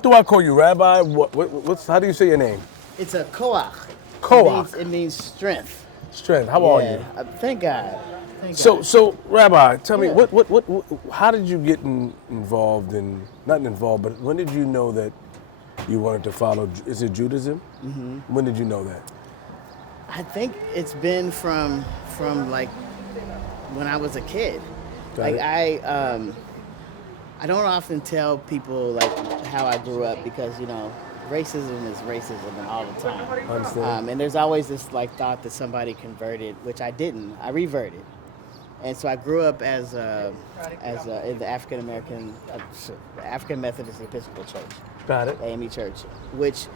What do I call you, Rabbi? What's how do you say your name? It's a Koach. Koach. It means strength. Strength. How are you? Thank God. So Rabbi, tell me what how did you get involved in not involved, but when did you know that you wanted to follow? Is it Judaism? Mm-hmm. When did you know that? I think it's been from like when I was a kid. I don't often tell people like how I grew up because racism is racism all the time. I understand. And there's always this like thought that somebody converted, which I didn't. I reverted, and so I grew up as in the African Methodist Episcopal Church. Got it. AME Church, which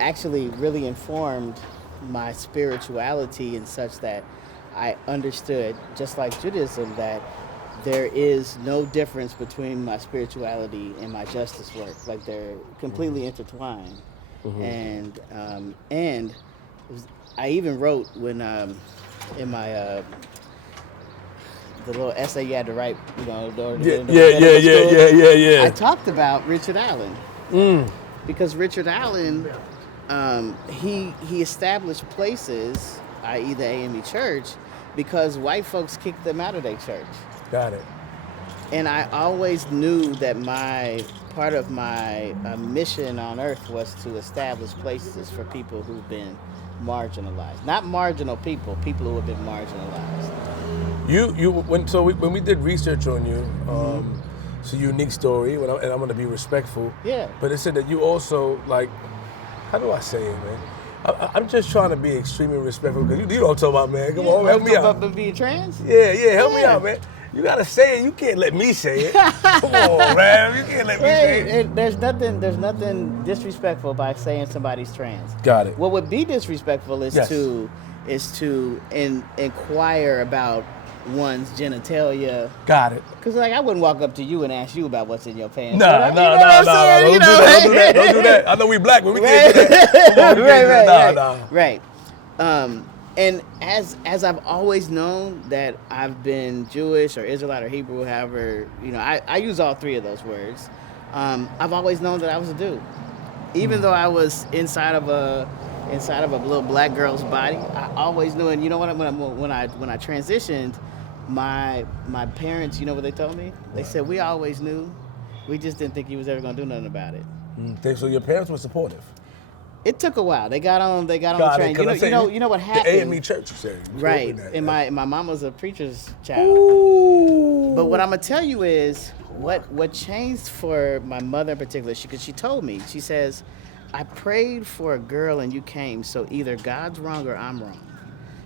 actually really informed my spirituality in such that I understood, just like Judaism, that there is no difference between my spirituality and my justice work. Like they're completely intertwined. Mm-hmm. And I even wrote when in my the little essay you had to write, Yeah. I talked about Richard Allen. Because Richard Allen, he established places, i.e. the AME Church, because white folks kicked them out of their church. Got it. And I always knew that part of my mission on earth was to establish places for people who've been marginalized. Not marginal people who have been marginalized. When we did research on you, it's a unique story, and I'm going to be respectful. Yeah. But it said that you also, like, how do I say it, man? I'm just trying to be extremely respectful because you don't talk about, man. Come on, help me out. But being trans? Yeah, help me out, man. You gotta say it. You can't let me say it. Come on, man. You can't let me say it. There's nothing disrespectful by saying somebody's trans. Got it. What would be disrespectful is to inquire about one's genitalia. Got it. Because I wouldn't walk up to you and ask you about what's in your pants. No. Don't do that. I know we black, but we can't do that. Come on, Right. And as I've always known that I've been Jewish or Israelite or Hebrew, however, I use all three of those words. I've always known that I was a dude, even though I was inside of a little black girl's body. I always knew, and you know what? When I transitioned, my parents, you know what they told me? They said, we always knew, we just didn't think you was ever gonna do nothing about it. So your parents were supportive. It took a while. They got on the train. You know what happened? The AME Church, you said. Right. And my mom was a preacher's child. Ooh. But what I'm gonna tell you is what changed for my mother in particular. Because she told me, she says, I prayed for a girl and you came, so either God's wrong or I'm wrong.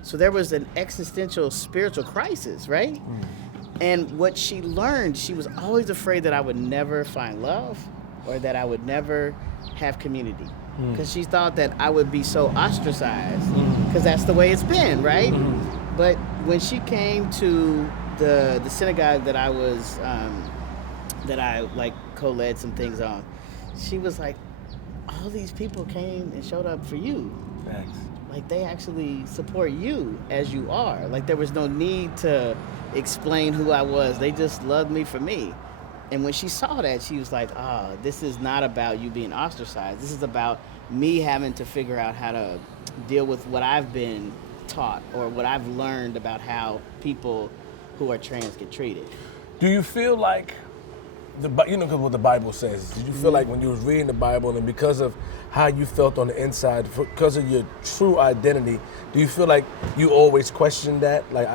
So there was an existential spiritual crisis, right? And what she learned, she was always afraid that I would never find love or that I would never have community. Because she thought that I would be so ostracized, because that's the way it's been, right? But when she came to the synagogue that I was, that I like co-led some things on, she was like, all these people came and showed up for you. Thanks. Like they actually support you as you are. Like there was no need to explain who I was. They just loved me for me. And when she saw that, she was like, this is not about you being ostracized. This is about me having to figure out how to deal with what I've been taught or what I've learned about how people who are trans get treated. Do you feel like, what the Bible says, did you feel like when you was reading the Bible and because of how you felt on the inside, because of your true identity, do you feel like you always question that? Like,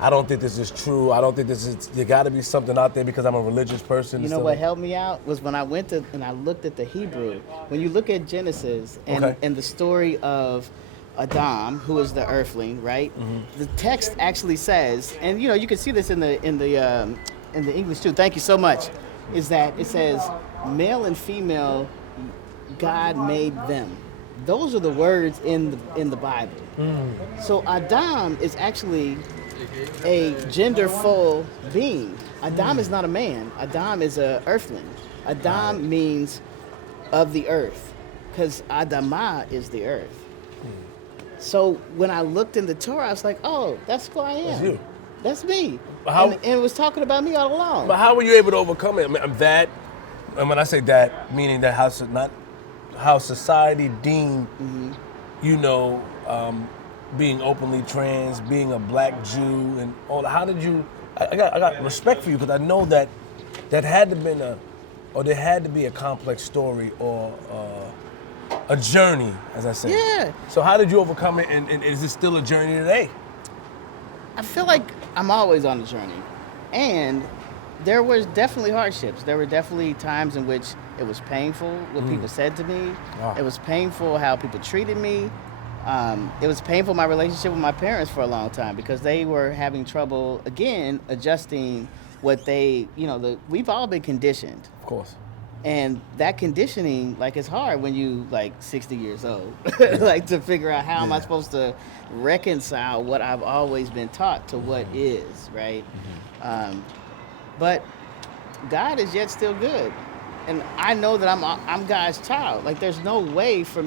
I don't think this is true. I don't think this is, there got to be something out there because I'm a religious person. You know what helped me out was when I went to, and I looked at the Hebrew. When you look at Genesis and the story of Adam, who is the earthling, right? The text actually says, and you can see this in the English too. Thank you so much. Is that it says male and female, God made them. Those are the words in the Bible. So Adam is actually a gender-full being. Adam is not a man. Adam is a earthling. Adam means of the earth, because Adamah is the earth. So when I looked in the Torah, I was like, oh, that's who I am. That's you. That's me. And it was talking about me all along. But how were you able to overcome it? I mean, and when I say that, meaning that not how society deemed, you know, being openly trans, being a black Jew, and all. How did you? I got respect for you because I know that had to been there had to be a complex story or a journey, as I said. Yeah. So how did you overcome it, and is it still a journey today? I feel like I'm always on a journey, and there was definitely hardships. There were definitely times in which it was painful what people said to me. Wow. It was painful how people treated me. It was painful my relationship with my parents for a long time because they were having trouble, again, adjusting what they, we've all been conditioned. Of course. And that conditioning, like, it's hard when you, like, 60 years old, like, to figure out how am I supposed to reconcile what I've always been taught to what is, right? But God is yet still good. And I know that I'm God's child. Like, there's no way for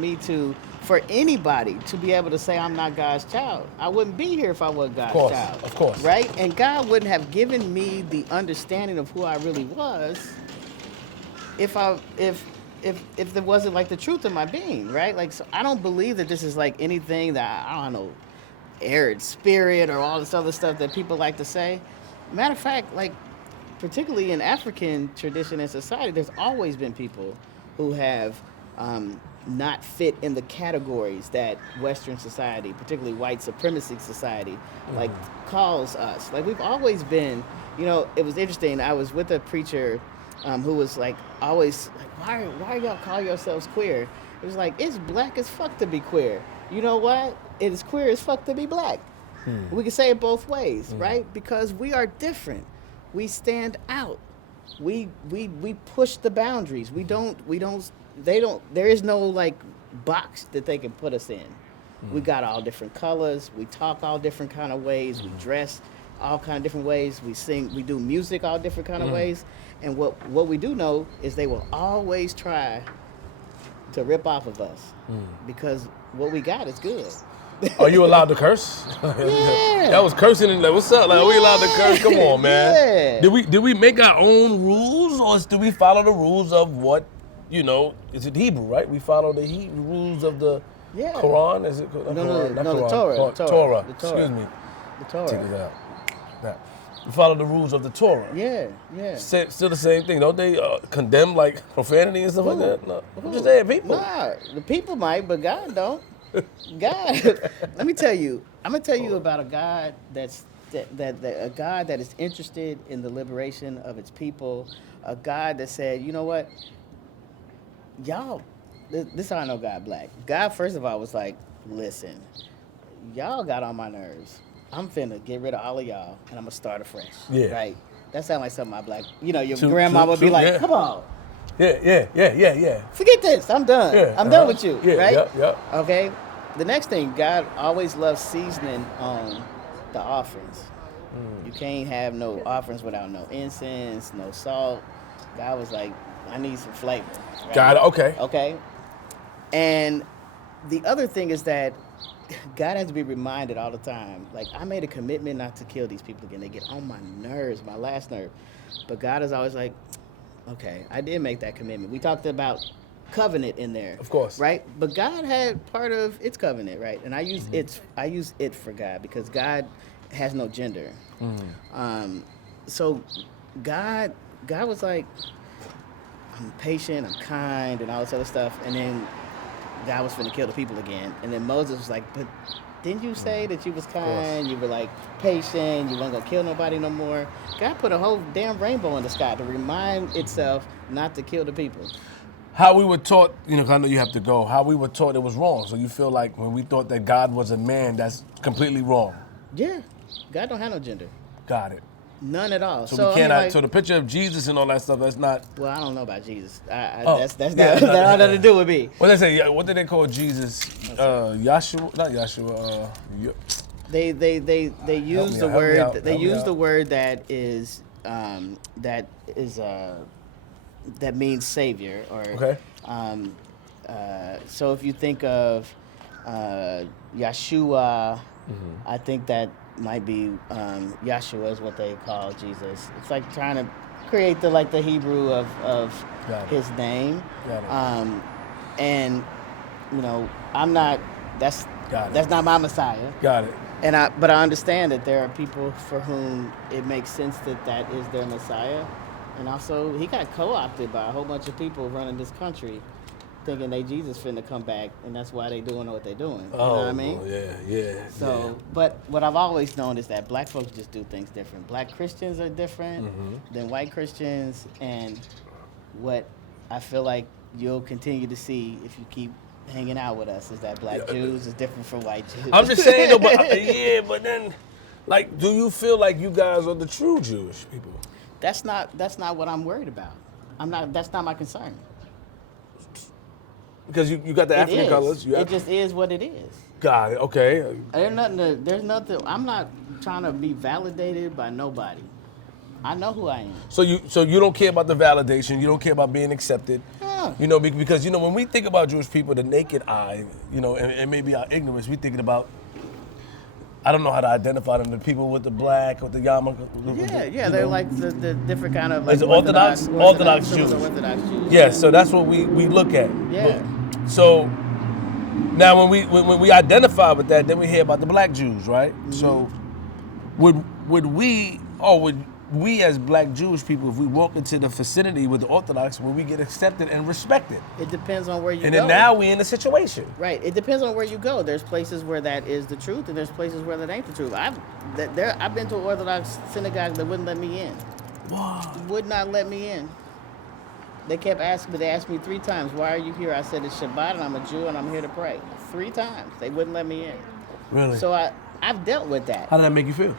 anybody to be able to say I'm not God's child. I wouldn't be here if I wasn't God's child. Of course. Right? And God wouldn't have given me the understanding of who I really was if there wasn't, like, the truth of my being, right? Like, so I don't believe that this is, like, anything that, I don't know, arid spirit or all this other stuff that people like to say. Matter of fact, like, particularly in African tradition and society, there's always been people who have not fit in the categories that Western society, particularly white supremacy society, like, calls us. Like, we've always been, it was interesting. I was with a preacher who was, like, always like, why y'all call yourselves queer? It was like, it's black as fuck to be queer. You know what? It is queer as fuck to be black. We can say it both ways, right? Because we are different. We stand out. We push the boundaries. There is no, like, box that they can put us in. We got all different colors. We talk all different kind of ways. We dress all kind of different ways. We sing, we do music all different kind of ways. And what we do know is they will always try to rip off of us because what we got is good. Are you allowed to curse? Yeah. That was cursing and like, what's up? Like, are we allowed to curse? Come on, man. Yeah. Did we make our own rules, or do we follow the rules of what, is it Hebrew, right? We follow the Hebrew rules of the Quran? Is it? No, Quran, the Quran. Torah. Torah. The Torah. Excuse me. The Torah. Take it out. That. We follow the rules of the Torah. Yeah. Still the same thing. Don't they condemn, like, profanity and stuff like that? No. I'm just saying, people. Nah, the people might, but God don't. God, let me tell you. I'm gonna tell you about a God a God that is interested in the liberation of its people. A God that said, you know what, y'all. This is how I know God black. God, first of all, was like, listen, y'all got on my nerves. I'm finna get rid of all of y'all, and I'm gonna start afresh. Yeah. Right. That sounds like something my black. Your grandma would be like, come on. Yeah. Forget this. I'm done. Yeah, I'm done with you. Yeah, right? Yeah. Okay. The next thing, God always loves seasoning on the offerings. You can't have no offerings without no incense, no salt. God was like, I need some flavor. Right? Got it. Okay. Okay. And the other thing is that God has to be reminded all the time. Like, I made a commitment not to kill these people again. They get on my nerves, my last nerve. But God is always like, okay, I did make that commitment. We talked about covenant in there. Of course. Right? But God had part of its covenant, right? And I use it for God because God has no gender. So God was like, I'm patient, I'm kind, and all this other stuff. And then God was finna kill the people again. And then Moses was like, but didn't you say that you was kind, you were, like, patient, you weren't gonna kill nobody no more? God put a whole damn rainbow in the sky to remind itself not to kill the people. How we were taught, 'cause I know you have to go, how we were taught it was wrong. So you feel like when we thought that God was a man, that's completely wrong. Yeah. God don't have no gender. Got it. None at all. So we cannot. So the picture of Jesus and all that stuff, that's not. Well, I don't know about Jesus. That's Yeah, not that had nothing to do with me. What they say? What did they call Jesus? Yahshua? Not Yahshua. They use the word. They use the word that means savior. Or Okay. So if you think of Yeshua, I think that might be Yahshua is what they call Jesus. It's like trying to create the Hebrew of his name. Got it. And I'm not. That's not my Messiah. Got it. But I understand that there are people for whom it makes sense that is their Messiah, and also he got co-opted by a whole bunch of people running this country, thinking Jesus finna come back, and that's why they doing what they doing. You know what I mean? Yeah. So, but what I've always known is that black folks just do things different. Black Christians are different than white Christians, and what I feel like you'll continue to see if you keep hanging out with us is that black Jews is different from white Jews. I'm just saying, though, but then, like, do you feel like you guys are the true Jewish people? That's not what I'm worried about. That's not my concern. Because you got the African colors. It just is what it is. Got it. Okay. There's nothing. I'm not trying to be validated by nobody. I know who I am. So you don't care about the validation. You don't care about being accepted. Yeah. Because when we think about Jewish people, the naked eye, and maybe our ignorance, we thinking about. I don't know how to identify them. The people with the black, with the yarmulke. They're like the different kind of like Orthodox Jews. Orthodox Jews. Yeah, so that's what we look at. Yeah. So now when we identify with that, then we hear about the black Jews, right? Mm-hmm. So would we as black Jewish people, if we walk into the vicinity with the Orthodox, will we get accepted and respected? It depends on where you go. And then now we're in a situation. Right. It depends on where you go. There's places where that is the truth, and there's places where that ain't the truth. I've been to an Orthodox synagogue that wouldn't let me in. Wow. Would not let me in. They kept asking me. They asked me 3 times, "Why are you here?" I said, "It's Shabbat, and I'm a Jew, and I'm here to pray." 3 times. They wouldn't let me in. Really? So I've dealt with that. How did that make you feel?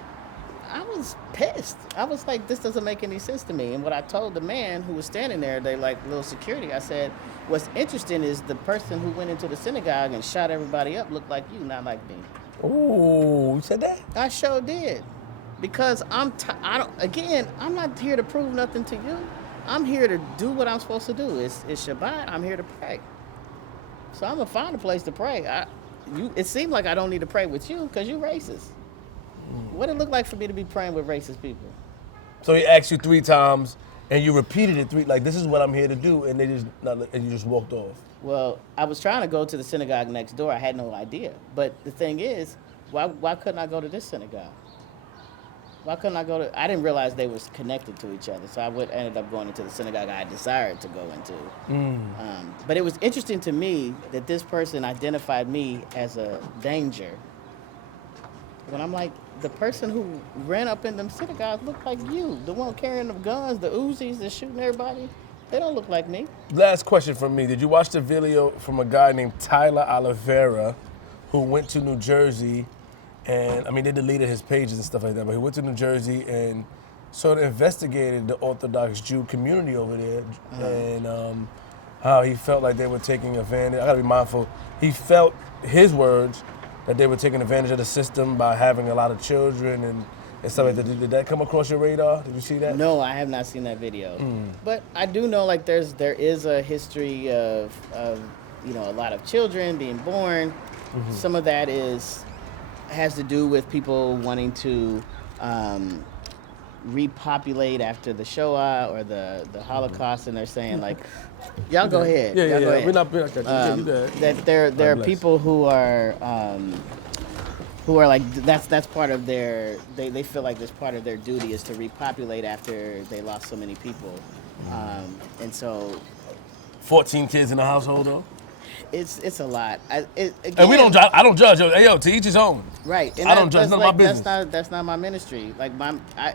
I was pissed. I was like, this doesn't make any sense to me. And what I told the man who was standing there, they like little security, I said, what's interesting is the person who went into the synagogue and shot everybody up looked like you, not like me. Oh, you said that? I sure did. Because I'm not here to prove nothing to you. I'm here to do what I'm supposed to do. It's Shabbat. I'm here to pray. So I'm going to find a place to pray. It seemed like I don't need to pray with you because you're racist. What it look like for me to be praying with racist people? So he asked you 3 times, and you repeated it 3, like, this is what I'm here to do, and you just walked off. Well, I was trying to go to the synagogue next door. I had no idea. But the thing is, why couldn't I go to this synagogue? Why couldn't I go to? I didn't realize they was connected to each other, so I ended up going into the synagogue I desired to go into. But it was interesting to me that this person identified me as a danger. When I'm like, the person who ran up in them synagogues looked like you. The one carrying the guns, the Uzis, that's shooting everybody, they don't look like me. Last question from me. Did you watch the video from a guy named Tyler Oliveira who went to New Jersey and, they deleted his pages and stuff like that, but he went to New Jersey and sort of investigated the Orthodox Jew community over there and how he felt like they were taking advantage. I gotta be mindful. He felt, his words, that they were taking advantage of the system by having a lot of children and stuff like that. Did that come across your radar? Did you see that? No, I have not seen that video. But I do know like there is a history of a lot of children being born. Some of that has to do with people wanting to repopulate after the Shoah or the Holocaust, and they're saying like, y'all go ahead. Yeah. Go ahead. We're not you good. That there are people who are like that's part of their they feel like this part of their duty is to repopulate after they lost so many people, and so 14 kids in the household though. It's a lot. Again, and I don't judge. Hey, to each his own. Right. And I don't judge. None of my business. That's not my ministry. Like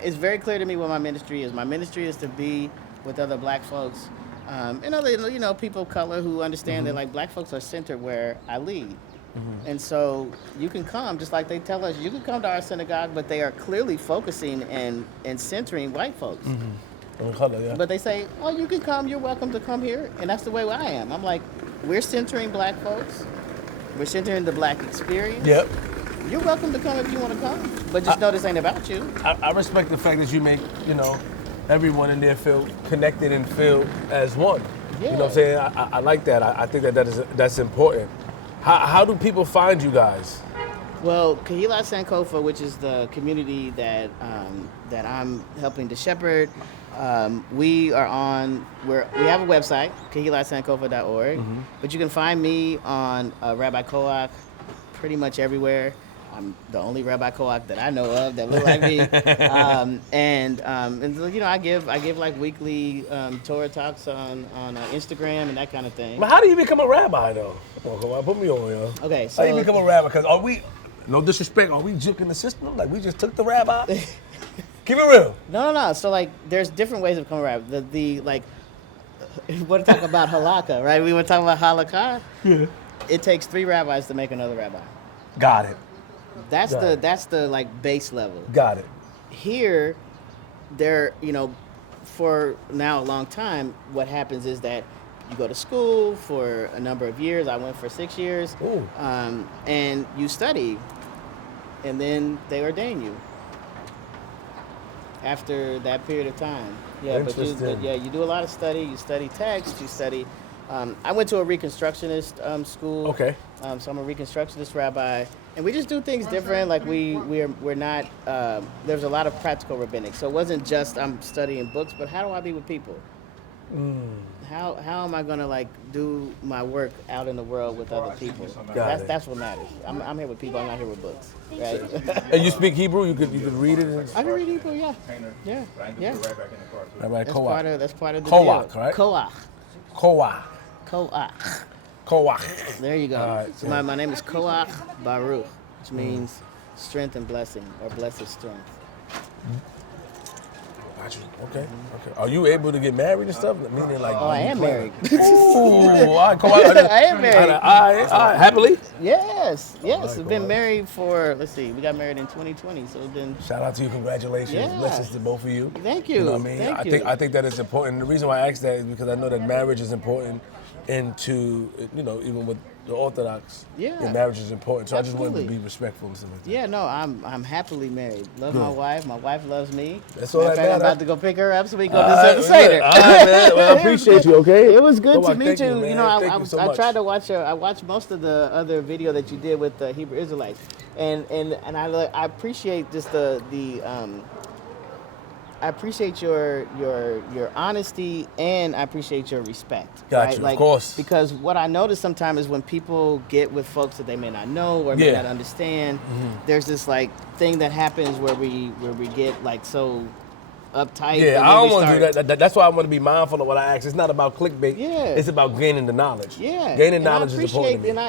it's very clear to me what my ministry is. My ministry is to be with other black folks, and other people of color who understand that like black folks are centered where I lead. And so you can come, just like they tell us, you can come to our synagogue, but they are clearly focusing and centering white folks. But they say, oh, you can come, you're welcome to come here. And that's the way I am. I'm like, we're centering black folks. We're centering the black experience. Yep. You're welcome to come if you want to come. But just know this ain't about you. I respect the fact that you make, everyone in there feel connected and feel as one. Yeah. You know what I'm saying? I like that. I think that's important. How do people find you guys? Well, Kehillat Sankofa, which is the community that I'm helping to shepherd, We have a website, kehilasankova.org, but you can find me on Rabbi Koach pretty much everywhere. I'm the only Rabbi Koach that I know of that look like me. And I give like weekly Torah talks on Instagram and that kind of thing. But how do you become a rabbi though? Come on, put me on, yo. Okay, so how do you become a rabbi? Because are we, no disrespect, are we juking the system? Like we just took the rabbi? Keep it real. No. So like, there's different ways of becoming a rabbi. The like, we're talking about halakha, right? We were talking about halakha. Yeah. It takes 3 rabbis to make another rabbi. Got it. That's the like base level. Got it. Here, for now a long time, what happens is that you go to school for a number of years. I went for 6 years. And you study, and then they ordain you after that period of time. Yeah, but you do a lot of study. You study text. You study. I went to a Reconstructionist school. Okay. So I'm a Reconstructionist rabbi, and we just do things different. Like we're not. There's a lot of practical rabbinic. So it wasn't just I'm studying books, but how do I be with people? How am I gonna like do my work out in the world with other people? That's what matters. I'm here with people. I'm not here with books, right? And you speak Hebrew? You could read it. I can read Hebrew. Yeah. Rabbi Koach. That's part of the Koach, deal. right? Koach. Koach. There you go. Right, so my name is Koach Baruch, which means strength and blessing, or blessed strength. Got you. Okay. Are you able to get married and stuff? Meaning like. Oh, I am married. Ooh, all right, Koach. I am married. All right, happily? Yes. Right, We've been married for, we got married in 2020, so it's been. Shout out to you, congratulations. Yeah. Blessings to both of you. Thank you. You know what I mean? I think that is important. The reason why I ask that is because I know that marriage is important even with the Orthodox, marriage is important. So Absolutely. I just wanted to be respectful and stuff like that. Yeah, no, I'm happily married. Love my wife. My wife loves me. That's all that matters. I'm about to go pick her up so we can go to the Seder. All right, man. Well, I appreciate you, okay? It was good to meet you. I tried to watch I watched most of the other video that you did with the Hebrew Israelites. And I appreciate just I appreciate your honesty, and I appreciate your respect. Gotcha, right? Of course. Because what I notice sometimes is when people get with folks that they may not know or may not understand, there's this like thing that happens where we get like so uptight. Yeah, I don't want to do that. That's why I want to be mindful of what I ask. It's not about clickbait. Yeah. It's about gaining the knowledge. Yeah. Gaining knowledge is important to me.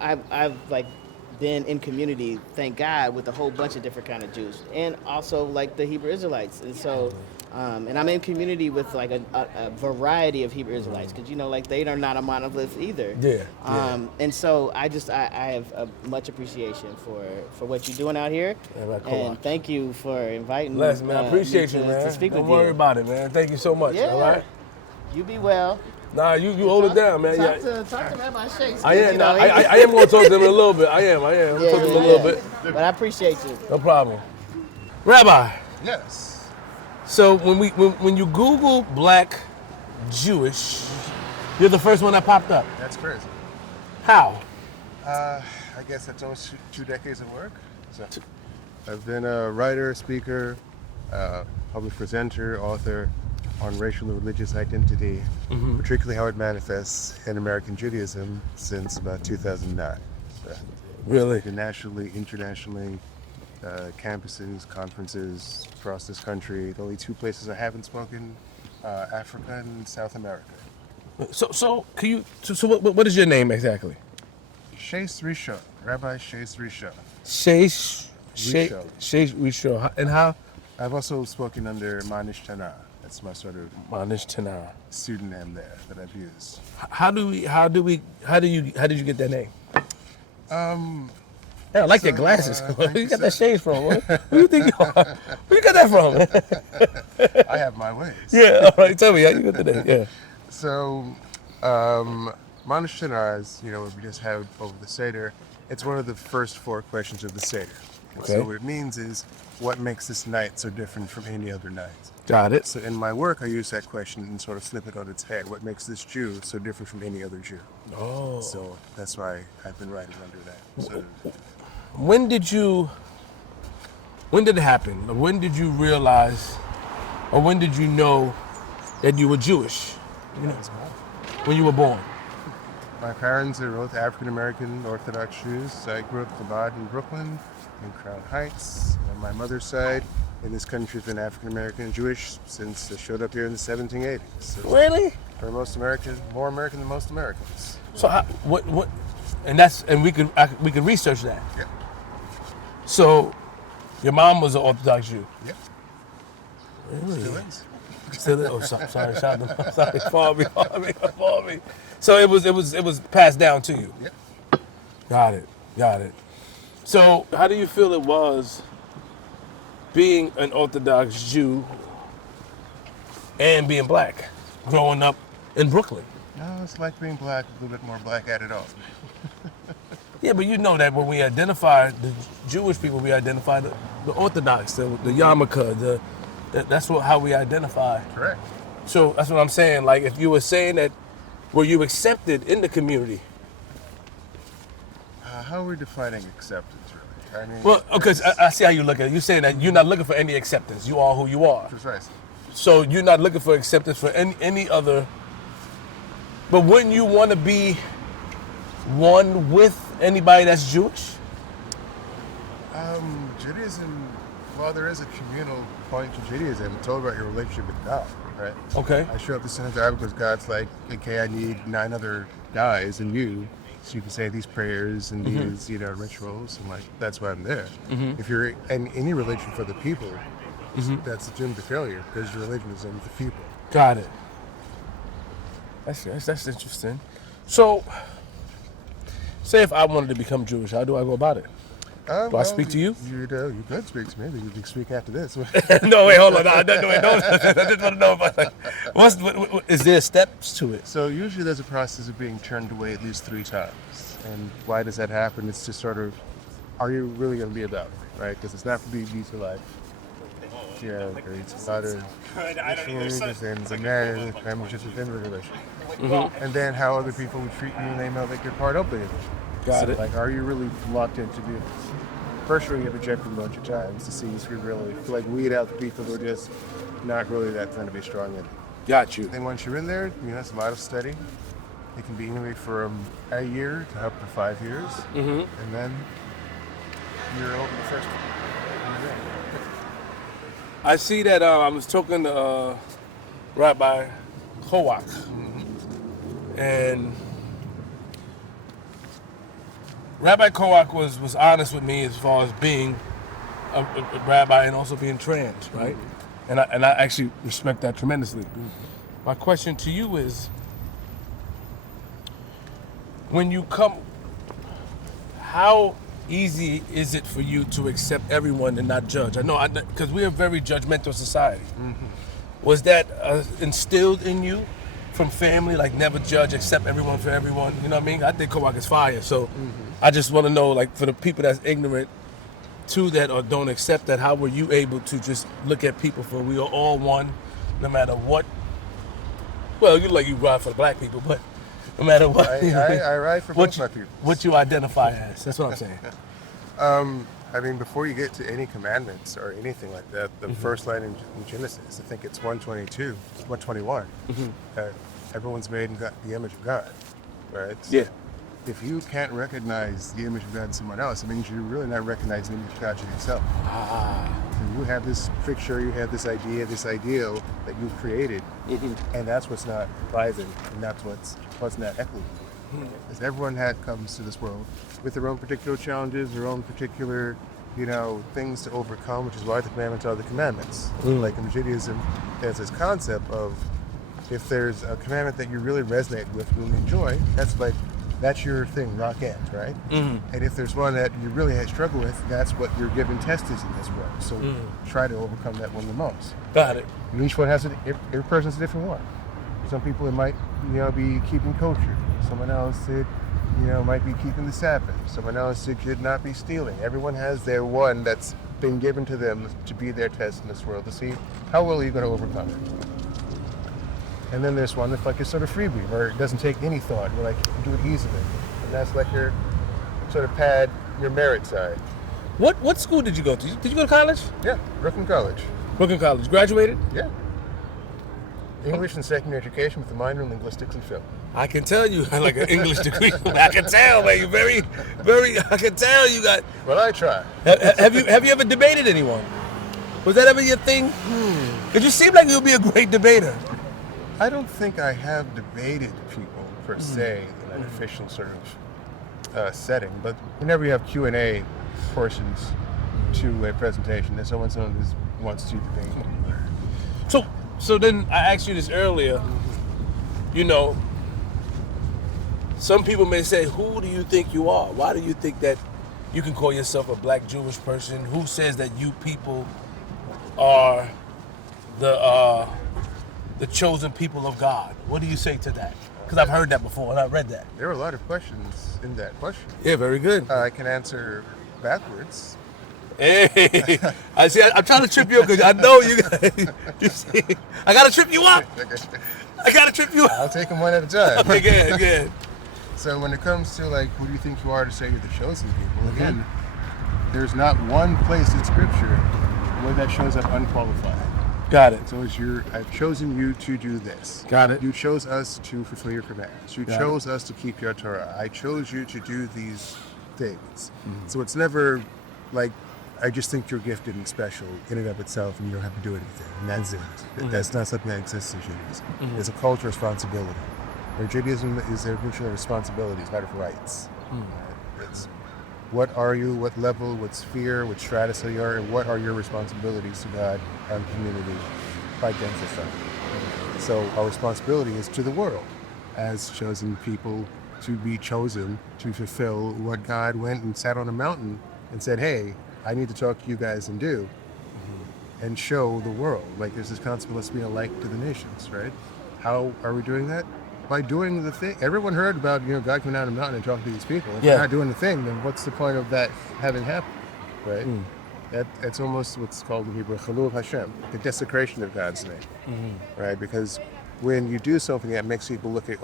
I've like been in community, thank God, with a whole bunch of different kind of Jews, and also like the Hebrew Israelites, and so, and I'm in community with like a variety of Hebrew Israelites, because like they are not a monolith either. Yeah. And so I have a much appreciation for what you're doing out here, and thank you for inviting me. Bless, man. I appreciate you, man. To speak with you. Don't worry about it, man. Thank you so much. Yeah. All right. You be well. Nah, you hold it down, man. Talk to Rabbi Shakes. I am. I am going to talk to him in a little bit. I am. I'm talking to him a little bit. But I appreciate you. No problem. Rabbi. Yes. So when you Google black Jewish, you're the first one that popped up. That's crazy. How? I guess that's almost 2 decades of work. So I've been a writer, speaker, public presenter, author on racial and religious identity, particularly how it manifests in American Judaism since about 2009. So Really? nationally, internationally, campuses, conferences across this country. The only 2 places I haven't spoken, Africa and South America. So can you? So what is your name exactly? Shais Rishon, Rabbi Shais Rishon. Shais Rishon. And how? I've also spoken under ManNishtana. That's my sort of ManNishtana pseudonym there that I've used. How did you get that name? Yeah, I like your glasses. Where you got that shades from? Where you think you are? Where you got that from? I have my ways. Yeah, all right. Tell me how you got the name. Yeah. So, ManNishtana is, what we just have over the Seder. It's one of the first 4 questions of the Seder. Okay. So what it means is, what makes this night so different from any other night? Got it. So in my work, I use that question and sort of flip it on its head. What makes this Jew so different from any other Jew? Oh. So that's why I've been writing under that. So, when did it happen? When did you realize or when did you know that you were Jewish? You know, when you were born. My parents are both African-American Orthodox Jews. I grew up in Chabad in Brooklyn, in Crown Heights. On my mother's side, in this country, has been African-American Jewish since it showed up here in the 1780s. So Really? we're most American, more American than most Americans. So what? And we could research that. Yeah. So, your mom was an Orthodox Jew. Yep. Really? Still is. Still, sorry, sorry, follow me. So it was passed down to you. Yep. Got it. So how do you feel it was being an Orthodox Jew and being black, growing up in Brooklyn? No, it's like being black, a little bit more black at it all. Yeah, but you know that when we identify the Jewish people, we identify the Orthodox, the yarmulke, that's how we identify. Correct. So that's what I'm saying. Like, if you were saying that, were you accepted in the community? How are we defining acceptance, really? I mean, Well, okay, I see how you look at it. You're saying that you're not looking for any acceptance. You are who you are. precisely. So you're not looking for acceptance for any other. But wouldn't you want to be one with anybody that's Jewish? Judaism, while there is a communal point to Judaism, it's all about your relationship with God, right? Okay. I show up to synagogue because God's like, okay, I need 9 other guys and you, so you can say these prayers and these, rituals, and like that's why I'm there. If you're in any religion for the people, that's doomed to failure because your religion is in the people. Got it. That's interesting. So, say if I wanted to become Jewish, how do I go about it? Do I speak to you? You could speak to me, but you can speak after this. No, wait, hold on. No, I just want to know about what is there steps to it? So usually there's a process of being turned away at least 3 times. And why does that happen? It's just sort of, are you really going to be about it, right? Because it's not for me to life. Yeah, it's a lot of issues and marriage, family just within the relationship. And then how other people would treat you and they know that you're part of it. Got it. Like, are you really locked into this? First, you get rejected a bunch of times to see if you really like weed out the people who are just not really that kind of be strong in it. Got you. Then once you're in there, it's a lot of study. It can be anywhere from a year to up to 5 years. And then you're over the first one. I see that I was talking to Rabbi Kosch, and Rabbi Koach was honest with me as far as being a rabbi and also being trans, right? And I actually respect that tremendously. My question to you is, when you come, how easy is it for you to accept everyone and not judge? I know, because we're a very judgmental society. Was that instilled in you from family, like never judge, accept everyone for everyone? You know what I mean? I think Koach is fire, so I just want to know, like, for the people that's ignorant to that or don't accept that, how were you able to just look at people for we are all one, no matter what? Well, you ride for the black people, but no matter what. I ride for both my people. What you identify as, that's what I'm saying. I mean, before you get to any commandments or anything like that, the first line in Genesis, I think it's 121. Everyone's made in the image of God, right? Yeah. If you can't recognize the image of God in someone else, it means you're really not recognizing the image of God in yourself. And you have this picture, you have this idea, this ideal that you've created, and that's what's not rising, and that's what's not equitable. Because everyone comes to this world with their own particular challenges, their own particular, things to overcome, which is why the commandments are the commandments. Like in Judaism, there's this concept of if there's a commandment that you really resonate with, really enjoy, that's your thing, rock end, right? And if there's one that you really struggle with, that's what your given test is in this world. So try to overcome that one the most. Got it. And each one has every person's a different one. Some people it might, be keeping kosher. Someone else it, might be keeping the Sabbath. Someone else it could not be stealing. Everyone has their one that's been given to them to be their test in this world to see how well are you going to overcome it. And then there's one that's like a sort of freebie, where it doesn't take any thought. You're like, you do it easily. And that's like your sort of pad, your merit side. What school did you go to? Did you go to college? Yeah, Brooklyn College. Brooklyn College. Graduated? Yeah. English and secondary education with a minor in linguistics and film. I can tell you like an English degree. I can tell, man. You're very, very. I can tell you got. Well, I try. Have you ever debated anyone? Was that ever your thing? Because you seem like you'll be a great debater. I don't think I have debated people per se in an official sort of setting, but whenever you have Q&A portions to a presentation, there's always someone who wants to debate. So then I asked you this earlier. You know, some people may say, who do you think you are? Why do you think that you can call yourself a black Jewish person? Who says that you people are the chosen people of God? What do you say to that? Because I've heard that before and I've read that. There are a lot of questions in that question. Yeah, very good. I can answer backwards. Hey, I see. I'm trying to trip you up because I know you. You see, I gotta trip you up. I gotta trip you up. I'll take them one at a time. Okay, good. So when it comes to like, who do you think you are to say you're the chosen people? Again, there's not one place in Scripture where that shows up unqualified. Got it. So it's I've chosen you to do this. Got it. You chose us to fulfill your commands. You Got chose us to keep your Torah. I chose you to do these things. So it's never like, I just think you're gifted and special in and of itself, and you don't have to do anything. And that's it. That's not something that exists in Judaism. It's a cultural responsibility. Where Judaism is a mission of responsibilities, not of rights. It's what are you, what level, what sphere, what stratus are you, and what are your responsibilities to God and community by Genflip. So our responsibility is to the world as chosen people to be chosen to fulfill what God went and sat on a mountain and said, hey, I need to talk to you guys and do and show the world. Like there's this concept of let's be a light to the nations, right? How are we doing that? By doing the thing. Everyone heard about, God coming down the mountain and talking to these people. If we're not doing the thing, then what's the point of that having happened, right? That's almost what's called in Hebrew, Chilul Hashem, the desecration of God's name, right? Because when you do something that makes people look at,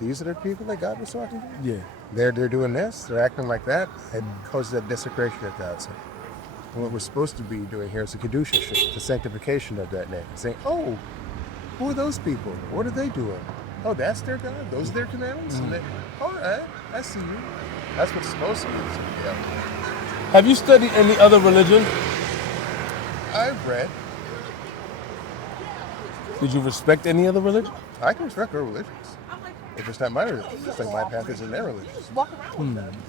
these are the people that God was talking to? Yeah. They're doing this, they're acting like that, it causes that desecration of God's name. And what we're supposed to be doing here is the Kedusha, the sanctification of that name. Saying, who are those people? What are they doing? Oh, that's their God? Those are their commandments? And all right, I see you. That's what's supposed to be. Yeah. Have you studied any other religion? I've read. Did you respect any other religion? I can respect their religions. If it's not my religion, it's like my path isn't their religion.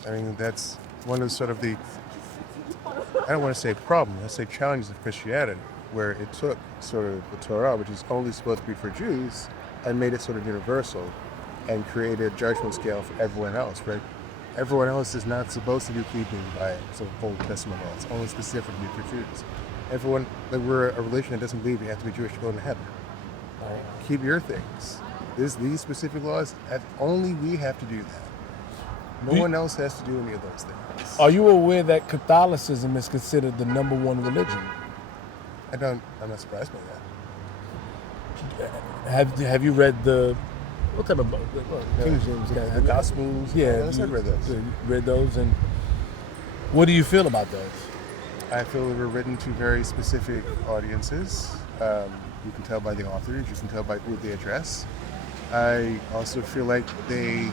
I mean, that's one of sort of the, I don't want to say problem, let's say challenges of Christianity, where it took sort of the Torah, which is only supposed to be for Jews, and made it sort of universal and created a judgment scale for everyone else, right? Everyone else is not supposed to do keeping by some Old Testament law. It's only specifically for Jews. Everyone, like we're a religion that doesn't believe you have to be Jewish to go into heaven. Right? Keep your things. These specific laws, only we have to do that. No one else has to do any of those things. Are you aware that Catholicism is considered the #1 religion? I'm not surprised by that. Have you read what type of book? King James, the Gospels. Yeah, I've read those. Read those, and what do you feel about those? I feel they were written to very specific audiences. You can tell by the authors. You can tell by who they address. I also feel like they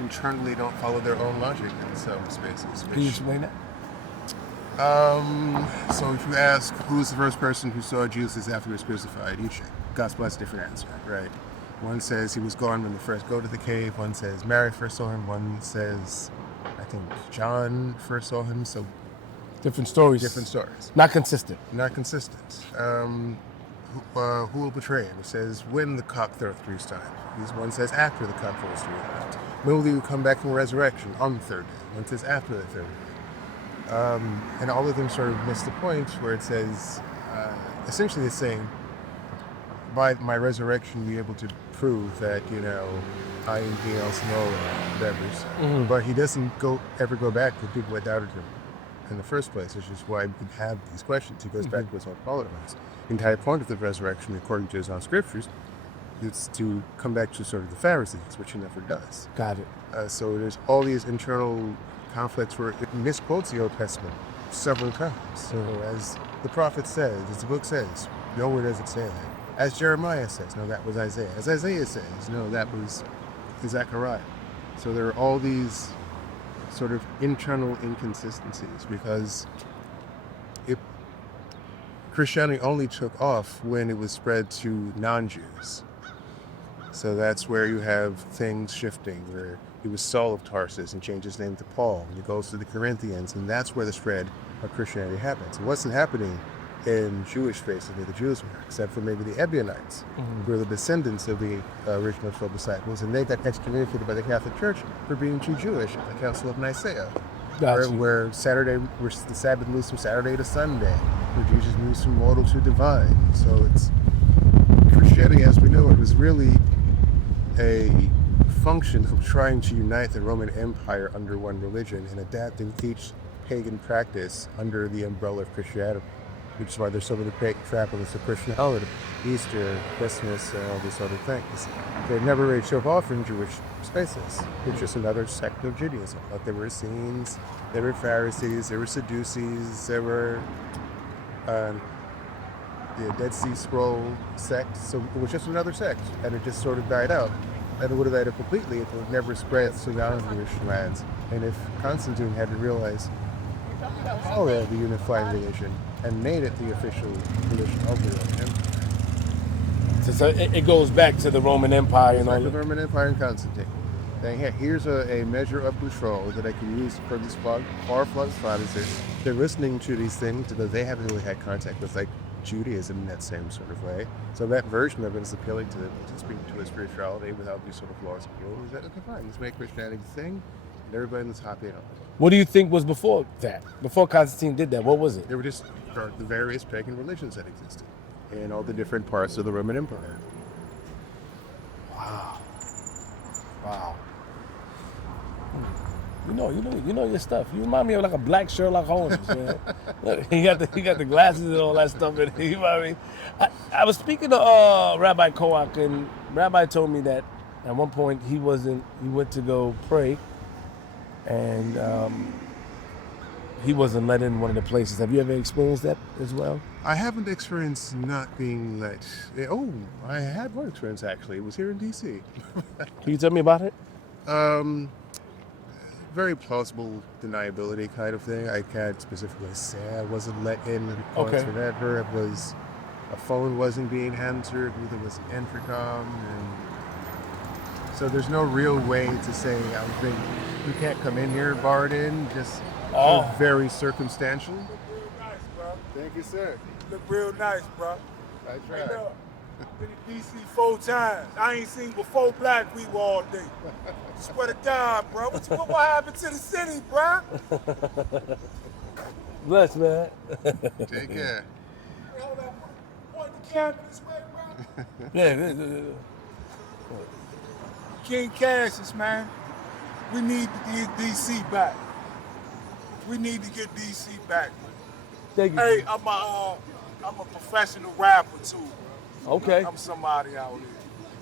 internally don't follow their own logic in some spaces. Can you explain that? So if you ask who's the first person who saw Jesus after he was crucified, each gospel has a different answer, right? One says he was gone when they first go to the cave. One says Mary first saw him. One says, I think John first saw him. So different stories. Different stories. Not consistent. Not consistent. Who will betray him? It says when the cock crowed 3 times. One says after the cock crows 3 times. When will he come back in resurrection? On the 3rd day. One says after the 3rd day. And all of them sort of miss the point where it says, essentially it's saying, by my resurrection, you'll be able to prove that, I and he else know whatever. But he doesn't ever go back to people that doubted him in the first place, which is why we can have these questions. He goes back to his own followers. The entire point of the resurrection, according to his own scriptures, is to come back to sort of the Pharisees, which he never does. Got it. So there's all these internal conflicts where it misquotes the Old Testament several times. So as the prophet says, as the book says. Nowhere does it say that. As Jeremiah says, no, that was Isaiah. As Isaiah says, no, that was Zechariah. So there are all these sort of internal inconsistencies because Christianity only took off when it was spread to non-Jews. So that's where you have things shifting, where he was Saul of Tarsus and changed his name to Paul, and he goes to the Corinthians, and that's where the spread of Christianity happens. It wasn't happening in Jewish spaces where the Jews were, except for maybe the Ebionites, who were the descendants of the original 12 disciples, and they got excommunicated by the Catholic Church for being too Jewish at the Council of Nicaea, where the Sabbath moves from Saturday to Sunday, where Jesus moves from mortal to divine. So it's Christianity, as we know it, was really a function of trying to unite the Roman Empire under one religion and adapting each pagan practice under the umbrella of Christianity, which is why there's so many trappings of Christian holidays, Easter, Christmas, and all these other things. They never really show off in Jewish spaces. It's just another sect of Judaism. But there were Essenes, there were Pharisees, there were Sadducees, there were the Dead Sea Scroll sect. So it was just another sect, and it just sort of died out. And it would have died out completely if it would never spread to non-Jewish lands. And if Constantine had to realize all of the unifying religion and made it the official religion of the Roman Empire. So it goes back to the Roman Empire and all the Roman Empire and Constantine. Saying, hey, here's a measure of control that I can use for these far-flung provinces. They're listening to these things because they haven't really had contact with like Judaism in that same sort of way. So that version of it is appealing to them, to speak to a spirituality without these sort of laws of guilt. Is that okay? Fine, let's make Christianity the thing, and everybody let's hop in on it. What do you think was before that? Before Constantine did that, what was it? They were just the various pagan religions that existed in all the different parts of the Roman Empire. Wow. You know your stuff. You remind me of like a black Sherlock Holmes, man. Look, he got the glasses and all that stuff. And you know what I mean? I was speaking to Rabbi Kosch, and Rabbi told me that at one point he went to go pray, and he wasn't let in one of the places. Have you ever experienced that as well? I haven't experienced not being let. Oh, I had one experience actually. It was here in D.C. Can you tell me about it? Very plausible deniability kind of thing. I can't specifically say I wasn't let in or whatever. It was a phone wasn't being answered, neither was an intercom, and so there's no real way to say I think you can't come in here, barred in. Just very circumstantial. Look real nice, bro. Thank you, sir. Look real nice, bro. I tried. Hey, look, been to DC 4 times. I ain't seen but 4 black people all day. Swear to God, bro. What happened to the city, bro? Bless, man. Take care. Hey, hold up. Point the camera this way, bro. Yeah. King Cassius, man. We need to get DC back. We need to get DC back, man. Thank you. Hey, I'm a professional rapper too, bro. Okay. I'm somebody out here.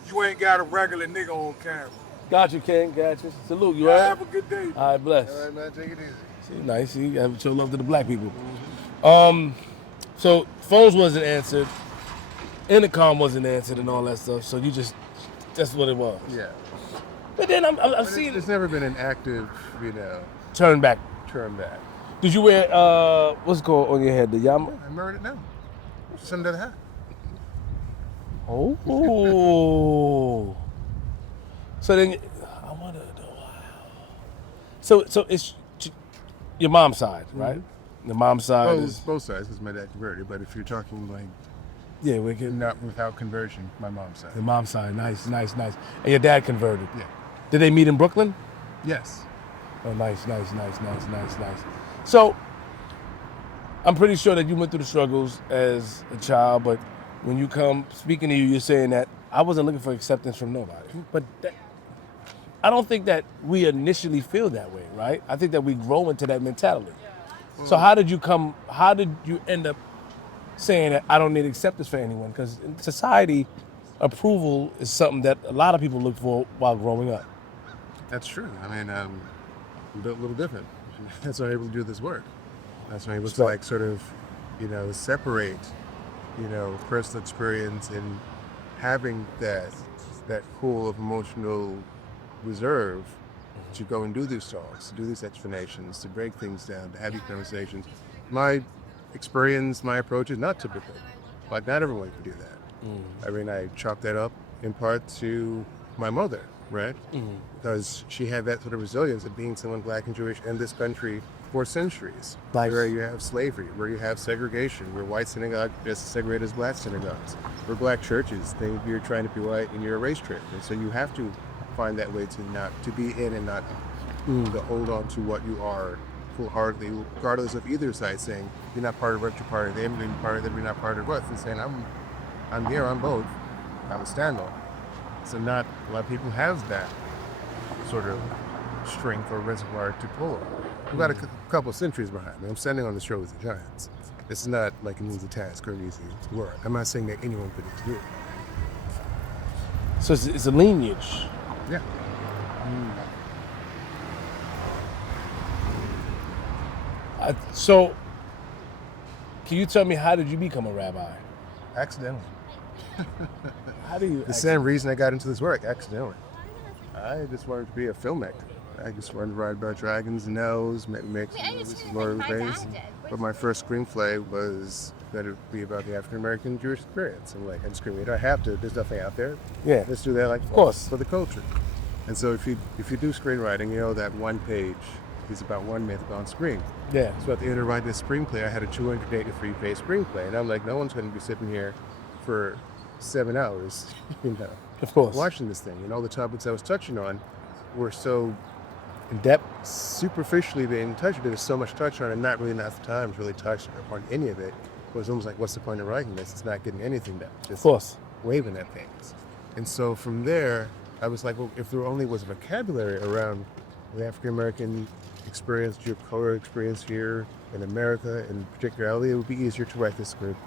You ain't got a regular nigga on camera. Got you, King. Got you. Salute you, Yeah, right? have a good day. All right, bless. All right, man. Take it easy. See, nice. See, have show love to the black people. So phones wasn't answered, intercom wasn't answered, and all that stuff. So that's what it was. Yeah. But then I'm seeing It's never been an active, turn back. turn back. Did you wear what's it called on your head? The yama? I married it now. Just under the hat. Oh. So then I wonder. So it's your mom's side, right? The mom's side is both sides, because my dad converted. But if you're talking like we can not without conversion, my mom's side. the mom's side. Nice. And your dad converted. Yeah. Did they meet in Brooklyn? Yes. Oh, nice. So, I'm pretty sure that you went through the struggles as a child, but when you come speaking to you, you're saying that I wasn't looking for acceptance from nobody. But I don't think that we initially feel that way, right? I think that we grow into that mentality. So how did you end up saying that I don't need acceptance for anyone? Because in society, approval is something that a lot of people look for while growing up. That's true. I mean, I'm built a little different. That's why I'm able to do this work. That's why I was like sort of separate, personal experience and having that pool of emotional reserve to go and do these talks, to do these explanations, to break things down, to have these conversations. My experience, my approach is not typical. Like, not everyone can do that. I mean, I chalk that up in part to my mother, right? Because she had that sort of resilience of being someone Black and Jewish in this country for centuries, where you have slavery, where you have segregation, where white synagogues just segregated as Black synagogues, where Black churches think you're trying to be white and you're a race trick, and so you have to find that way to be in and not to hold on to what you are full-heartedly, regardless of either side saying you're not part of what, you're part of them, you're part of them, you're not part of what, and saying I'm here on both, I'm a stand-on. So not a lot of people have that sort of strength or reservoir to pull on. We've got a couple of centuries behind me. I'm standing on the shoulders of giants. This is not like an easy task or an easy work. I'm not saying that anyone could do it. So it's a lineage. Yeah. So, can you tell me, how did you become a rabbi? Accidentally. How do you? The same reason I got into this work, accidentally. I just wanted to be a filmmaker. I just wanted to write about dragons and elves, make movies, Lord of the Rings. But my first screenplay was that it would be about the African American Jewish experience. I'm like, I'm screaming, I have to. There's nothing out there. Yeah. Let's do that, like, of course, for the culture. And so if you do screenwriting, you know that one page is about one myth on screen. Yeah. So at the end of writing this screenplay, I had a 283-page screenplay, and I'm like, no one's going to be sitting here for 7 hours, of course, watching this thing. And all the topics I was touching on were so in depth, superficially being touched. There was so much touched on, and not really enough time to really touch upon any of it. It was almost like, what's the point of writing this? It's not getting anything done. Just of course, waving at things. And so from there, I was like, well, if there only was a vocabulary around the African American experience, Jewish color experience here in America in particularly, it would be easier to write this script.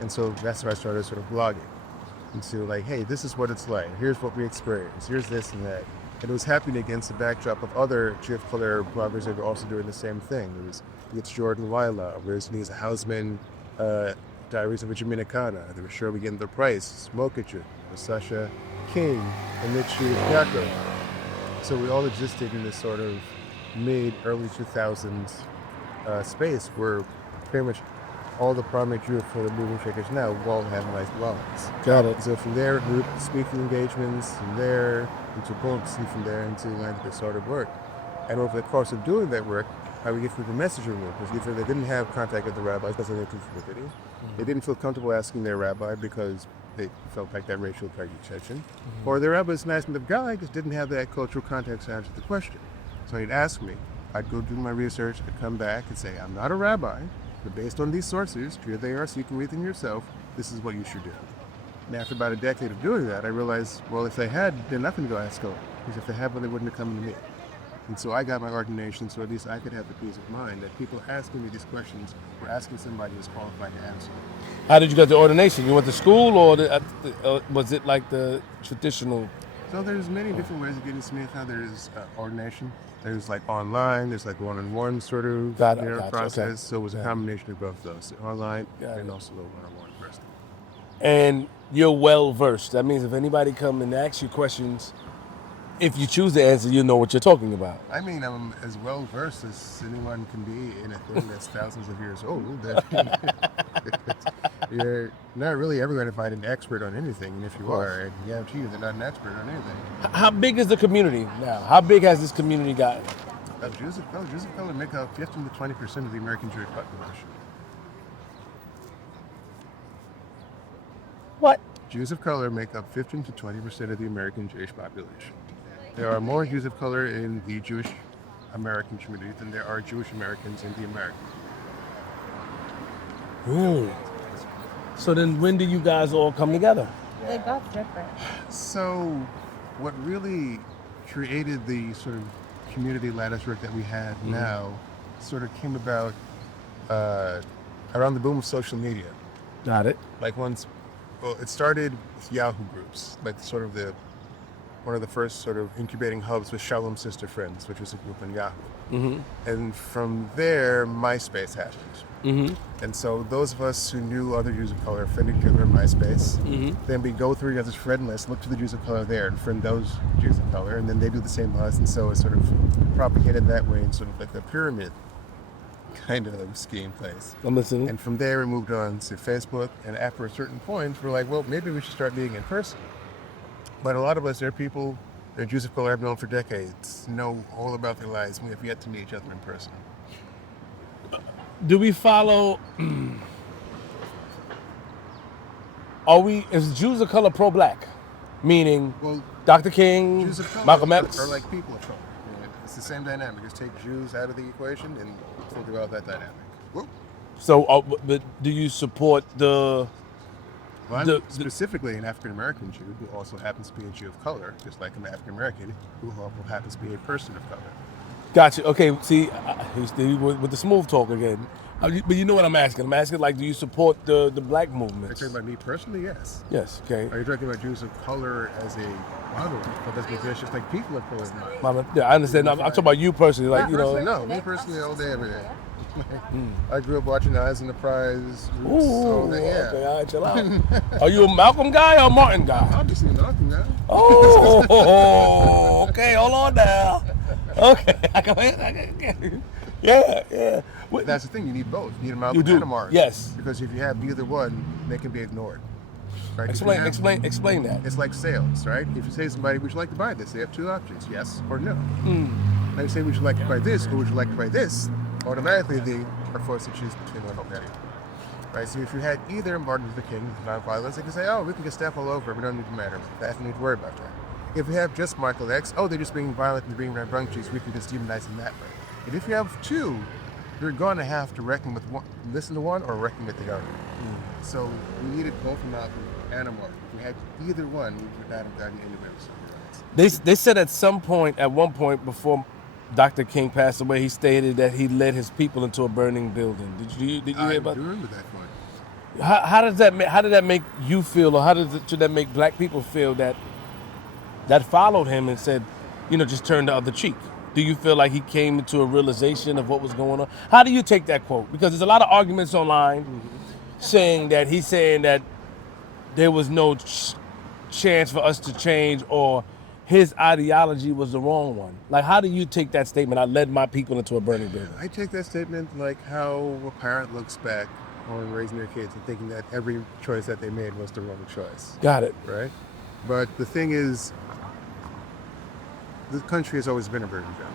And so that's where I started sort of blogging. And so like, hey, this is what it's like. Here's what we experienced. Here's this and that. And it was happening against the backdrop of other Jewish color bloggers that were also doing the same thing. It's Jordan Weiler, there's Lisa Hausman, Diaries of a Dominicana, there was Shirley Getting the Price, Smokichu, Sasha King, and Mitchie Yaakov. So we all existed in this sort of mid-early 2000s space where pretty much all the prominent Jewish color movement shakers now all have nice blogs. Got it. So from there, group speaking engagements, from there into books, and from there into this sort of work. And over the course of doing that work, I would get through the messaging room, because either they didn't have contact with the rabbis because of their community. They didn't feel comfortable asking their rabbi because they felt like that racial prejudice. Or their rabbi was a nice enough guy, just didn't have that cultural context to answer the question. So he'd ask me, I'd go do my research, I'd come back and say, I'm not a rabbi, but based on these sources, here they are, so you can read them yourself, this is what you should do. And after about a decade of doing that, I realized, well, if they had, then nothing to go ask them. Because if they had one, they wouldn't have come to me. And so I got my ordination, so at least I could have the peace of mind that people asking me these questions were asking somebody who's qualified to answer. How did you get the ordination? You went to school, or was it like the traditional? So there's many different ways of getting Smicha. There's ordination. There's like online. There's like one-on-one sort of process. Okay. So it was a combination of both those, online and also the one-on-one person. And you're well versed. That means if anybody come and asks you questions, if you choose to answer, you know what you're talking about. I mean, I'm as well versed as anyone can be in a thing that's thousands of years old. You're not really ever going to find an expert on anything, and if you are, I guarantee you they're not an expert on anything. How big is the community now? How big has this community gotten? Jews of color make up 15 to 20% of the American Jewish population. What? Jews of color make up 15 to 20% of the American Jewish population. There are more Jews of color in the Jewish American community than there are Jewish Americans in the American. Really? So then when do you guys all come together? They're both different. So what really created the sort of community lattice work that we have now sort of came about around the boom of social media. Got it. Like it started with Yahoo groups, like sort of the one of the first sort of incubating hubs was Shalom Sister Friends, which was a group in Yahoo. And from there, MySpace happened. And so those of us who knew other Jews of color friended each other in MySpace. Then we go through each other's friend list, look to the Jews of color there, and friend those Jews of color, and then they do the same to us, and so it's sort of propagated that way in sort of like the pyramid kind of scheme place. I'm listening. And from there, we moved on to Facebook, and after a certain point, we're like, well, maybe we should start meeting in person. But a lot of us, they're people, they're Jews of color I've known for decades, know all about their lives. We have yet to meet each other in person. Do we follow? Is Jews of color pro-black? Meaning, Well, Dr. King, Jews of color Malcolm X? are like people of color. You know, it's the same dynamic. Just take Jews out of the equation and think about that dynamic. Whoop. So, but do you support the? Well, I'm The- specifically an African American Jew who also happens to be a Jew of color, just like an African American who also happens to be a person of color. Gotcha. Okay. See, with the smooth talk again. But you know what I'm asking? I'm asking, like, do you support the black Are you movements? talking about me personally? Yes. Yes. Okay. Are you talking about Jews of color as a model? But that's because it's just like people of color. Mama, yeah, I understand. No, I'm talking about you personally, like, you Personally, know. no. Me personally, all day, every day. I grew up watching Eyes on the Prize. Ooh, So, yeah. okay, all right, chill out. Are you a Malcolm guy or a Martin guy? Obviously, Malcolm, man. Oh, okay, hold on now. Okay, yeah. But that's the thing. You need both. You need a You Malcolm do, and a Martin. yes. Because if you have neither one, they can be ignored. Right? If you have- Explain that. It's like sales, right? If you say to somebody, would you like to buy this? They have two options, yes or no. Now you say, would you like to buy this or would you like to buy this? Automatically, they are forced to choose between one already. Right? So if you had either Martin Luther King, nonviolence, they can say, oh, we can get staff all over. We don't need to matter. That. We don't need to worry about that. If you have just Michael X, oh, they're just being violent and being rambunctious, we can just demonize them that way. And if you have two, you're going to have to reckon with one, listen to one or reckon with the other. So we needed both Malcolm and a Martin. If we had either one, we would not have gotten anywhere with something else. They said at one point before Dr. King passed away, he stated that he led his people into a burning building. Did you hear about I remember that point. how did that make you feel, or should that make black people feel that followed him and said, just turn the other cheek? Do you feel like he came into a realization of what was going on? How do you take that quote? Because there's a lot of arguments online saying that he's saying that there was no chance for us to change, or his ideology was the wrong one. Like, how do you take that statement? I led my people into a burning building. I take that statement like how a parent looks back on raising their kids and thinking that every choice that they made was the wrong choice. Got it. Right? But the thing is, the country has always been a burning ground.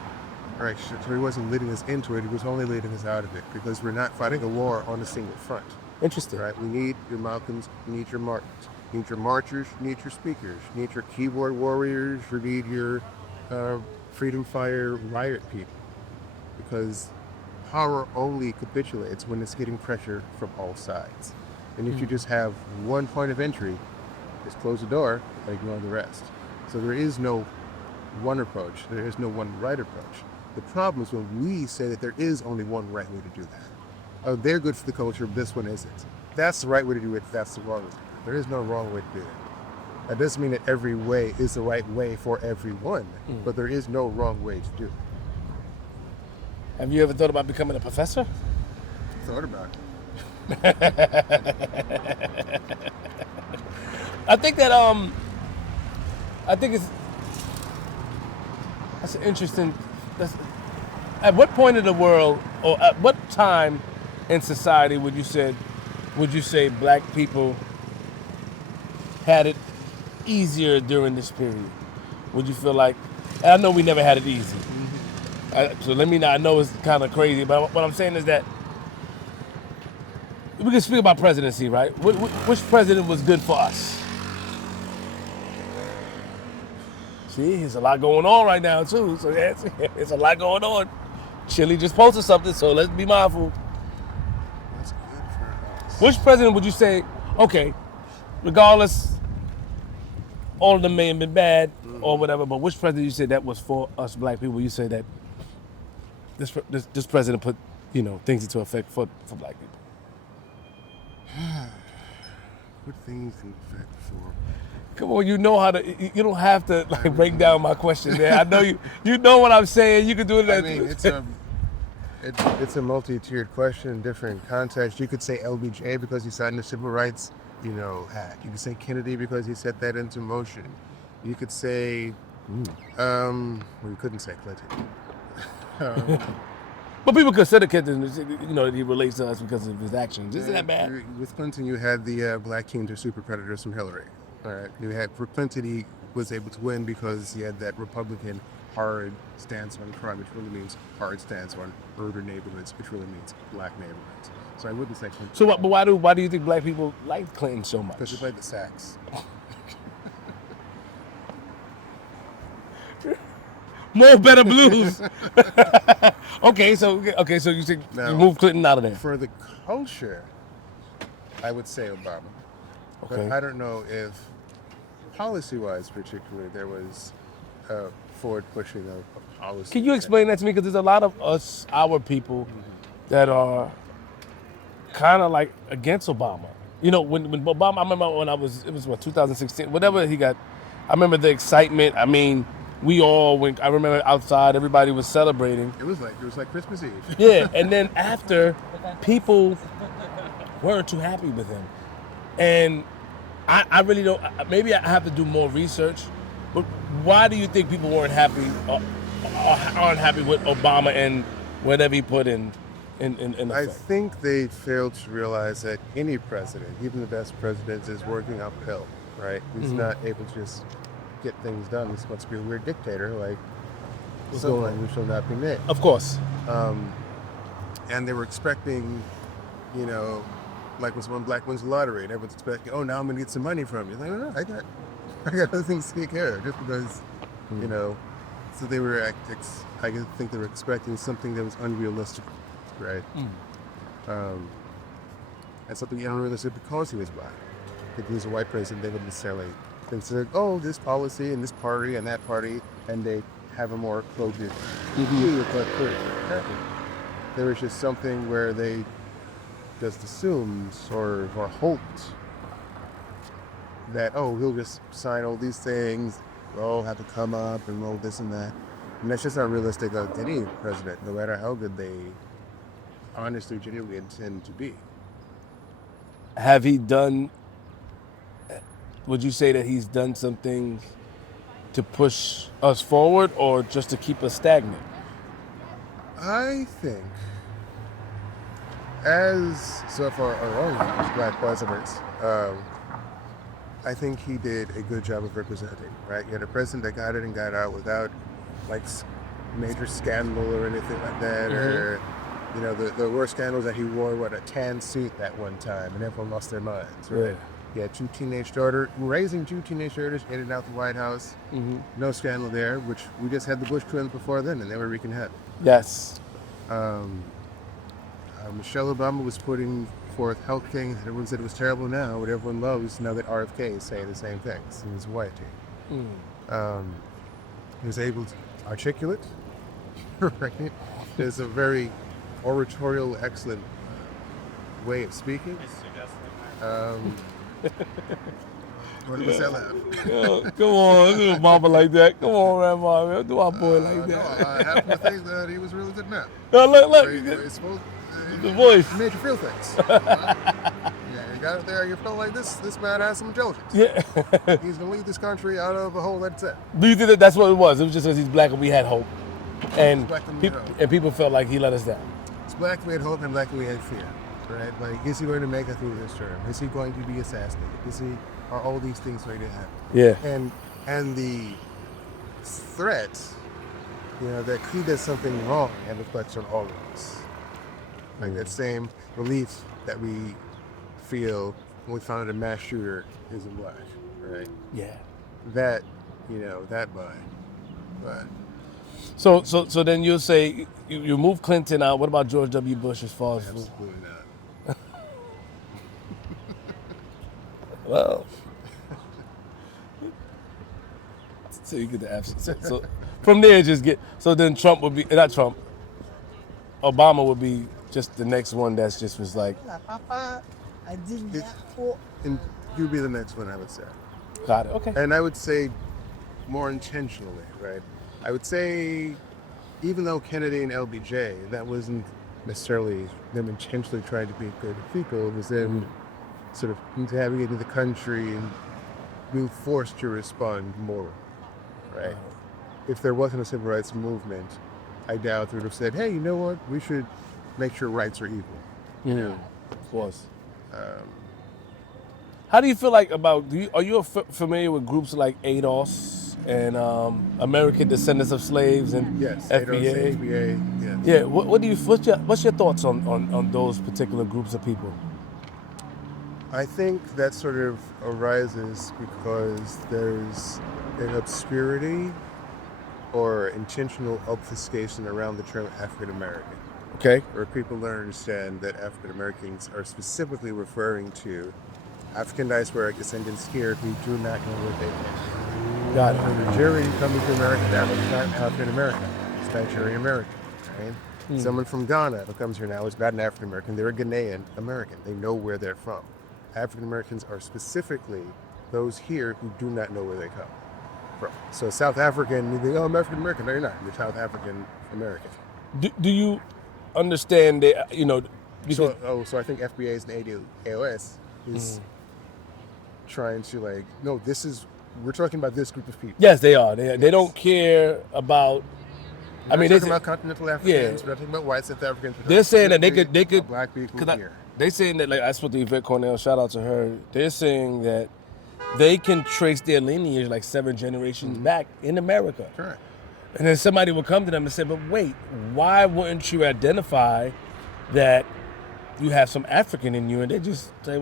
Right? So he wasn't leading us into it, he was only leading us out of it, because we're not fighting a war on a single front. Interesting. Right? We need your Malcolms, you need your Martins, you need your marchers, you need your speakers, you need your keyboard warriors, you need your freedom fire riot people. Because power only capitulates when it's getting pressure from all sides. And if you just have one point of entry, just close the door and ignore the rest. So there is no one approach, there is no one right approach. The problem is when we say that there is only one right way to do that. Oh, they're good for the culture, but this one isn't. That's the right way to do it, that's the wrong way to do it. There is no wrong way to do it. That doesn't mean that every way is the right way for everyone, but there is no wrong way to do it. Have you ever thought about becoming a professor? Thought about it. I think that's an interesting. At what point in the world, or at what time in society would you say black people had it easier during this period? Would you feel like? And I know we never had it easy. So let me not. I know it's kind of crazy, but what I'm saying is that we can speak about presidency, right? Which president was good for us? See, there's a lot going on right now too. So it's a lot going on. Chile just posted something, so let's be mindful. What's good for us? Which president would you say, okay, regardless, all of them may have been bad or whatever, but which president you say that was for us black people? You say that this president put, things into effect for black people. Put things in effect for. Come on, you know how to. You don't have to like break down my question there. I know you. You know what I'm saying. You can do it. I mean, it's a multi-tiered question, different context. You could say LBJ because he signed the Civil Rights, Act. You could say Kennedy because he set that into motion. You could say, well, you couldn't say Clinton. But people consider Clinton, that he relates to us because of his actions. Isn't that bad? With Clinton, you had the black teens are super predators from Hillary. All right. For Clinton, he was able to win because he had that Republican hard stance on crime, which really means hard stance on urban neighborhoods, which really means black neighborhoods. So I wouldn't say Clinton. So, but why do you think black people like Clinton so much? Because he played the sax. More better blues. Okay, so you think you move Clinton out of there? For the culture, I would say Obama. Okay. But I don't know if policy-wise, particularly, there was a forward pushing of a policy. Can you explain that to me? Because there's a lot of our people, that are kind of like against Obama. When Obama, I remember when it was 2016, whatever he got. I remember the excitement. I mean, we all went. I remember outside, everybody was celebrating. It was like Christmas Eve. Yeah, and then after, people weren't too happy with him, and I really don't. Maybe I have to do more research. But why do you think people weren't happy, aren't happy with Obama and whatever he put in effect? I think they failed to realize that any president, even the best president, is working uphill, right? He's not able to just get things done. He's supposed to be a weird dictator, like someone who shall not be named. Of course. And they were expecting, like when someone black wins the lottery, and everyone's expecting, oh, now I'm going to get some money from you. Like, no, I got other things to take care of, just because, so they were, I think they were expecting something that was unrealistic, right? And something unrealistic because he was black. If he was a white president, they wouldn't necessarily consider, oh, this policy and this party and that party, and they have a more cogent view of what could happen. There was just something where they just assumed or hoped that, oh, he'll just sign all these things, we'll have to come up and roll this and that. And that's just not realistic of any president, no matter how good they honestly, genuinely intend to be. Have he done, would you say that he's done some things to push us forward or just to keep us stagnant? I think, so far our own black presidents, I think he did a good job of representing, right? You had a president that got in and got out without like major scandal or anything like that, or the worst scandal was that he wore a tan suit that one time and everyone lost their minds, right? Yeah. He had raising two teenage daughters, in and out the White House. No scandal there, which we just had the Bush twins before then, and they were wreaking havoc. Yes. Michelle Obama was putting forth health things that everyone said it was terrible now, what everyone loves now that RFK is saying the same things in his white team. He was able to articulate, right? There's a very oratorial, excellent way of speaking. What was that laugh? Come on, do a mama like that. Come on, Grandma, man. Do our boy like that. No, I happen to think that he was a really good man. Look. The voice. He made you feel things. You got it there, you felt like this man has some intelligence. Yeah. He's going to lead this country out of a hole that's it. Do you think that that's what it was? It was just because he's black and we had hope. And people felt like he let us down. It's black and we had hope and black and we had fear. Right? Like, is he going to make it through this term? Is he going to be assassinated? Are all these things going to happen? Yeah. And the threat, that he does something wrong and reflects on all of us. Like that same relief that we feel when we found out a mass shooter isn't black, right? Yeah. That, that line. But So then you'll say you move Clinton out. What about George W. Bush as far as absolutely not. Well, so you get the absence. So from there, so then Trump would be, not Trump, Obama would be just the next one that's just was like. And you'd be the next one, I would say. Got it. Okay. And I would say more intentionally, right? I would say even though Kennedy and LBJ, that wasn't necessarily them intentionally trying to be good people, it was them sort of navigating the country and being forced to respond more, right? If there wasn't a civil rights movement, I doubt they would have said, hey, you know what? We should make sure rights are equal. Yeah, of course. How do you feel like about, are you familiar with groups like ADOS and American Descendants of Slaves and Yes, FBA? FBA, yes. Yeah, what do you, what's your thoughts on those particular groups of people? I think that sort of arises because there's an obscurity or intentional obfuscation around the term African American. Okay. Where people don't understand that African Americans are specifically referring to African diasporic descendants here who do not know where they came. Got it. So the jury coming to America now is not African American, it's Nigerian American, right? Someone from Ghana who comes here now is not an African American, they're a Ghanaian American. They know where they're from. African Americans are specifically those here who do not know where they come from. So South African, you think, oh, I'm African American. No, you're not. You're South African American. Do you understand that, So I think FBA's and AOS is trying to no, we're talking about this group of people. Yes, they are. They don't care about, We're not talking about continental Africans. We're not talking about white South Africans. They're saying that they could black people here. They're saying that, I spoke to Yvette Cornell, shout out to her. They're saying that they can trace their lineage 7 generations back in America. Correct. And then somebody would come to them and say, but wait, why wouldn't you identify that you have some African in you? And they just say,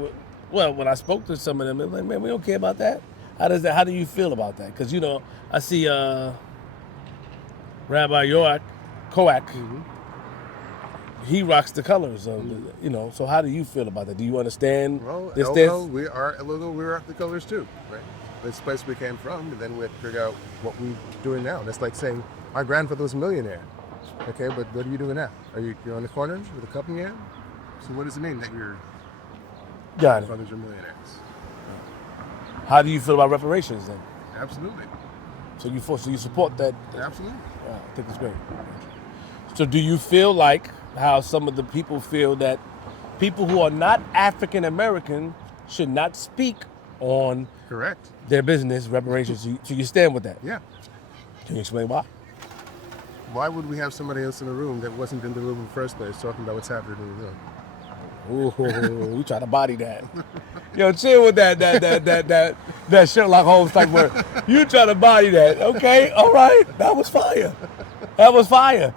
well, when I spoke to some of them, they're like, man, we don't care about that. How do you feel about that? Because, I see Rabbi Koach, he rocks the colors of so how do you feel about that? Do you understand this? We rock the colors too, right? This place we came from, and then we have to figure out what we're doing now. That's like saying, my grandfather was a millionaire. Okay, but what are you doing now? You're on the corners with a company in? So what does it mean that your grandfathers are millionaires? How do you feel about reparations then? Absolutely. So you support that? Absolutely. I think it's great. So do you feel like how some of the people feel that people who are not African American should not speak on Correct. their business reparations? So you stand with that? Yeah. Can you explain why? Why would we have somebody else in the room that wasn't in the room in the first place talking about what's happening in the room? Ooh, we try to body that. Yo, chill with that Sherlock Holmes type word. You try to body that, okay? All right, that was fire. That was fire.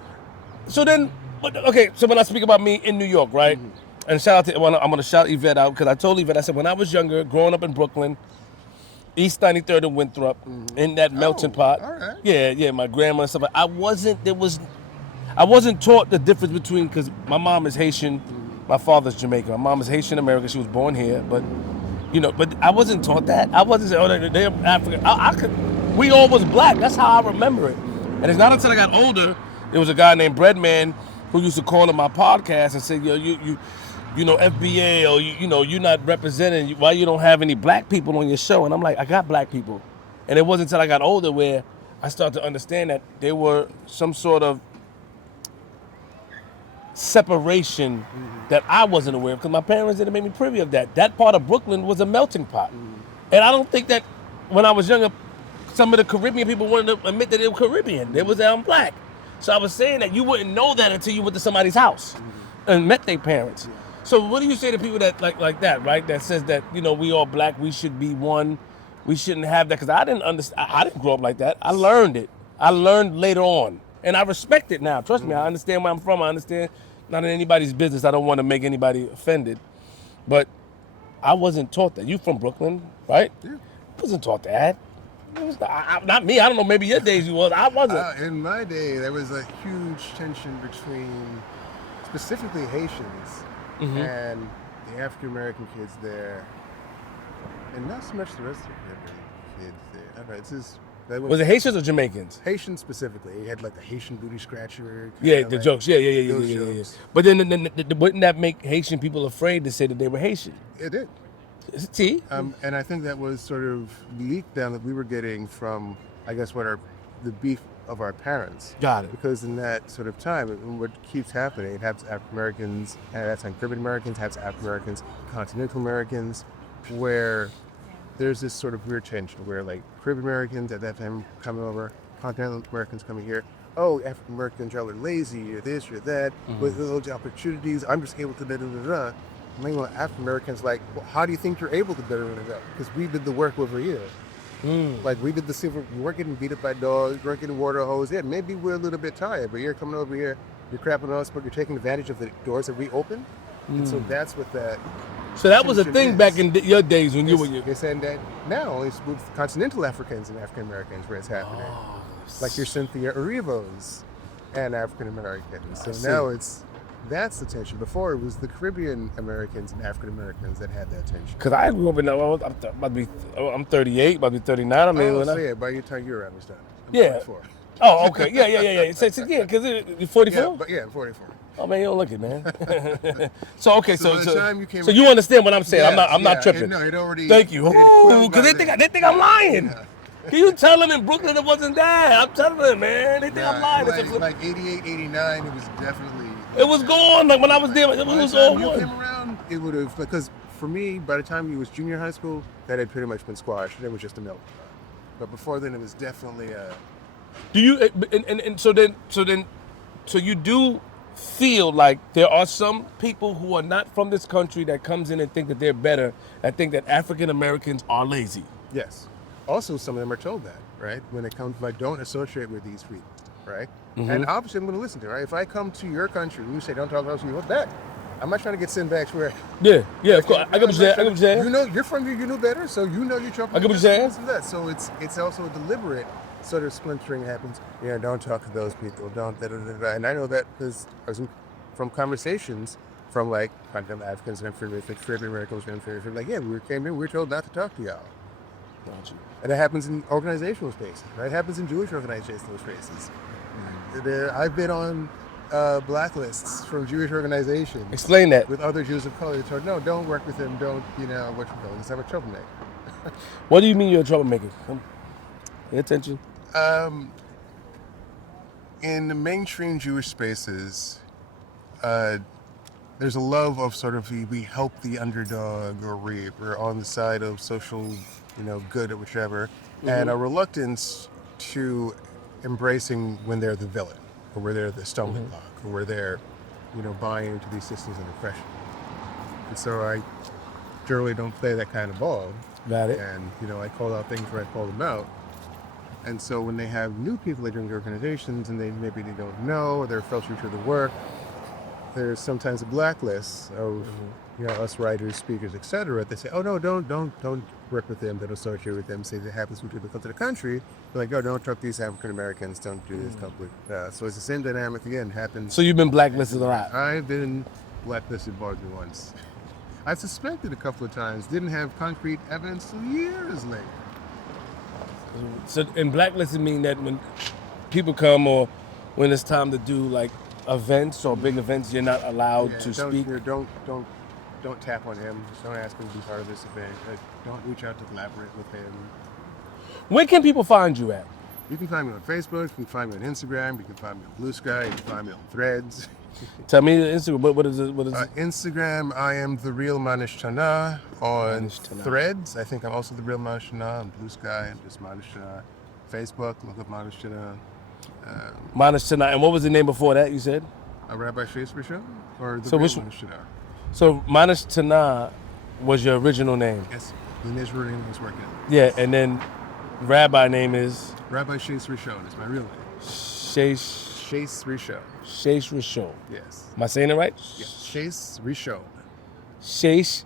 So then, okay. So when I speak about me in New York, right? And shout out to, I'm gonna shout Yvette out because I told Yvette, I said when I was younger, growing up in Brooklyn, East 93rd and Winthrop, in that melting pot. All right. Yeah, my grandma and stuff. I wasn't taught the difference between, because my mom is Haitian, my father's Jamaican. My mom is Haitian American. She was born here, but I wasn't taught that. I wasn't saying, oh, they're African. We all was black. That's how I remember it. And it's not until I got older, there was a guy named Breadman who used to call on my podcast and say, yo, you FBA, or you're not representing, why you don't have any black people on your show? And I'm like, I got black people. And it wasn't until I got older where I started to understand that there were some sort of separation that I wasn't aware of because my parents didn't make me privy of that. That part of Brooklyn was a melting pot. And I don't think that when I was younger, some of the Caribbean people wanted to admit that they were Caribbean. They was black. So I was saying that you wouldn't know that until you went to somebody's house and met their parents. So what do you say to people that like that, right? That says that, we all black, we should be one. We shouldn't have that, because I didn't understand. I didn't grow up like that. I learned it. I learned later on. And I respect it now. Trust me, I understand where I'm from. I understand not in anybody's business. I don't want to make anybody offended. But I wasn't taught that. You from Brooklyn, right? Yeah. I wasn't taught that. It was not me. I don't know, maybe your days you was. I wasn't. In my day, there was a huge tension between specifically Haitians and the African American kids there, and not so much the rest of the kids there. I don't know, it's just, was it Haitians or Jamaicans? Haitians specifically. He had like the Haitian booty scratcher. Yeah, the jokes. Yeah. But then wouldn't that make Haitian people afraid to say that they were Haitian? It did. See? And I think that was sort of leaked down that we were getting from, I guess, the beef of our parents. Got it. Because in that sort of time, what keeps happening, it happens to African Americans, and at that time Caribbean Americans, happens to African Americans, continental Americans, where there's this sort of weird tension where like Caribbean Americans at that time coming over, continental Americans coming here, oh, African Americans y'all are lazy, you're this, you're that, with those opportunities, I'm just able to da-da-da-da. And then African Americans like, well, how do you think you're able to da-da-da-da? Because we did the work over here. Like we did the civil, we weren't getting beat up by dogs, we weren't getting water hose. Yeah, maybe we're a little bit tired, but you're coming over here, you're crapping on us, but you're taking advantage of the doors that we open. And so that's what that. So that was a thing back in your days when you were. You're saying that now it's with continental Africans and African Americans where it's happening. Like your Cynthia Urivos and African Americans. So now that's the tension. Before it was the Caribbean Americans and African Americans that had that tension. Because I grew up in, I'm 38, about to be 39. I mean, so yeah, by your time you're around, Mr. I'm Yeah. 44. Oh, okay. Yeah. So, yeah, because you're 44? Yeah, I'm 44. Oh man, you don't look it, man. So okay, So by the time you came so you understand what I'm saying? I'm not tripping. It already. Thank you. Because they think I'm lying. Yeah. Can you tell them in Brooklyn it wasn't that? I'm telling them, man. They think I'm lying. Like 88, 89, it was definitely. It was gone. Like when I was there, it was all you one. came around, it would have, because for me, by the time you was junior high school, that had pretty much been squashed. It was just a milk. But before then, it was definitely Do you so you do feel like there are some people who are not from this country that comes in and think that they're better, that think that African Americans are lazy. Yes. Also, some of them are told that, right? When it comes like, don't associate with these people, right? And obviously, I'm going to listen to it, right? If I come to your country and you say, don't talk about you, what's that? I'm not trying to get sent back to where. Yeah, of course. I get what you're saying. You know, you're from here, you know better, so you know you're talking. I get what you're saying. So it's also a deliberate sort of splintering happens. Yeah, don't talk to those people. Don't da-da-da-da. And I know that because I was from conversations from like Africans and Caribbean Americans and like, yeah, we came in, we were told not to talk to y'all. And it happens in organizational spaces, right? It happens in Jewish organizational spaces. I've been on blacklists from Jewish organizations. Explain that. With other Jews of color. They told, no, don't work with them. Don't, what you call this. I'm a troublemaker. What do you mean you're a troublemaker? Pay attention. In the mainstream Jewish spaces, there's a love of sort of we help the underdog, or we're on the side of social, good or whichever, and a reluctance to embracing when they're the villain, or where they're the stumbling block, or where they're, buying into these systems of oppression. And so I generally don't play that kind of ball. Got it. And, I call out things where I call them out. And so when they have new people that join the organizations and maybe they don't know, or they're filtered through the work, there's sometimes a blacklist of us writers, speakers, etc. They say, oh no, don't work with them, don't associate with them. Say that happens when people come to the country. They're like, oh, don't talk to these African Americans, don't do this, so it's the same dynamic again happens. So you've been blacklisted a lot. I've been blacklisted more than once. I suspected a couple of times, didn't have concrete evidence until years later. So, and blacklisted mean that when people come or when it's time to do like events or big events, you're not allowed to speak. Don't tap on him. Just don't ask him to be part of this event. Don't reach out to collaborate with him. Where can people find you at? You can find me on Facebook. You can find me on Instagram. You can find me on Blue Sky. You can find me on Threads. Tell me the Instagram. What is it? Instagram, I am the real ManNishtana. On Threads, I think I'm also the real ManNishtana. On Blue Sky, I'm just ManNishtana. Facebook, look up ManNishtana. ManNishtana. And what was the name before that? You said? Rabbi Frazier, or the so real which ManNishtana. So ManNishtana was your original name. Yes, the Israeli name was working. Yeah, and then Rabbi name is Rabbi Shais Rishon. It's my real name. Shais Rishon. Shais Rishon. Yes. Am I saying it right? Yes. Shais Rishon. Shais.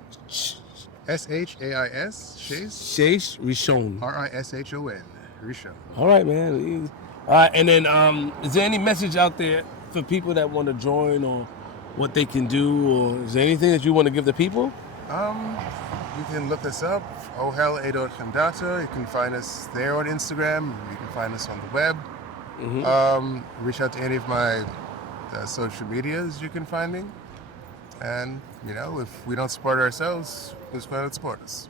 S-H-A-I-S. Shais Rishon. R-I-S-H-O-N. Rishon. All right, man. All right, and then is there any message out there for people that want to join, or what they can do, or is there anything that you want to give the people? You can look us up, Ohel Edot Hamdata. You can find us there on Instagram. You can find us on the web. Reach out to any of my social medias. You can find me. And, you know, if we don't support ourselves, who's going to support us?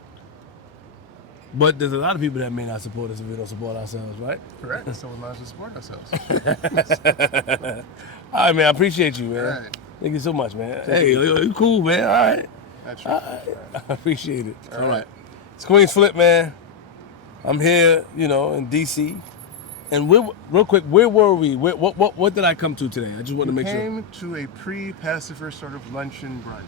But there's a lot of people that may not support us if we don't support ourselves, right? Correct. So we might as well support ourselves. All right, man. I appreciate you, man. All right. Thank you so much, man. Hey, you cool, man. All right. That's All right. right. I appreciate it. All right. It's QUEENZFLIP, man. I'm here, you know, in D.C. And real quick, where were we? What did I come to today? I just want to make sure. We came to a pre-Passover sort of luncheon brunch.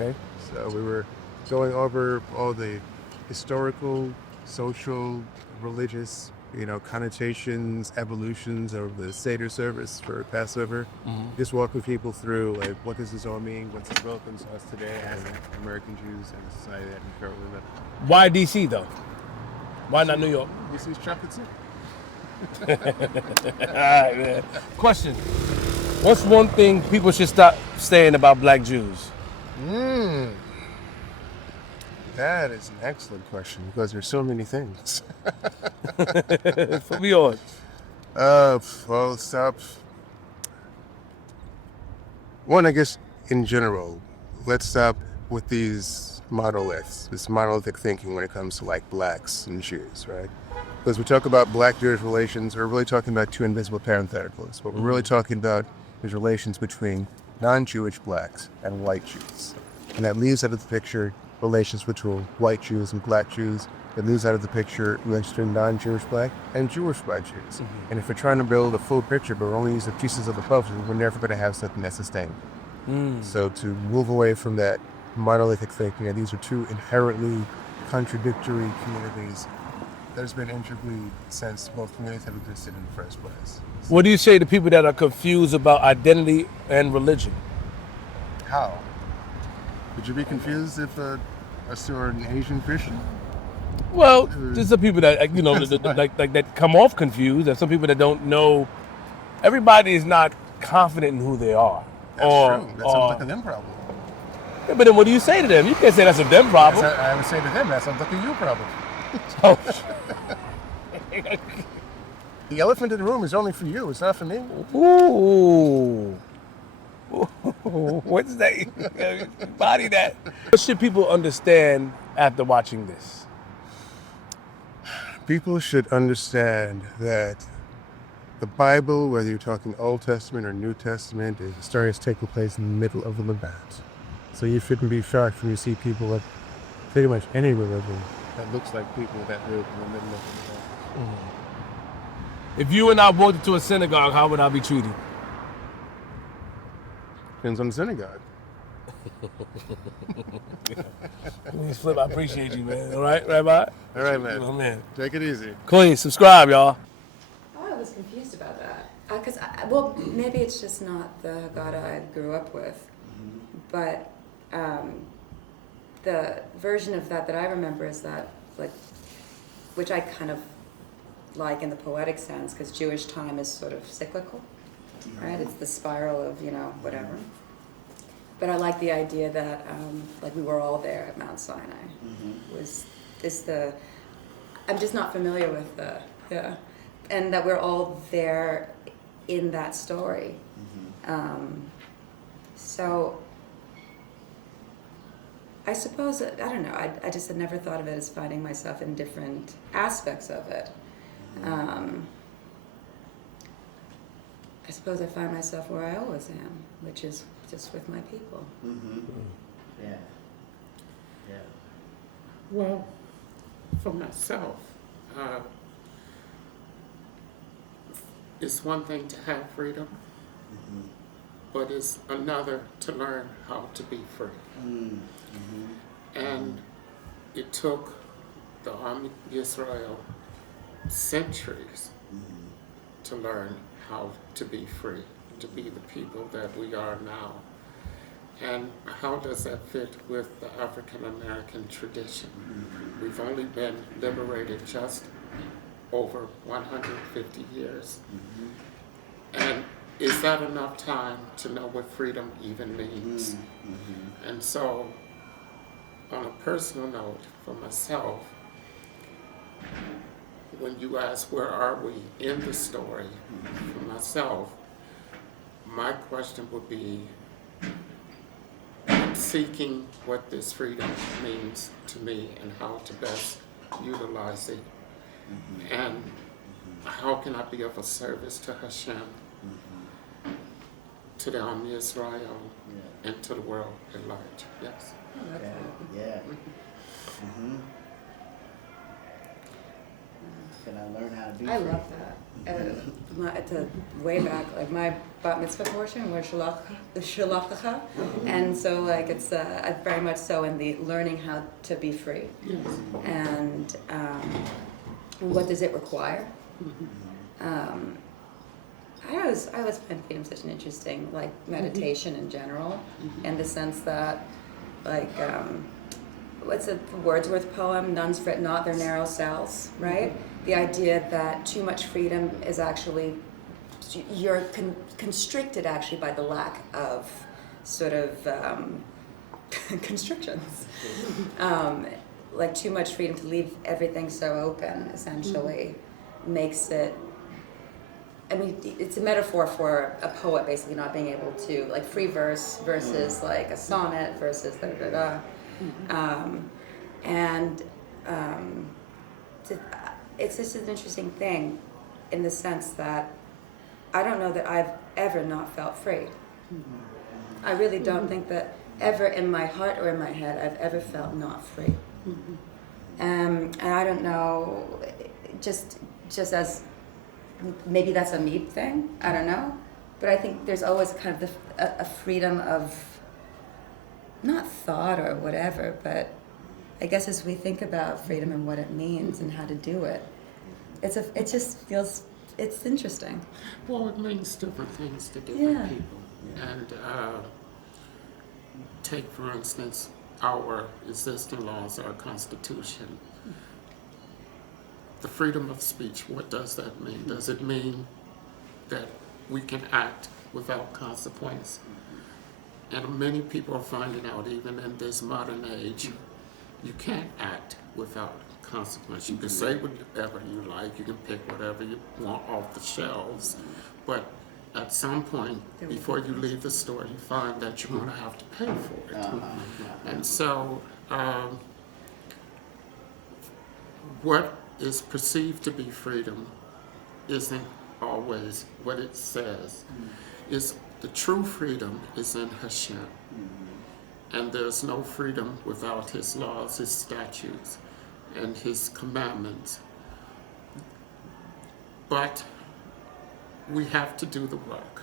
Okay. So we were going over all the historical, social, religious, you know, connotations, evolutions of the Seder service for Passover. Just walking people through, like, what does this all mean? What's it relevant to us today as American Jews and the society that we currently live in? Why D.C. though? Why not New York? This is Chocolate City. All right, man. Question. What's one thing people should stop saying about black Jews? That is an excellent question because there's so many things. Put me on. Well, stop. One, I guess, in general, let's stop with these monoliths, this monolithic thinking when it comes to like blacks and Jews, right? Because we talk about black-Jewish relations, we're really talking about two invisible parentheticals. What we're really talking about is relations between non-Jewish blacks and white Jews. And that leaves out of the picture relations between white Jews and black Jews. It leaves out of the picture relations between non-Jewish black and Jewish black Jews. And if we're trying to build a full picture, but we're only using pieces of the puzzle, we're never going to have something that's sustainable. So to move away from that monolithic thinking, and these are two inherently contradictory communities that has been integrally since both communities have existed in the first place. What do you say to people that are confused about identity and religion? How? Would you be confused if a or an Asian Christian? Well, there's some people that you know that come off confused. There's some people that don't know. Everybody is not confident in who they are. That's true. That sounds like a them problem. Yeah, but then what do you say to them? You can't say that's a them problem. I would say to them, that sounds like a you problem. Oh. The elephant in the room is only for you. It's not for me. Ooh. What's that? Body that. What should people understand after watching this? People should understand that the Bible, whether you're talking Old Testament or New Testament, is a story that's taking place in the middle of the Levant. So you shouldn't be shocked when you see people of pretty much any religion that looks like people that live in the middle of the Levant. If you and I walked into a synagogue, how would I be treated? Depends on the synagogue. QUEENZFLIP, I appreciate you, man. All right, Rabbi? All right, man. Oh, man. Take it easy. Queen, subscribe, y'all. Oh, I was confused about that. Because, well, maybe it's just not the God I grew up with. But the version of that I remember is that, like, which I kind of like in the poetic sense, because Jewish time is sort of cyclical, right? It's the spiral of, you know, whatever. But I like the idea that, like, we were all there at Mount Sinai. I'm just not familiar with and that we're all there in that story. So I suppose, I don't know, I just had never thought of it as finding myself in different aspects of it. I suppose I find myself where I always am, which is just with my people. Yeah. Yeah. Well, for myself, it's one thing to have freedom, but it's another to learn how to be free. And it took the army of Israel centuries to learn how to be free, to be the people that we are now. And how does that fit with the African American tradition? We've only been liberated just over 150 years. And is that enough time to know what freedom even means? And so, on a personal note, for myself, when you ask where are we in the story, for myself, my question would be, seeking what this freedom means to me and how to best utilize it. And how can I be of a service to Hashem, to the Am Yisrael, and to the world at large. Yes. Yeah. Can I learn how to be I free? love that. It's a way back, like my bat mitzvah portion was shalachacha, and so like it's very much so in the learning how to be free, and what does it require? I always find freedom such an interesting like meditation in general, in the sense that like what's a Wordsworth poem? Nuns fret not their narrow cells, right? The idea that too much freedom is actually, you're constricted actually by the lack of sort of constrictions. Like too much freedom to leave everything so open essentially makes it, I mean, it's a metaphor for a poet basically not being able to, like free verse versus like a sonnet versus da da da. It's just an interesting thing in the sense that I don't know that I've ever not felt free. I really don't think that ever in my heart or in my head I've ever felt not free. And I don't know, just as maybe that's a me thing, I don't know, but I think there's always kind of a freedom of not thought or whatever, but I guess as we think about freedom and what it means and how to do it, it just feels, it's interesting. Well, it means different things to different people. And take, for instance, our existing laws, our Constitution. The freedom of speech, what does that mean? Does it mean that we can act without consequence? And many people are finding out, even in this modern age, you can't act without consequence. You can say whatever you like, you can pick whatever you want off the shelves, but at some point, before you leave the store, you find that you're going to have to pay for it. And so, what is perceived to be freedom isn't always what it says. Is the true freedom is in Hashem. And there's no freedom without His laws, His statutes, and His commandments. But we have to do the work.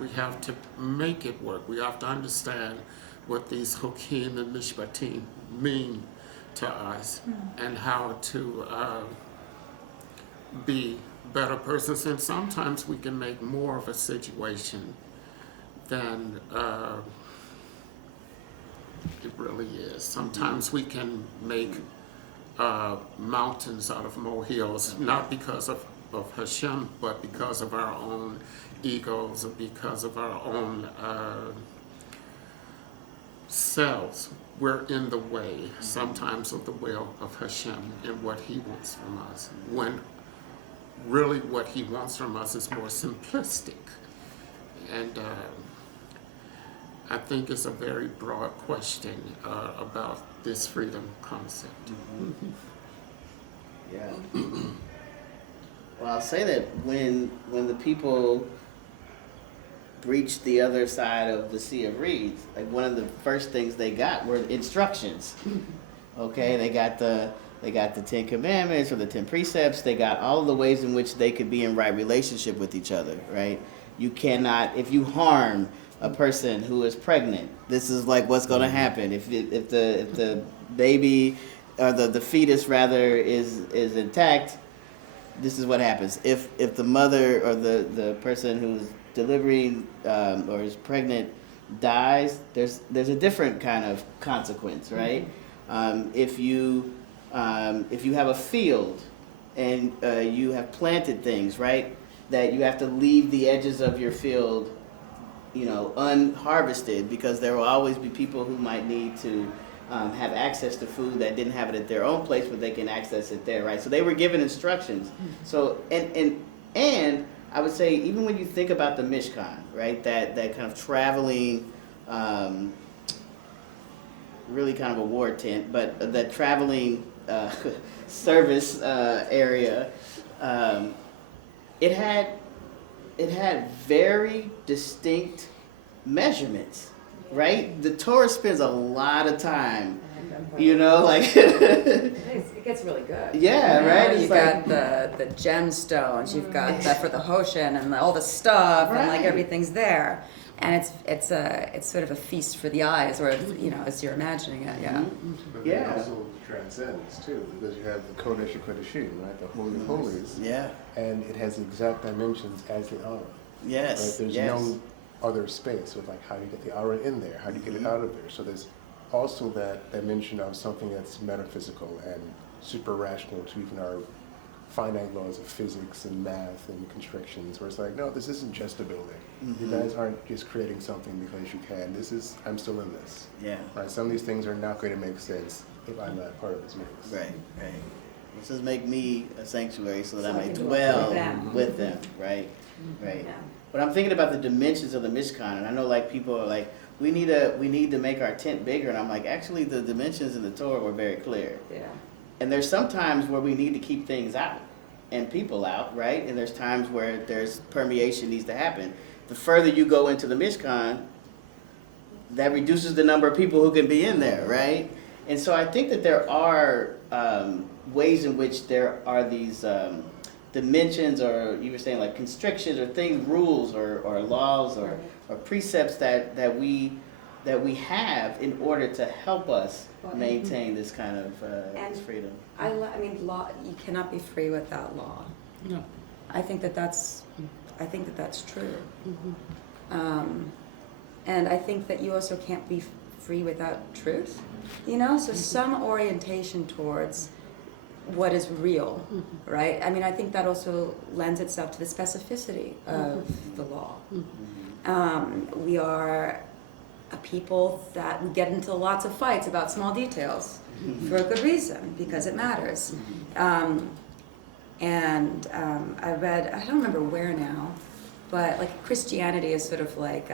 We have to make it work. We have to understand what these Hukim and Mishpatim mean to us and how to be better persons. And sometimes we can make more of a situation than it really is. Sometimes we can make mountains out of molehills, not because of Hashem, but because of our own egos or because of our own selves. We're in the way sometimes of the will of Hashem and what He wants from us, when really what He wants from us is more simplistic. And I think it's a very broad question about this freedom concept. Yeah. Well, I'll say that when the people breached the other side of the Sea of Reeds, like one of the first things they got were instructions. Okay, they got the 10 Commandments or the 10 Precepts. They got all of the ways in which they could be in right relationship with each other. Right? You cannot, if you harm a person who is pregnant, this is like what's going to happen. If the baby or the fetus rather is intact, this is what happens. If the mother or the person who's delivering or is pregnant dies, there's a different kind of consequence, right? If you have a field and you have planted things, right, that you have to leave the edges of your field, unharvested, because there will always be people who might need to have access to food that didn't have it at their own place, but they can access it there, right? So they were given instructions. So and I would say, even when you think about the Mishkan, right, that kind of traveling really kind of a war tent, but the traveling service area, it had very distinct measurements, right? The tourist spends a lot of time, like It gets really good. Yeah, right? You've got the gemstones, you've got that for the Hoshin and all the stuff, and like Right. everything's there. And it's sort of a feast for the eyes, or as you're imagining it, yeah. But Yeah. it also transcends too, because you have the Kodesh Kodeshim, right, the Holy of Holies, Yeah. and it has the exact dimensions as the Aron. Yes. Right? There's yes. no other space with like how do you get the Aron in there, how do you get it out of there. So there's also that dimension of something that's metaphysical and super rational to even our finite laws of physics and math and constrictions, where it's like, no, this isn't just a building. You guys aren't just creating something because you can. I'm still in this. Yeah. Right? Some of these things are not going to make sense if I'm not part of this mix. Right. This does make me a sanctuary so that So I I may can dwell dwell with them. with them. Right. Right. Yeah. But I'm thinking about the dimensions of the Mishkan, and I know like people are like, we need to make our tent bigger, and I'm like, actually the dimensions in the Torah were very clear. Yeah. And there's some times where we need to keep things out and people out, right? And there's times where there's permeation needs to happen. The further you go into the Mishkan, that reduces the number of people who can be in there, right? And so I think that there are ways in which there are these dimensions, or you were saying like constrictions or things, rules or laws or precepts that we have in order to help us maintain this kind of this freedom. I mean, law. You cannot be free without law. No. I think that's true. And I think that you also can't be free without truth. So some orientation towards what is real, right? I mean, I think that also lends itself to the specificity of the law. We are a people that we get into lots of fights about small details for a good reason, because it matters. I read, I don't remember where now, but like Christianity is sort of like,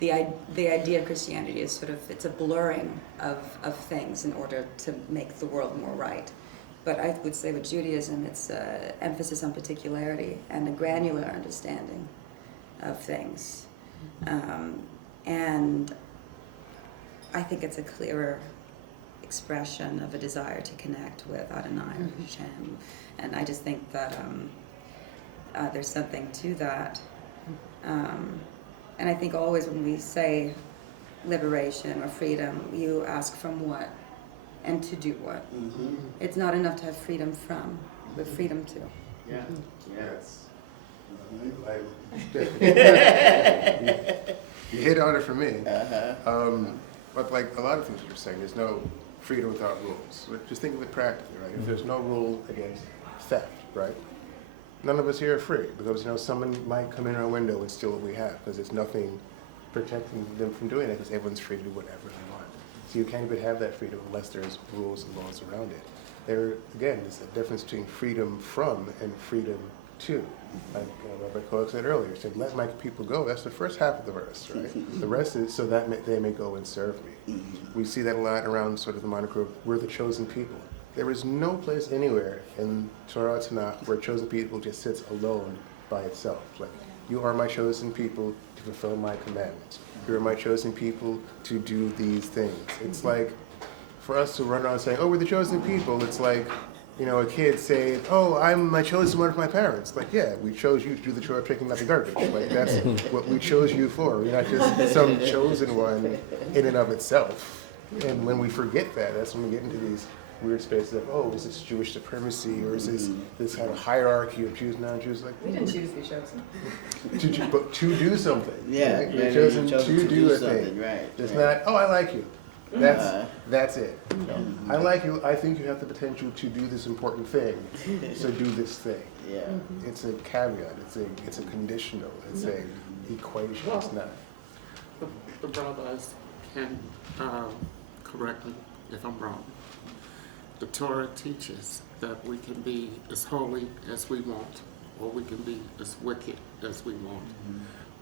the idea of Christianity is sort of, it's a blurring of things in order to make the world more right. But I would say with Judaism, it's emphasis on particularity and a granular understanding of things. And I think it's a clearer expression of a desire to connect with Adonai or Hashem. And I just think that there's something to that. And I think always when we say liberation or freedom, you ask from what and to do what. It's not enough to have freedom from, but freedom to. Yeah. Yes. You hit on it for me. But like a lot of things you're saying, there's no freedom without rules. Just think of it practically, right? If there's no rule against theft, right? None of us here are free, because someone might come in our window and steal what we have, because there's nothing protecting them from doing it, because everyone's free to do whatever they want. So you can't even have that freedom unless there's rules and laws around it. Again, there's a difference between freedom from and freedom to. Like Rabbi Kosch said earlier, he said, let my people go. That's the first half of the verse, right? The rest is so that they may go and serve me. We see that a lot around sort of the moniker of we're the chosen people. There is no place anywhere in Torah Tanakh where chosen people just sits alone by itself. Like, you are my chosen people to fulfill my commandments. You are my chosen people to do these things. It's like, for us to run around saying, oh, we're the chosen people, it's like, a kid saying, oh, I'm my chosen one of my parents. Like, yeah, we chose you to do the chore of picking up the garbage. Like, that's what we chose you for. You're not just some chosen one in and of itself. And when we forget that, that's when we get into these weird spaces of, oh, is this Jewish supremacy, or is this kind of hierarchy of Jews, non-Jews? Like, We didn't choose to be chosen. but to do something. Yeah, right? yeah, You're chosen you're to do a thing. something, right, It's right. not, oh, I like you. That's it. I like you. I think you have the potential to do this important thing. So do this thing. Yeah. It's a caveat. It's a conditional. It's a equation. It's not. The brothers can correct me if I'm wrong. The Torah teaches that we can be as holy as we want, or we can be as wicked as we want.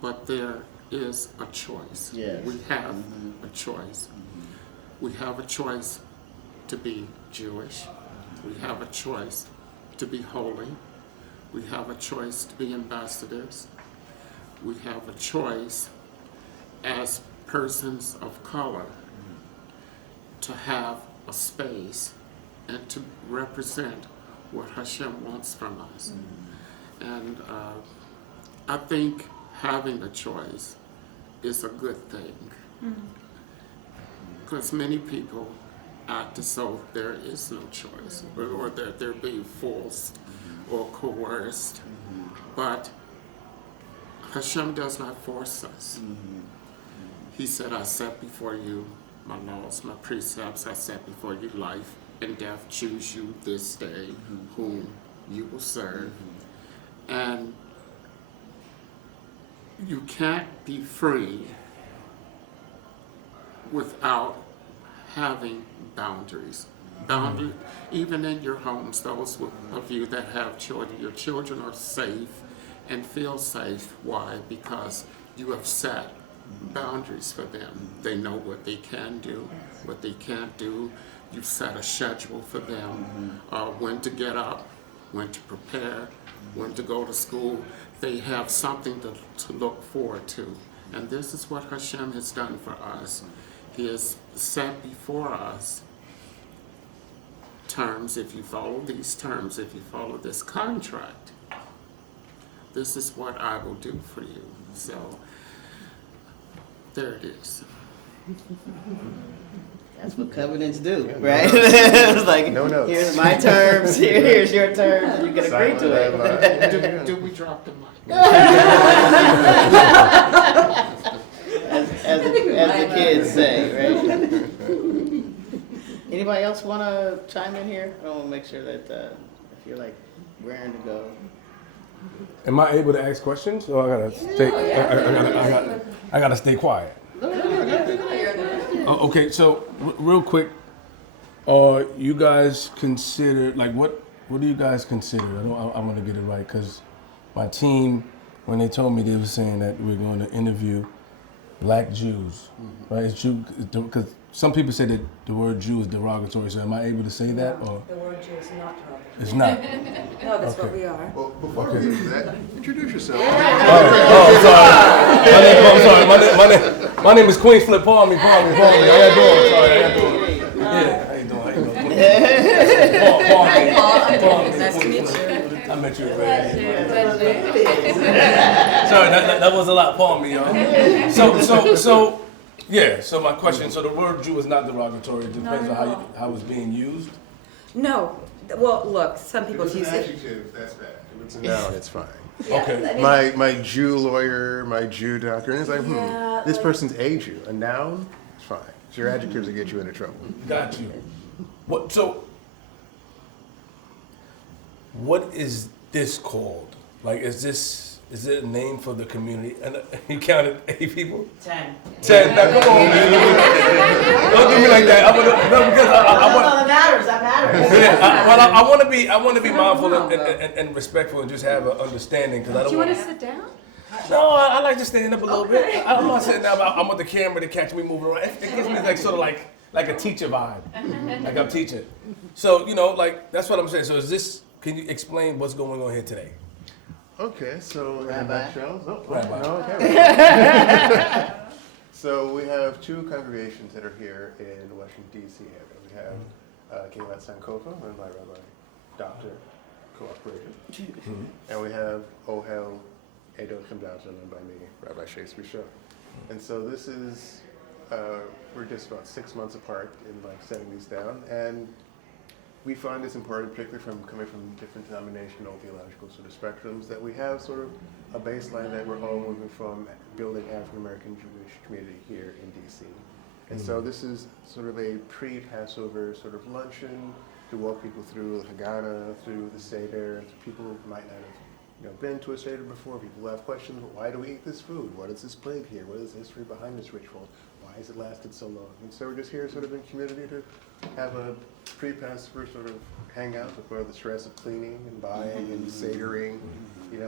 But there is a choice. Yes. We have a choice. We have a choice to be Jewish. We have a choice to be holy. We have a choice to be ambassadors. We have a choice as persons of color to have a space and to represent what Hashem wants from us. And I think having a choice is a good thing. Because many people act as though there is no choice, or that they're being forced or coerced. But Hashem does not force us. He said, I set before you my laws, my precepts, I set before you life and death. Choose you this day whom you will serve. And you can't be free without having boundaries. Even in your homes, those of you that have children, your children are safe and feel safe. Why? Because you have set boundaries for them. They know what they can do, what they can't do. You've set a schedule for them, when to get up, when to prepare, when to go to school. They have something to look forward to. And this is what Hashem has done for us. He has set before us terms. If you follow these terms, if you follow this contract, this is what I will do for you. So there it is. That's what covenants do, right? It's like, No notes. here's my terms, here's your terms, and you can agree to it. Do we drop the mic? As the kids say, right? Anybody else want to chime in here? I want to make sure that if you're like raring to go. Am I able to ask questions, or I gotta stay? I gotta stay quiet. Okay, so real quick, are you guys considered, like, what do you guys consider? I want to get it right, because my team, when they told me, they were saying that we're going to interview Black Jews, right? It's Jew, because some people say that the word Jew is derogatory. So am I able to say that, or The word Jew is not derogatory. it's not? No, that's what we are. Well, before we get to that, introduce yourself. My name is QUEENZFLIP. Pardon me. How you doing? Yeah, how you doing? Nice to meet you. I met you already. Sorry, that was a lot. Pardon me, y'all. So my question. So the word Jew is not derogatory. It depends on how it's being used. No, well, look, some people If it's use an it. adjective, that's bad. If it's a noun, it's fine. Yeah, Okay. I mean, My Jew lawyer, my Jew doctor, and it's like, Yeah, this like- person's a Jew. A noun, it's fine. It's your adjectives that get you into trouble. Got you. What is this called? Like, is it a name for the community? And you counted 8 people? 10. 10. Now come on, man. Don't do me like that. That matters. Yeah, I want to be mindful and respectful and just have an understanding, because I do don't you want want to sit down? No, I like to stand up a little bit. I'm not sitting down. I want the camera to catch me moving around. It gives me like sort of like a teacher vibe, like I'm teaching. So like that's what I'm saying. So can you explain what's going on here today? Okay, so Rabbi. Rabbi. No, okay. So we have 2 congregations that are here in Washington, D.C. area. We have Gilad Sankofa, run by Rabbi Dr. Kosch, and we have Ohel Edot Kamdavza, run by me, Rabbi Shakespeare Shaw. And so this is, we're just about 6 months apart in like setting these down, and we find it's important, particularly from coming from different denominational theological sort of spectrums, that we have sort of a baseline that we're all moving from building African-American Jewish community here in DC. And so this is sort of a pre-Passover sort of luncheon to walk people through the Haggadah, through the Seder. People might not have been to a Seder before. People have questions, why do we eat this food? What is this plague here? What is the history behind this ritual? Why has it lasted so long? And so we're just here sort of in community to have a pre-Passover sort of hangout before the stress of cleaning and buying and Sedering,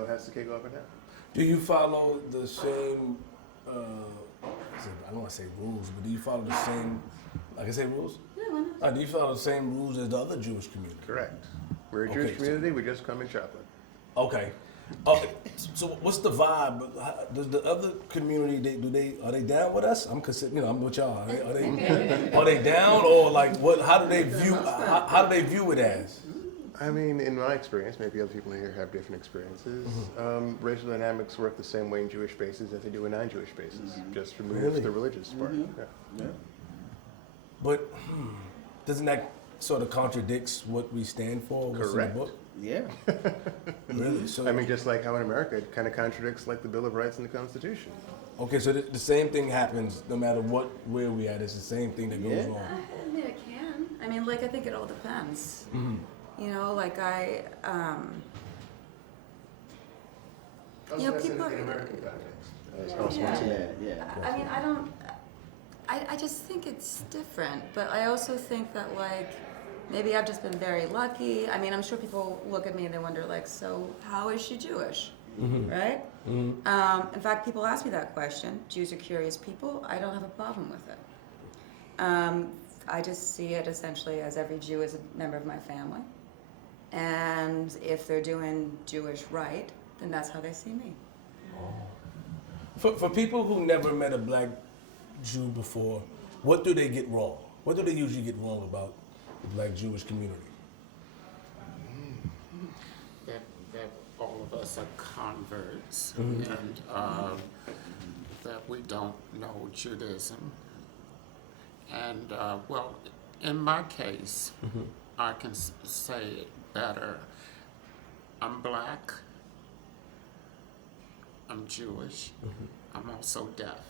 has to kick off and happen. Do you follow the same? I don't want to say rules, but do you follow the same I can say rules? Yeah, why not? Do you follow the same rules as the other Jewish community? Correct. We're a Okay, Jewish so- community. We just come in chocolate. Okay. Okay. So what's the vibe? Does the other community are they down with us? I'm considering, I'm with y'all. Are they down, or like what? How do they view? How do they view it as? I mean, in my experience, maybe other people here have different experiences. Racial dynamics work the same way in Jewish spaces as they do in non-Jewish spaces. Just remove Really? the religious part. Yeah. But doesn't that sort of contradicts what we stand for? What's Correct. in the book? Yeah. Really? So I mean, just like how in America it kind of contradicts like the Bill of Rights and the Constitution. okay, so the same thing happens no matter where we at. It's the same thing that goes Yeah. on. I mean, it can. I mean, like, I think it all depends. You know, like you know, people. Yeah. I mean, I just think it's different, but I also think that, like, maybe I've just been very lucky. I mean, I'm sure people look at me and they wonder, like, so how is she Jewish? Right? In fact, people ask me that question. Jews are curious people. I don't have a problem with it. I just see it essentially as every Jew is a member of my family. And if they're doing Jewish right, then that's how they see me. For people who never met a black Jew before, what do they get wrong? What do they usually get wrong about the black Jewish community? That all of us are converts, and that we don't know Judaism. And well, in my case, I can say it better. I'm black. I'm Jewish. I'm also deaf.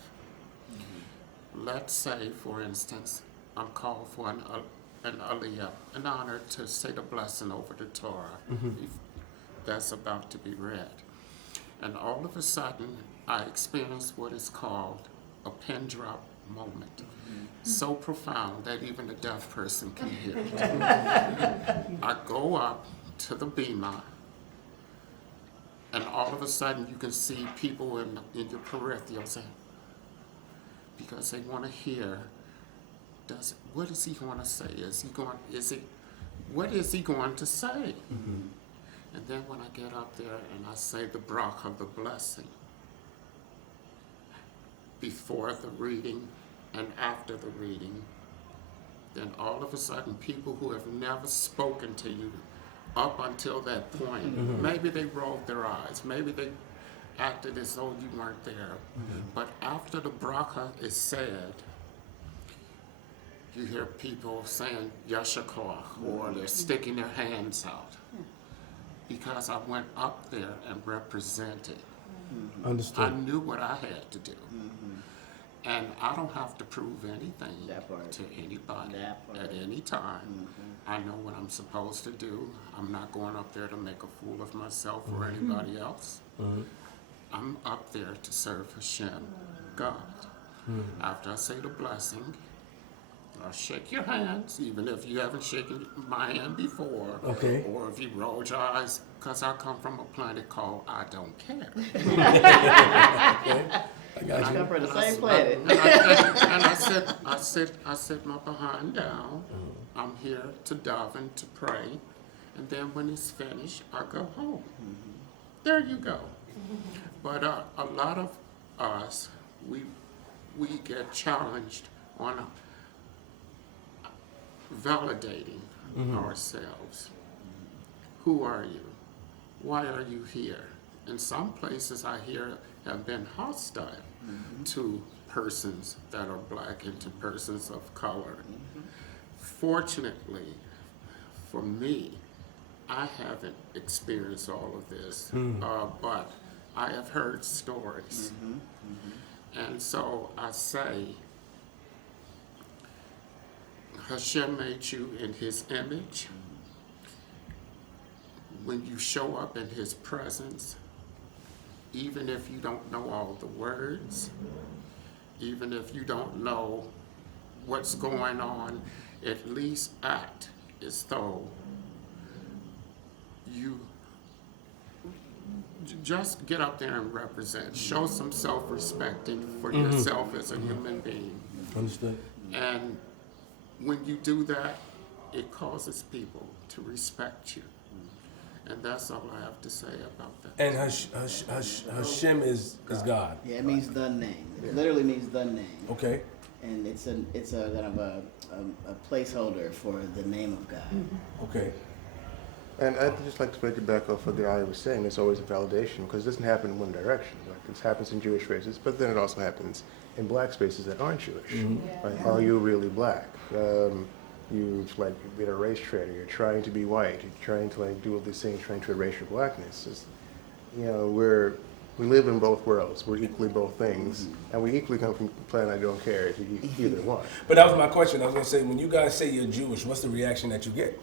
Let's say, for instance, I'm called for an aliyah, an honor to say the blessing over the Torah that's about to be read. And all of a sudden, I experience what is called a pin drop moment. So profound that even a deaf person can hear it. I go up to the bima, and all of a sudden you can see people in your peripherals, because they want to hear, what is he going to say? What is he going to say? And then when I get up there and I say the bracha of the blessing, before the reading and after the reading, then all of a sudden people who have never spoken to you up until that point, maybe they rolled their eyes, maybe they acted as though you weren't there, but after the bracha is said, you hear people saying Yasher Koach, or they're sticking their hands out, because I went up there and represented. Understood. I knew what I had to do. And I don't have to prove anything That part. to anybody That part. at any time. I know what I'm supposed to do. I'm not going up there to make a fool of myself or anybody else. I'm up there to serve Hashem, God. After I say the blessing, I'll shake your hands, even if you haven't shaken my hand before. Okay. Or if you rolled your eyes, because I come from a planet called I Don't Care. I got you. Come from the same planet. And I sit my behind down. I'm here to daven, to pray, and then when it's finished, I go home. There you go. But a lot of us, we get challenged on validating ourselves. Who are you? Why are you here? In some places I hear have been hostile to persons that are black and to persons of color. Fortunately for me, I haven't experienced all of this, but I have heard stories. And so I say, Hashem made you in his image. When you show up in his presence, even if you don't know all the words, even if you don't know what's going on, at least act as though you just get up there and represent. Show some self-respect for yourself as a human being. Understood. And when you do that, it causes people to respect you. And that's all I have to say about that. And Hashem is God. Yeah, it means the name. It literally means the name. Okay. And it's a kind of a placeholder for the name of God. Okay. And I'd just like to make it back off what the ayah was saying. There's always a validation because it doesn't happen in one direction. Like this happens in Jewish races, but then it also happens in black spaces that aren't Jewish. Like, are you really black? You've like been a race traitor. You're trying to be white. You're trying to like do all these things, trying to erase your blackness. It's, you know, we live in both worlds. We're equally both things, and we equally come from the planet I don't care if you either one. But that was my question. I was gonna say, when you guys say you're Jewish, what's the reaction that you get?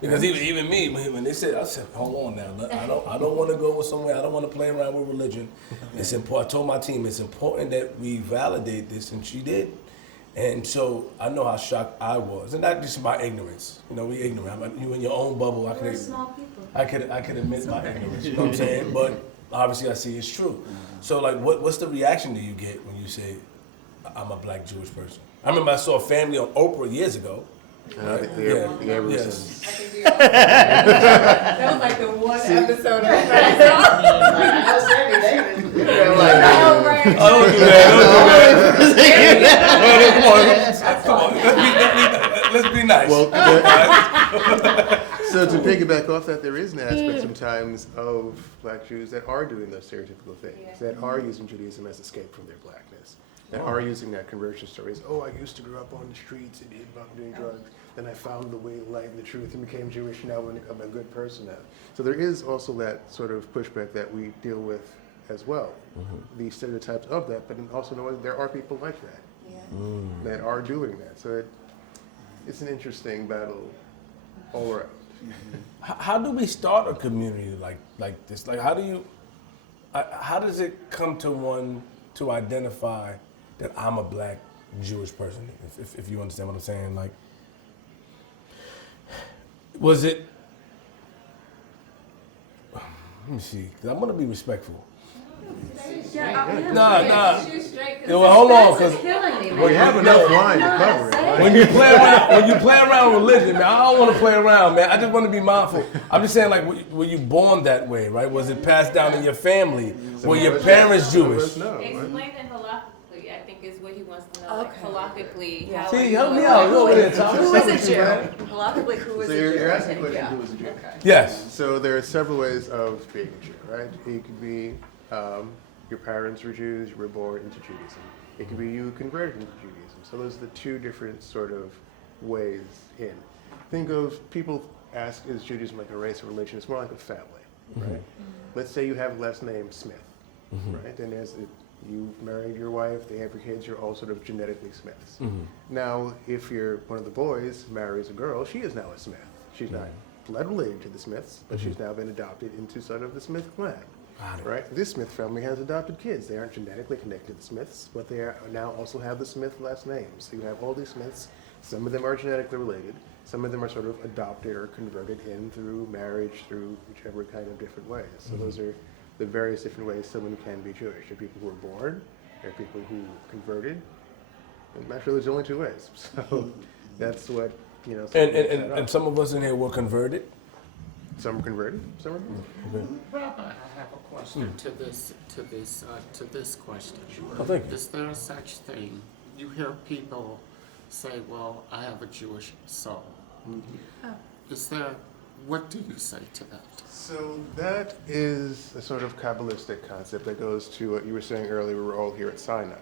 Because even me, when they said, I said, hold on now, I don't want to go somewhere. I don't want to play around with religion. It's important. I told my team it's important that we validate this, and she did. And so I know how shocked I was, and not just my ignorance. You know, we ignorant. You in your own bubble. We're small people. I could admit my ignorance. You know what I'm saying? But obviously, I see it's true. So, like, what's the reaction do you get when you say, "I'm a black Jewish person"? I remember I saw a family on Oprah years ago. Right? Yes. That was like the one episode of Frazier. Don't do that. Come on. Let's be nice. Well, so to piggyback off that, there is an aspect sometimes of black Jews that are doing those stereotypical things, that are using Judaism as escape from their blackness, that are using that conversion stories. Oh, I used to grow up on the streets and doing drugs. Then I found the way, the light, and the truth, and became Jewish. Now I'm a good person now. So there is also that sort of pushback that we deal with as well. The stereotypes of that, but also knowing there are people like that that are doing that. So it's an interesting battle all around. How do we start a community like this? Like, how does it come to one to identify that I'm a black Jewish person? If you understand what I'm saying, like, was it? Let me see, because I'm gonna be respectful. Nah. Yeah, well, hold on, because Well, you have enough wine to cover it. when you play around with religion, man, I don't want to play around, man. I just want to be mindful. I'm just saying, like, were you born that way, right? Was it passed down in your family? Were your parents Jewish? No. Explain it halakhically, I think is what he wants to know. Like halakhically, how See, are help you me out. You over there, Who Thomas. is a Jew? Halakhically, who is So a Jew? you're asking questions Yeah. who is a Jew. Yes. So there are several ways of being a Jew, right? It could be your parents were Jews, you were born into Judaism. It could be you converted into Judaism. So those are the two different sort of ways in. Think of, people ask, is Judaism like a race or religion? It's more like a family, right? Let's say you have a last name Smith, right? And you married your wife, they have your kids, you're all sort of genetically Smiths. Now, if one of the boys marries a girl, she is now a Smith. She's not blood related to the Smiths, but she's now been adopted into sort of the Smith clan. Right? This Smith family has adopted kids. They aren't genetically connected to the Smiths, but they now also have the Smith last name. So you have all these Smiths. Some of them are genetically related. Some of them are sort of adopted or converted in through marriage, through whichever kind of different ways. So those are the various different ways someone can be Jewish. There are people who are born. There are people who converted. And actually, there's only two ways. So that's what, you know. And some of us in here were converted. Some are converted. Some are not. Rabbi, I have a question to this question. Oh, thank you. Is there such thing? You hear people say, "Well, I have a Jewish soul." Is there? What do you say to that? So that is a sort of Kabbalistic concept that goes to what you were saying earlier. We were all here at Sinai.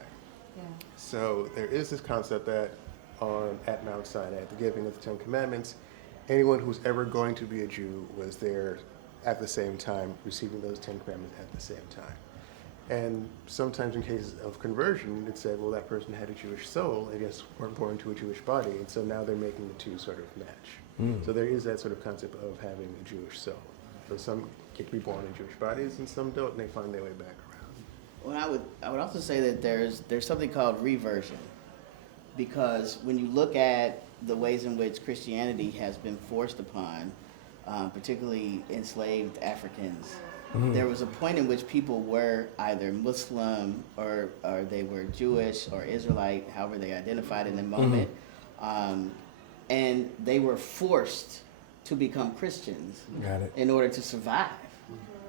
Yeah. So there is this concept that at Mount Sinai, at the giving of the Ten Commandments, anyone who's ever going to be a Jew was there at the same time, receiving those 10 commandments at the same time. And sometimes in cases of conversion, it said, well, that person had a Jewish soul, I guess weren't born to a Jewish body, and so now they're making the two sort of match. So there is that sort of concept of having a Jewish soul. So some get to be born in Jewish bodies, and some don't, and they find their way back around. Well, I would also say that there's something called reversion, because when you look at the ways in which Christianity has been forced upon, particularly enslaved Africans, there was a point in which people were either Muslim or they were Jewish or Israelite, however they identified in the moment. and they were forced to become Christians in order to survive.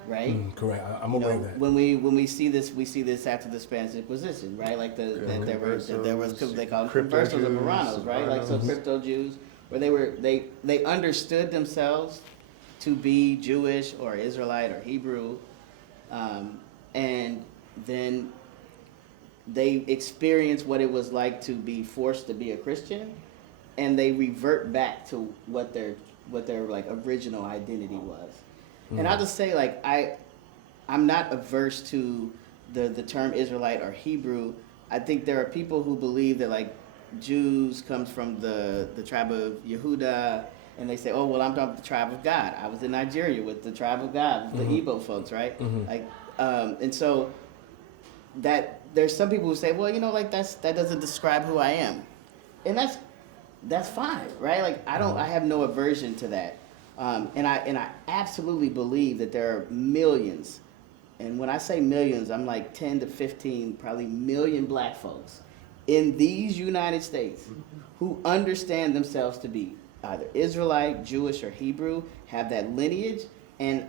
Right. Correct. I'm aware of that. When we see this after the Spanish Inquisition, right? Like that there was they call them conversos or Marranos, right? Like so crypto Jews, where they understood themselves to be Jewish or Israelite or Hebrew, and then they experienced what it was like to be forced to be a Christian, and they revert back to what their like original identity was. And I'll just say, like, I'm not averse to the term Israelite or Hebrew. I think there are people who believe that, like, Jews comes from the tribe of Yehuda, and they say, oh, well, I'm talking the tribe of God. I was in Nigeria with the tribe of God, the Igbo folks, right? Like, and so that there's some people who say, well, like that doesn't describe who I am, and that's fine, right? Like, I have no aversion to that. And I absolutely believe that there are millions, and when I say millions, I'm like 10 to 15, probably million black folks in these United States who understand themselves to be either Israelite, Jewish, or Hebrew, have that lineage, and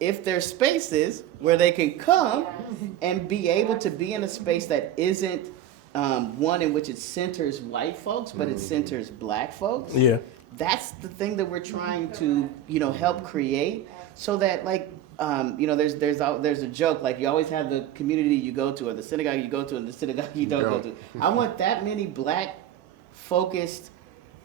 if there's spaces where they can come and be able to be in a space that isn't one in which it centers white folks, but it centers black folks. Yeah. That's the thing that we're trying to, help create, so that, like, there's a joke, like, you always have the community you go to, or the synagogue you go to, and the synagogue you don't go to. I want that many black focused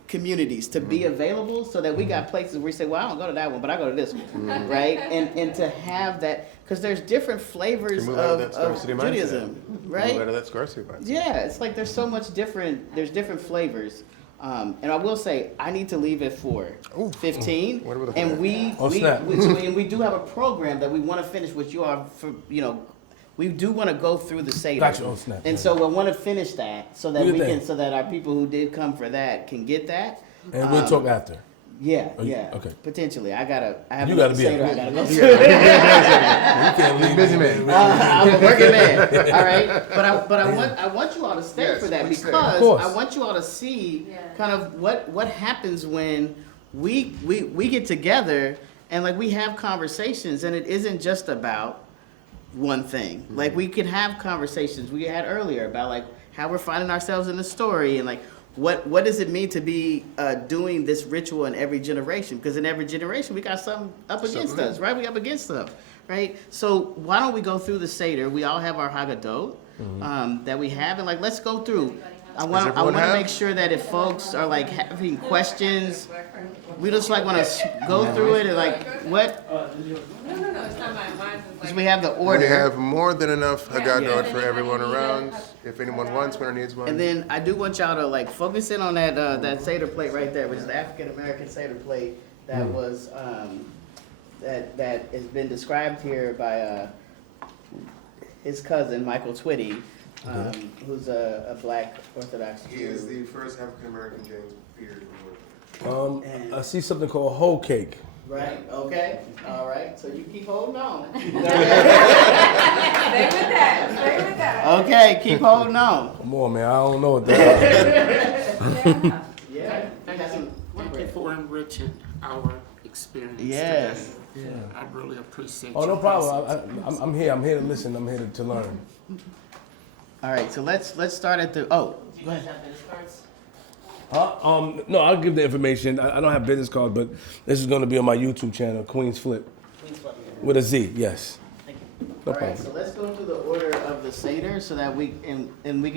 communities to be available, so that we got places where we say, well, I don't go to that one, but I go to this one, right? And to have that, because there's different flavors of Judaism, right? Move out of that scarcity mindset. Yeah, it's like there's so much there's different flavors. And I will say, I need to leave at 4:15, and we do have a program that we want to finish with you all. We do want to go through the Seder. Gotcha. Snap. And so we want to finish that so that so that our people who did come for that can get that. And we'll talk after. Yeah, okay. Potentially, I have you gotta be Seder. I gotta go. You can't leave. Busy man. I'm a working man. All right, but I want you all to stay for that, because I want you all to see kind of what happens when we get together and, like, we have conversations, and it isn't just about one thing. Like, we can have conversations we had earlier about, like, how we're finding ourselves in the story, and, like, what does it mean to be doing this ritual in every generation? Because in every generation we got something up against us, right? We up against stuff, right? So why don't we go through the Seder? We all have our Haggadot that we have, and, like, let's go through. I want to make sure that if folks are, like, having questions, we just, like, want to go through it, and, like, what? No, it's not mine. Because we have the order. We have more than enough Haggadot for everyone around. If anyone wants one or needs one. And then I do want y'all to, like, focus in on that Seder plate right there, which is the African American Seder plate that was that has been described here by his cousin Michael Twitty, who's a black Orthodox Jew. He is the first African American James Beard Award. I see something called whole cake. Right. Okay. All right. So you keep holding on. Stay with that. Okay. Keep holding on. Come on, man. I don't know what that. Yeah. Thank you for enriching our experience Yes. today. I really appreciate Oh, no your problem. presence. I'm here. I'm here to listen. I'm here to learn. All right. So let's start at the. Oh. Go ahead. No, I'll give the information. I don't have business cards, but this is going to be on my YouTube channel, QUEENZFLIP. With a Z, yes. Thank you. No All right, problem. so let's go through the order of the Seder so that we can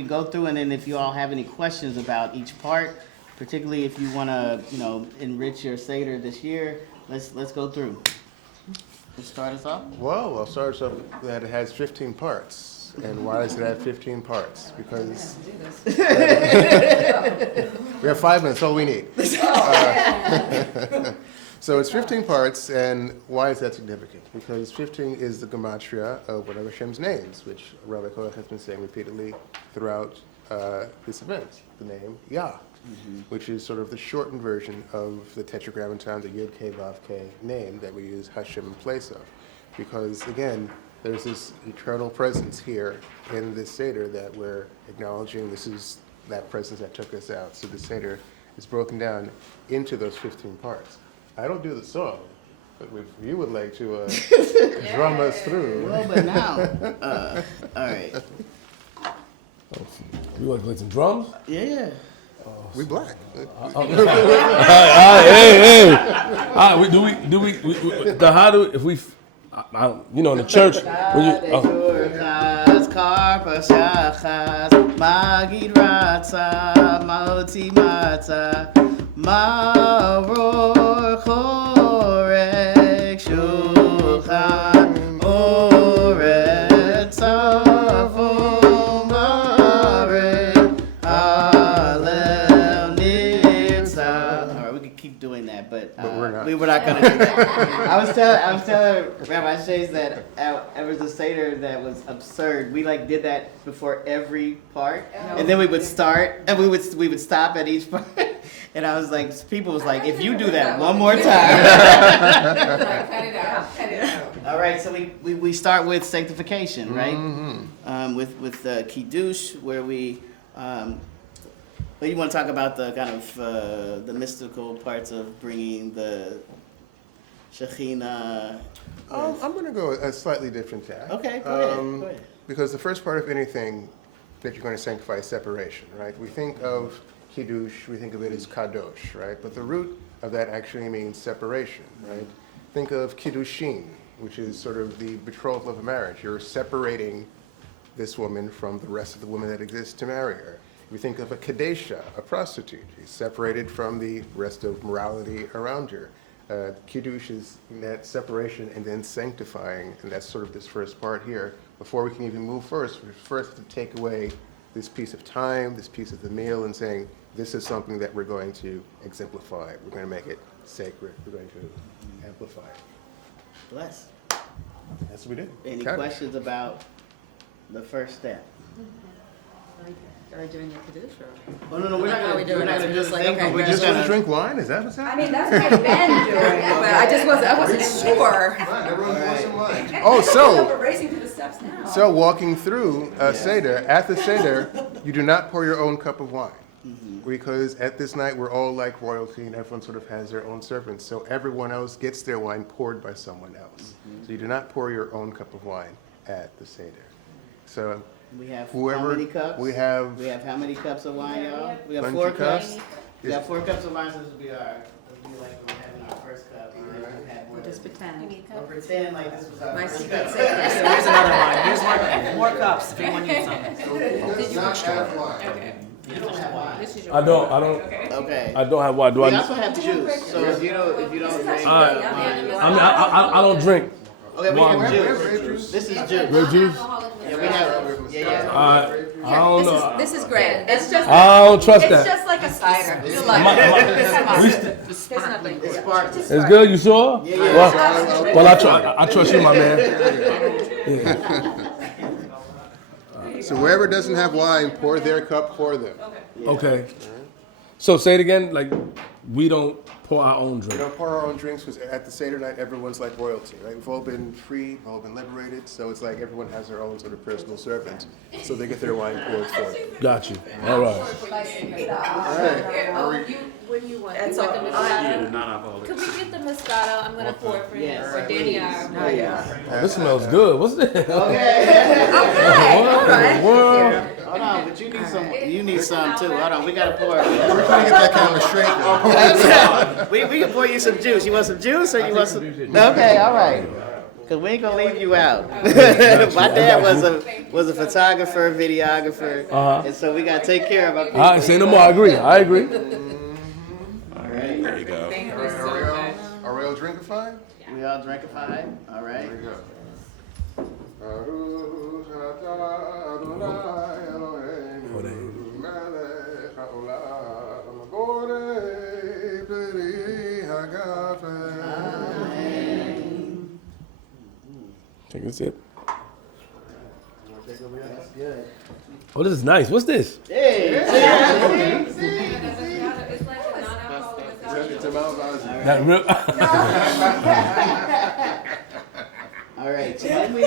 go through, and then if you all have any questions about each part, particularly if you want to, enrich your Seder this year, let's go through. Let's start us off. Well, I'll start us off that it has 15 parts. And why does it have 15 parts? Because we have 5 minutes, all we need. So it's 15 parts, and why is that significant? Because 15 is the gematria of one of Hashem's names, which Rabbi Kosch has been saying repeatedly throughout this event, the name Yah, which is sort of the shortened version of the tetragrammaton, the Yud Kei Vav Kei name that we use Hashem in place of. Because, again, there's this eternal presence here in this Seder that we're acknowledging. This is that presence that took us out. So the Seder is broken down into those 15 parts. I don't do the song, but if you would like to drum us through. Well, but now, all right. You want to play some drums? Yeah. We black. Hey. How do we, if we, you know, in the church, when you, Magid Ratza, Moti Matza, Maror Chorek Shulchan Oret Tzavon Mare Alel Nitza. All right, we could keep doing that, but we're not. we were not going to do that. I was telling Rabbi Shays that it was a Seder that was absurd. We like did that before every part, and then we would start, and we would stop at each part. And I was like, people was like, if you do that one more time. Cut it out. All right, so we start with sanctification, right? Mm-hmm. With Kiddush, where we. Well, you want to talk about the kind of the mystical parts of bringing the Shekhinah. I'm going to go a slightly different tack. Okay, go ahead. Because the first part of anything that you're going to sanctify is separation, right? We think of Kiddush, we think of it as Kadosh, right? But the root of that actually means separation, right? Think of Kiddushin, which is sort of the betrothal of a marriage. You're separating this woman from the rest of the women that exist to marry her. We think of a Kadesha, a prostitute. She's separated from the rest of morality around her. Kiddush is that separation and then sanctifying, and that's sort of this first part here. Before we can even move first, we first have to take away this piece of time, this piece of the meal, and saying, this is something that we're going to exemplify. We're going to make it sacred. We're going to amplify it. Bless. That's what we did. Any Got it. questions about the first step? Are we doing the Kiddush or? Oh, no, we're not How are we going doing to it? do Just the like, thing, okay, but we're Just just going going to drink wine? Is that what's I happening? mean, that's what I've been doing, but I wasn't sure. Everyone wants some wine. We're racing through the steps now. So walking through Seder, at the Seder, you do not pour your own cup of wine. Because at this night, we're all like royalty and everyone sort of has their own servants. So everyone else gets their wine poured by someone else. So you do not pour your own cup of wine at the Seder. So We have whoever, how many cups? we have how many cups of wine, y'all? We have plenty 4 of cups. cups. We got 4 cups of wine since we like we're having our first cup. And then we had We'll just pretend. We're pretending like this was our My first secret cup. secret. Here's another one. Here's more cups if anyone needs some. Did you have wine. Okay. You don't have wine. This is your I don't, Okay. I don't have wine. Do We I? also have juice. So if you don't drink I mean, I don't drink. okay, we wine. have juice. This is juice. Red juice? Yeah, we have. Yeah. I don't know. This is great. It's just. I don't trust It's that. just like a cider. You like There's nothing. It's sparkling. It's good. You sure? Yeah. Well, I trust you, my man. So whoever doesn't have wine, pour their cup for them. Okay. So say it again. Like we don't pour our own We drink. don't pour our own drinks because at the Seder night, everyone's like royalty, right? We've all been free, we've all been liberated, so it's like everyone has their own sort of personal servant, so they get their wine poured for them. Got you. All right. When you want. And You so want the I- Moscato? Could we get the Moscato? I'm gonna pour it for you. Yes. Or Danny. Oh, yeah. This smells good. What's this? Okay, all right. What? Hold on, but you need some. You need some too. Hold on, we gotta pour. We're trying to get that camera straight now. we can pour you some juice. You want some juice or you want some? Okay, all right. Cause we ain't gonna leave you out. My dad was a photographer, videographer, and so we gotta take care of our people. All right. Say no more. I agree. All right. There you go. Thank you so much. Are we all drinkified? We all drinkified. All right. There you Take a sip. That's good. Oh, this is nice. What's this? Hey. It's like a non-alcoholic Moscato. It's a Malvasia. That real. All right. So then we.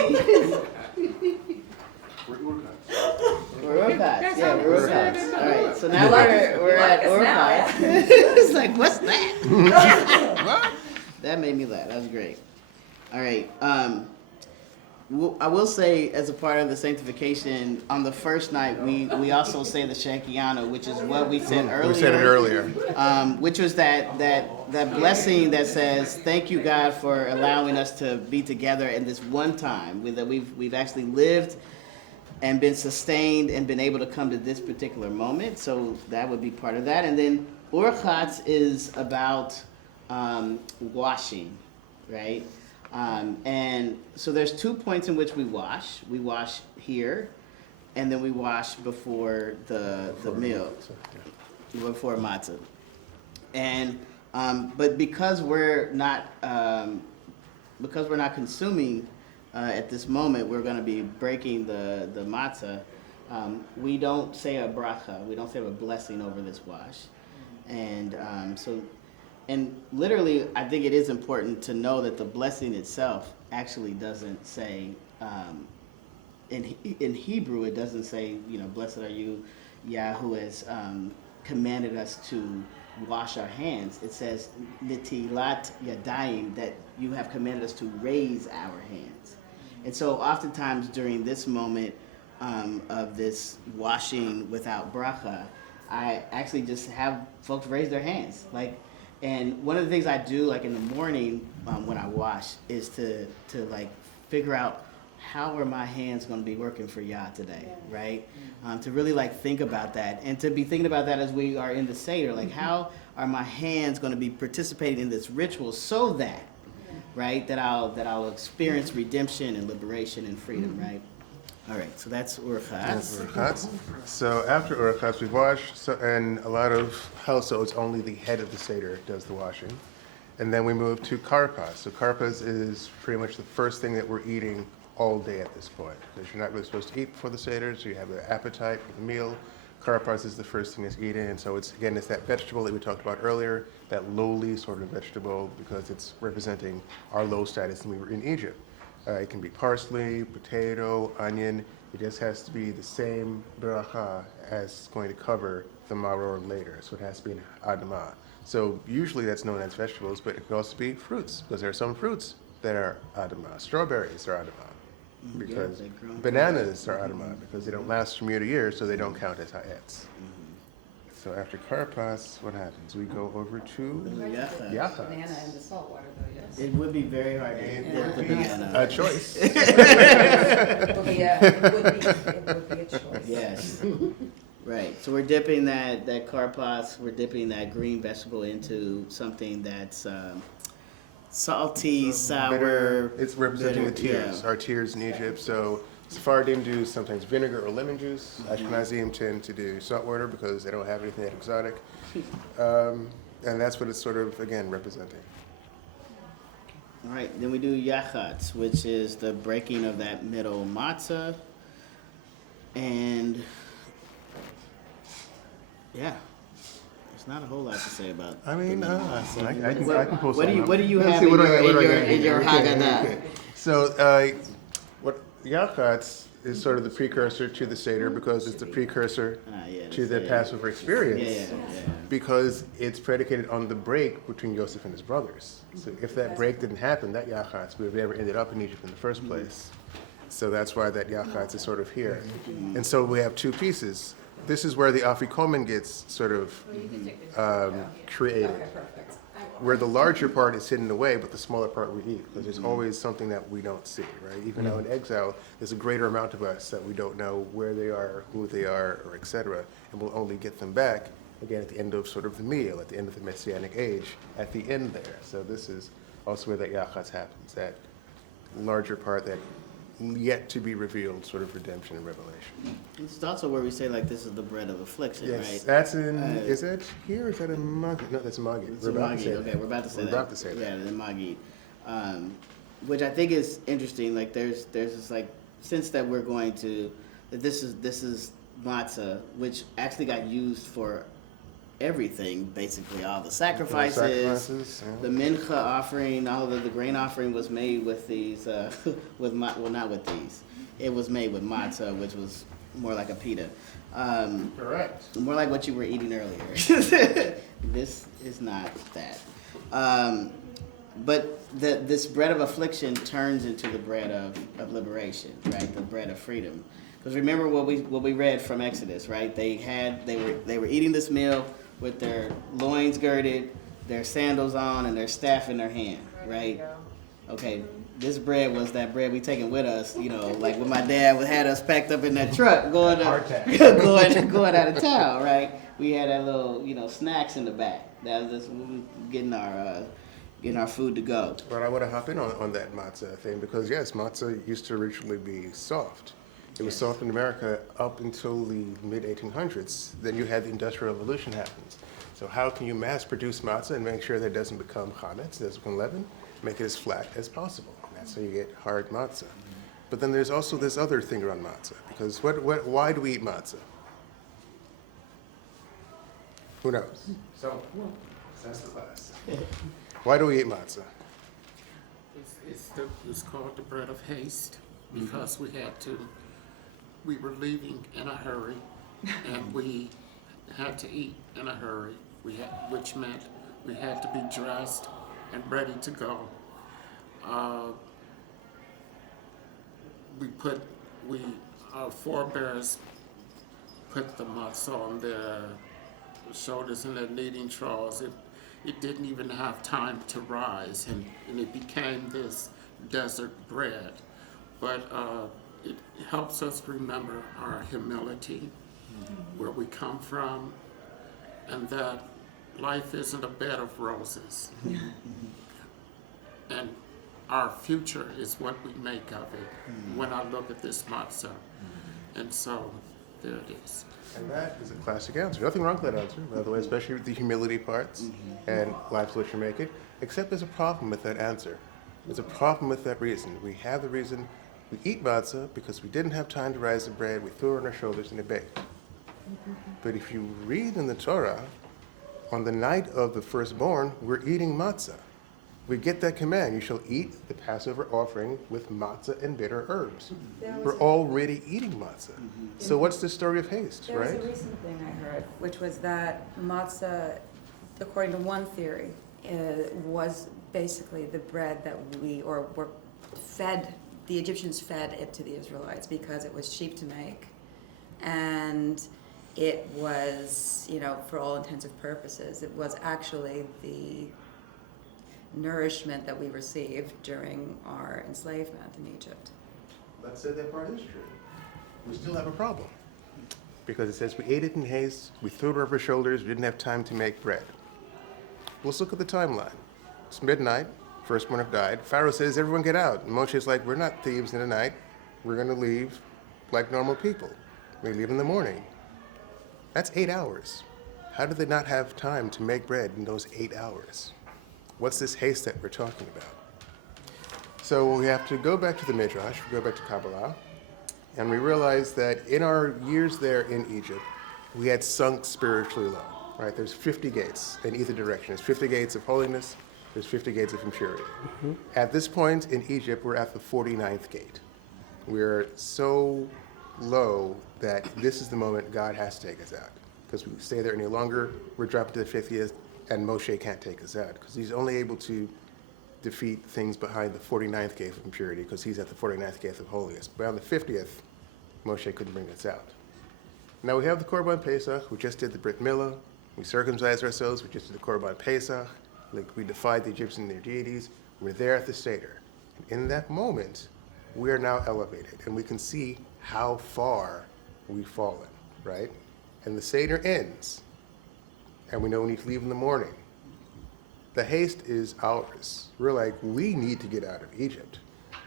We're Urquhart. Yeah, we're Urquhart. All right. So now we're at Orchot. It's like, what's that? That made me laugh. That was great. All right. I will say, as a part of the sanctification, on the first night, we also say the Shekiano, which is what we said earlier. We said it earlier. Which was that blessing that says, "Thank you, God, for allowing us to be together in this one time that we've actually lived and been sustained and been able to come to this particular moment." So that would be part of that. And then Orchatz is about washing, right? And so there's 2 points in which we wash. We wash here, and then we wash before the meal, before matzah. And but because we're not consuming at this moment, we're going to be breaking the matzah. We don't say a bracha. We don't say a blessing over this wash, and And literally, I think it is important to know that the blessing itself actually doesn't say, in Hebrew, it doesn't say, blessed are you, Yah, who has commanded us to wash our hands. It says, nitilat yadayim, that you have commanded us to raise our hands. And so oftentimes during this moment of this washing without bracha, I actually just have folks raise their hands. And one of the things I do, in the morning when I wash, is to figure out how are my hands going to be working for Yah today, right? To really think about that, and to be thinking about that as we are in the Seder, how are my hands going to be participating in this ritual so that, right, that I'll experience redemption and liberation and freedom, right? All right, so that's Urchatz. So after Urchatz, we wash, and a lot of households, only the head of the Seder does the washing. And then we move to Karpas. So Karpas is pretty much the first thing that we're eating all day at this point. Because you're not really supposed to eat before the Seder, so you have the appetite for the meal. Karpas is the first thing that's eaten, and so it's that vegetable that we talked about earlier, that lowly sort of vegetable, because it's representing our low status when we were in Egypt. It can be parsley, potato, onion. It just has to be the same bracha as going to cover the maror later. So it has to be an adamah. So usually that's known as vegetables, but it can also be fruits, because there are some fruits that are adamah. Strawberries are adamah, because bananas are adamah, because they don't last from year to year, so they don't count as ha'etz. So after Karpas, what happens? We go over to Yachatz. Banana in the salt water, though, yes. It would be very hard to dip the banana. A choice. It would be a choice. Yes. Right. So we're dipping that Karpas, we're dipping that green vegetable into something that's salty, sour. Bitter. It's representing bitter, the tears, yeah. our tears in Egypt. So Sephardim do sometimes vinegar or lemon juice. Ashkenazim tend to do salt water because they don't have anything that exotic. And that's what it's sort of, again, representing. All right, then we do Yachatz, which is the breaking of that middle matzah. And yeah, there's not a whole lot to say about I mean, the middle I matzah. can post What do you have in your Haggadah? Okay. So what Yachatz is sort of the precursor to the Seder, because it's the precursor to the Passover experience. Because it's predicated on the break between Yosef and his brothers. So if that break didn't happen, that Yachatz would have never ended up in Egypt in the first place. So that's why that Yachatz is sort of here. And so we have two pieces. This is where the Afikomen gets sort of created, where the larger part is hidden away, but the smaller part we eat, because there's always something that we don't see, right? Even now in exile, there's a greater amount of us that we don't know where they are, who they are, or etc. And we'll only get them back, again, at the end of sort of the meal, at the end of the Messianic age, at the end there. So this is also where that Yachatz happens, that larger part that yet to be revealed sort of redemption and revelation. It's also where we say this is the bread of affliction, Yes, right? that's in, is that here or is that in Magid? No, that's Magid. It's Magid. Okay, we're about to say that. We're about to say that. Yeah, the Magid. Which I think is interesting. There's this sense that we're going to, that this is matzah, which actually got used for everything, basically all the sacrifices, the mincha offering, all of the grain offering was made with these, not with these. It was made with matzah, which was more like a pita. Correct. More like what you were eating earlier. This is not that. But this bread of affliction turns into the bread of liberation, right? The bread of freedom. Because remember what we read from Exodus, right? They were eating this meal with their loins girded, their sandals on, and their staff in their hand, right? Okay, this bread was that bread we taking with us, like when my dad had us packed up in that truck going going out of town, right? We had that little, snacks in the back. That was just getting our food to go. But I want to hop in on that matzah thing because, yes, matzah used to originally be soft. It was soft in America up until the mid-1800s. Then you had the Industrial Revolution happens. So how can you mass produce matzah and make sure that it doesn't become chametz, doesn't become leaven? Make it as flat as possible. And that's how you get hard matzah. But then there's also this other thing around matzah. Because why do we eat matzah? Who knows? So, that's the class. Why do we eat matzah? It's called the bread of haste because we were leaving in a hurry and we had to eat in a hurry, which meant we had to be dressed and ready to go. Our forebears put the matzah on their shoulders and their kneading troughs. It didn't even have time to rise, and it became this desert bread. But it helps us remember our humility, where we come from, and that life isn't a bed of roses. And our future is what we make of it when I look at this matzah. And so, there it is. And that is a classic answer. Nothing wrong with that answer, by the way, especially with the humility parts and life's what you make it. Except there's a problem with that answer. There's a problem with that reason. We have the reason we eat matzah because we didn't have time to rise the bread. We threw it on our shoulders and it baked. But if you read in the Torah, on the night of the firstborn, we're eating matzah. We get that command, you shall eat the Passover offering with matzah and bitter herbs. We're already eating matzah. So what's the story of haste, There right? was a recent thing I heard, which was that matzah, according to one theory, was basically the bread that were fed, the Egyptians fed it to the Israelites because it was cheap to make. And it was, for all intents and purposes, it was actually the nourishment that we received during our enslavement in Egypt. Let's say that part is true. We still have a problem. Because it says we ate it in haste, we threw it over our shoulders, we didn't have time to make bread. Let's look at the timeline. It's midnight, firstborn have died. Pharaoh says, everyone get out. And Moshe's like, we're not thieves in the night. We're going to leave like normal people. We leave in the morning. That's 8 hours. How did they not have time to make bread in those 8 hours? What's this haste that we're talking about? So we have to go back to the Midrash, we go back to Kabbalah, and we realize that in our years there in Egypt, we had sunk spiritually low, right? There's 50 gates in either direction. There's 50 gates of holiness, there's 50 gates of impurity. At this point in Egypt, we're at the 49th gate. We're so low that this is the moment God has to take us out. Because we stay there any longer, we're dropped to the 50th, and Moshe can't take us out because he's only able to defeat things behind the 49th gate of impurity because he's at the 49th gate of holiness. But on the 50th, Moshe couldn't bring us out. Now we have the Korban Pesach. We just did the Brit Milah. We circumcised ourselves. We just did the Korban Pesach. Like we defied the Egyptians and their deities. We're there at the Seder. And in that moment, we are now elevated, and we can see how far we've fallen, right? And the Seder ends, and we know we need to leave in the morning. The haste is ours. We're like, we need to get out of Egypt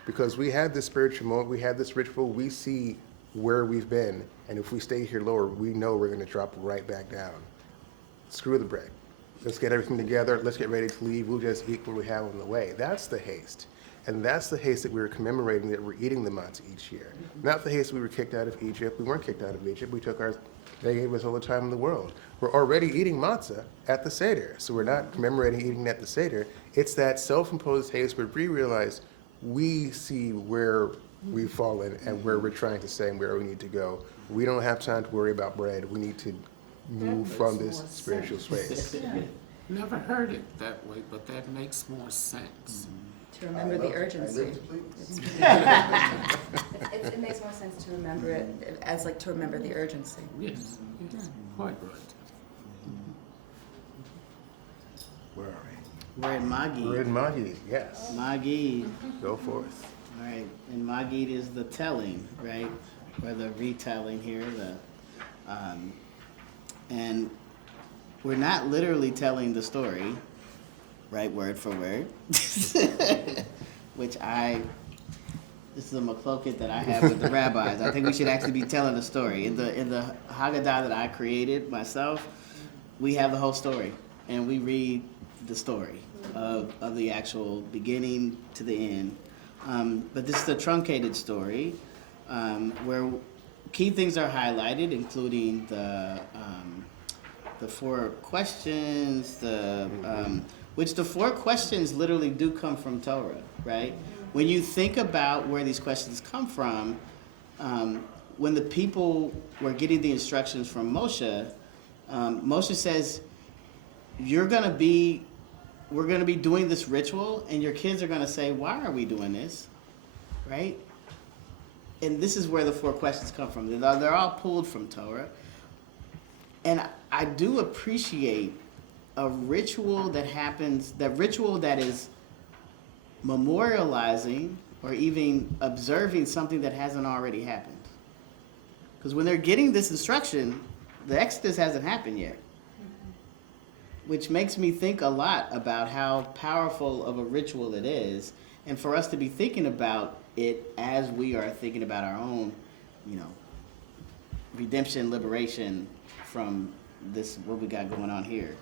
because we had this spiritual moment, we had this ritual, we see where we've been, and if we stay here lower, we know we're going to drop right back down. Screw the bread. Let's get everything together. Let's get ready to leave. We'll just eat what we have on the way. That's the haste. And that's the haste that we were commemorating, that we're eating the matzah each year. Not the haste we were kicked out of Egypt. We weren't kicked out of Egypt. They gave us all the time in the world. We're already eating matzah at the Seder. So we're not commemorating eating at the Seder. It's that self-imposed haste where we realize we see where we've fallen and where we're trying to stay and where we need to go. We don't have time to worry about bread. We need to move from this spiritual space. Never heard it that way, but that makes more sense. To remember the urgency. It makes more sense to remember it as like to remember the urgency. Yes, yes, quite right. Where are We're in we? Magid. We're in Magid, yes. Magid. Go forth. All right, and Magid is the telling, right, or the retelling here. And we're not literally telling the story, right, word for word, which this is a machloket that I have with the rabbis. I think we should actually be telling the story. In the Haggadah that I created myself, we have the whole story, and we read the story of the actual beginning to the end. But this is a truncated story where key things are highlighted, including the 4 questions, which the 4 questions literally do come from Torah, right? When you think about where these questions come from, when the people were getting the instructions from Moshe, Moshe says, we're gonna be doing this ritual, and your kids are gonna say, why are we doing this, right? And this is where the 4 questions come from. They're all pulled from Torah. And I do appreciate a ritual that happens, that ritual that is memorializing or even observing something that hasn't already happened. Because when they're getting this instruction, the Exodus hasn't happened yet. Which makes me think a lot about how powerful of a ritual it is, and for us to be thinking about it as we are thinking about our own, redemption, liberation from this, what we got going on here.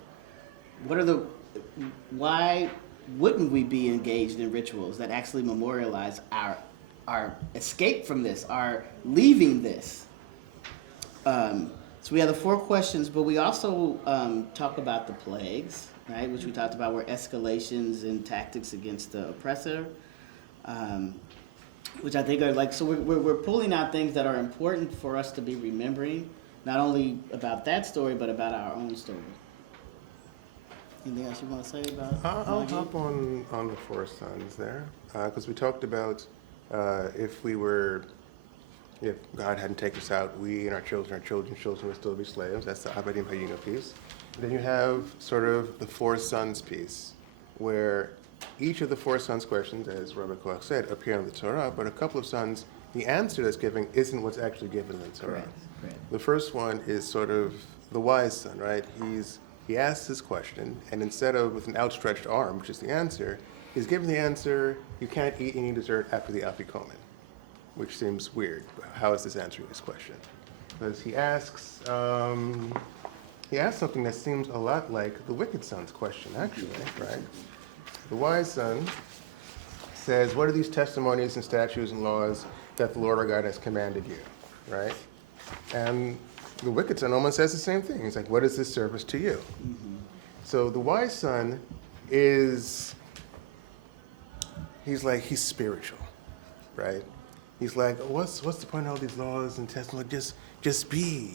Why wouldn't we be engaged in rituals that actually memorialize our escape from this, our leaving this? So we have the 4 questions, but we also talk about the plagues, right, which we talked about were escalations in tactics against the oppressor, which I think are so we're pulling out things that are important for us to be remembering, not only about that story, but about our own story. Anything else you want to say about I'll hop on the 4 sons there, because we talked about if God hadn't taken us out, we and our children's children would still be slaves. That's the Abadim Hayinu piece. And then you have sort of the 4 sons piece, where each of the 4 sons' questions, as Rabbi Kosch said, appear in the Torah, but a couple of sons, the answer that's given isn't what's actually given in the Torah. Correct. The first one is sort of the wise son, right? He asks his question, and instead of with an outstretched arm, which is the answer, he's given the answer, you can't eat any dessert after the afikomen, which seems weird. How is this answering this question? Because he asks something that seems a lot like the wicked son's question, actually, right? The wise son says, what are these testimonies and statutes and laws that the Lord our God has commanded you, right? And the wicked son almost says the same thing. He's like, what is this service to you? Mm-hmm. So the wise son he's spiritual, right? He's like, what's the point of all these laws and testimonies? Just be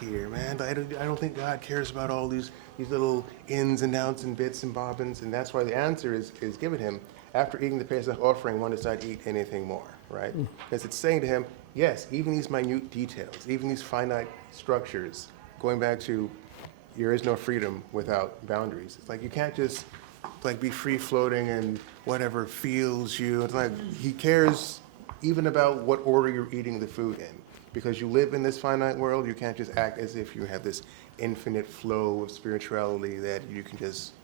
here, man. I don't think God cares about all these little ins and outs and bits and bobbins, and that's why the answer is given him. After eating the Pesach offering, one does not eat anything more, right? Because it's saying to him, yes, even these minute details, even these finite structures, going back to there is no freedom without boundaries. It's like you can't just be free floating and whatever feels you. It's like he cares even about what order you're eating the food in. Because you live in this finite world, you can't just act as if you have this infinite flow of spirituality that you can just,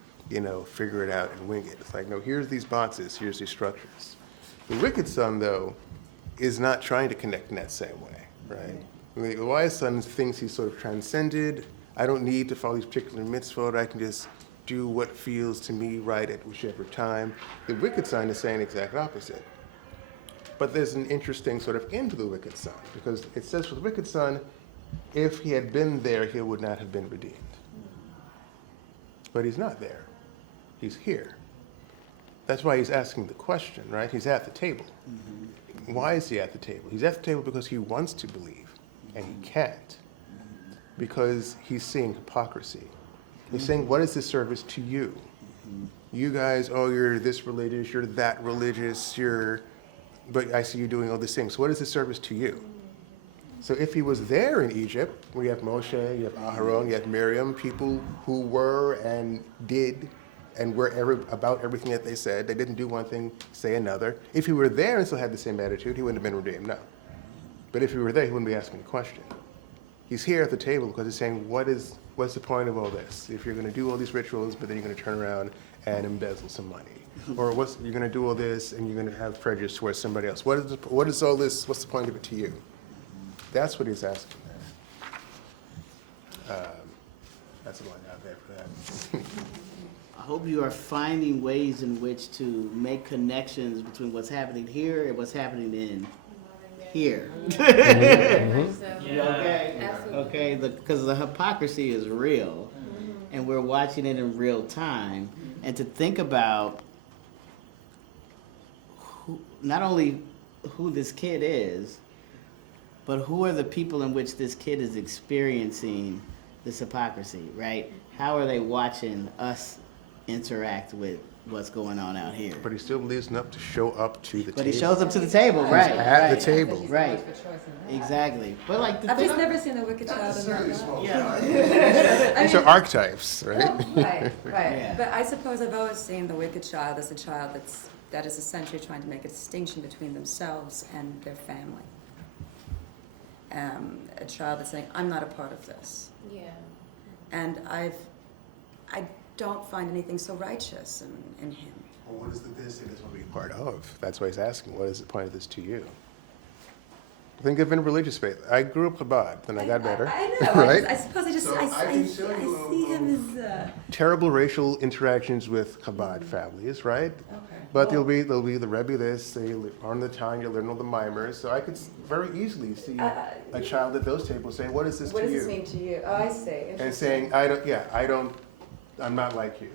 figure it out and wing it. It's like, no, here's these boxes, here's these structures. The wicked son, though, is not trying to connect in that same way, right? The wise son thinks he's sort of transcended. I don't need to follow these particular mitzvot. I can just do what feels to me right at whichever time. The wicked son is saying the exact opposite. But there's an interesting sort of end to the wicked son, because it says for the wicked son, if he had been there, he would not have been redeemed. But he's not there. He's here. That's why he's asking the question, right? He's at the table. Mm-hmm. Why is he at the table? He's at the table because he wants to believe. and he can't because he's seeing hypocrisy. He's saying, what is this service to you? You guys, oh, you're this religious, you're that religious, but I see you doing all these things. So what is this service to you? So if he was there in Egypt, where you have Moshe, you have Aharon, you have Miriam, people who were and did and were about everything that they said. They didn't do one thing, say another. If he were there and still had the same attitude, he wouldn't have been redeemed, no. But if he were there, he wouldn't be asking the question. He's here at the table because he's saying, what's the point of all this? If you're going to do all these rituals, but then you're going to turn around and embezzle some money. Or you're going to do all this and you're going to have prejudice towards somebody else. What is all this? What's the point of it to you? That's what he's asking there. That's all I got there for that. I hope you are finding ways in which to make connections between what's happening here and what's happening in here. Okay? Absolutely. Okay, because the hypocrisy is real, and we're watching it in real time. And to think about not only who this kid is, but who are the people in which this kid is experiencing this hypocrisy, right? How are they watching us interact with what's going on out here? But he still believes enough to show up to the table. But he shows up to the table, right? At the right, table. Right. Exactly. But like the I've thing, just never seen a wicked child in that light. yeah. These are archetypes, right? Right, right. Yeah. But I suppose I've always seen the wicked child as a child that is essentially trying to make a distinction between themselves and their family. A child that's saying, I'm not a part of this. Yeah. And I don't find anything so righteous in him. Well, what is the this he doesn't want to be a part of? That's why he's asking, what is the point of this to you? Think of in religious faith. I grew up Chabad, then I got better. I know. Right? I suppose I can show you see him as... Terrible racial interactions with Chabad families, right? Okay. But there'll be the Rebbe this, they learn the Tanya, learn all the mimers. So I could very easily see a child at those tables saying, what is this What to does you? this mean to you? Oh, I see. And saying, I'm not like you.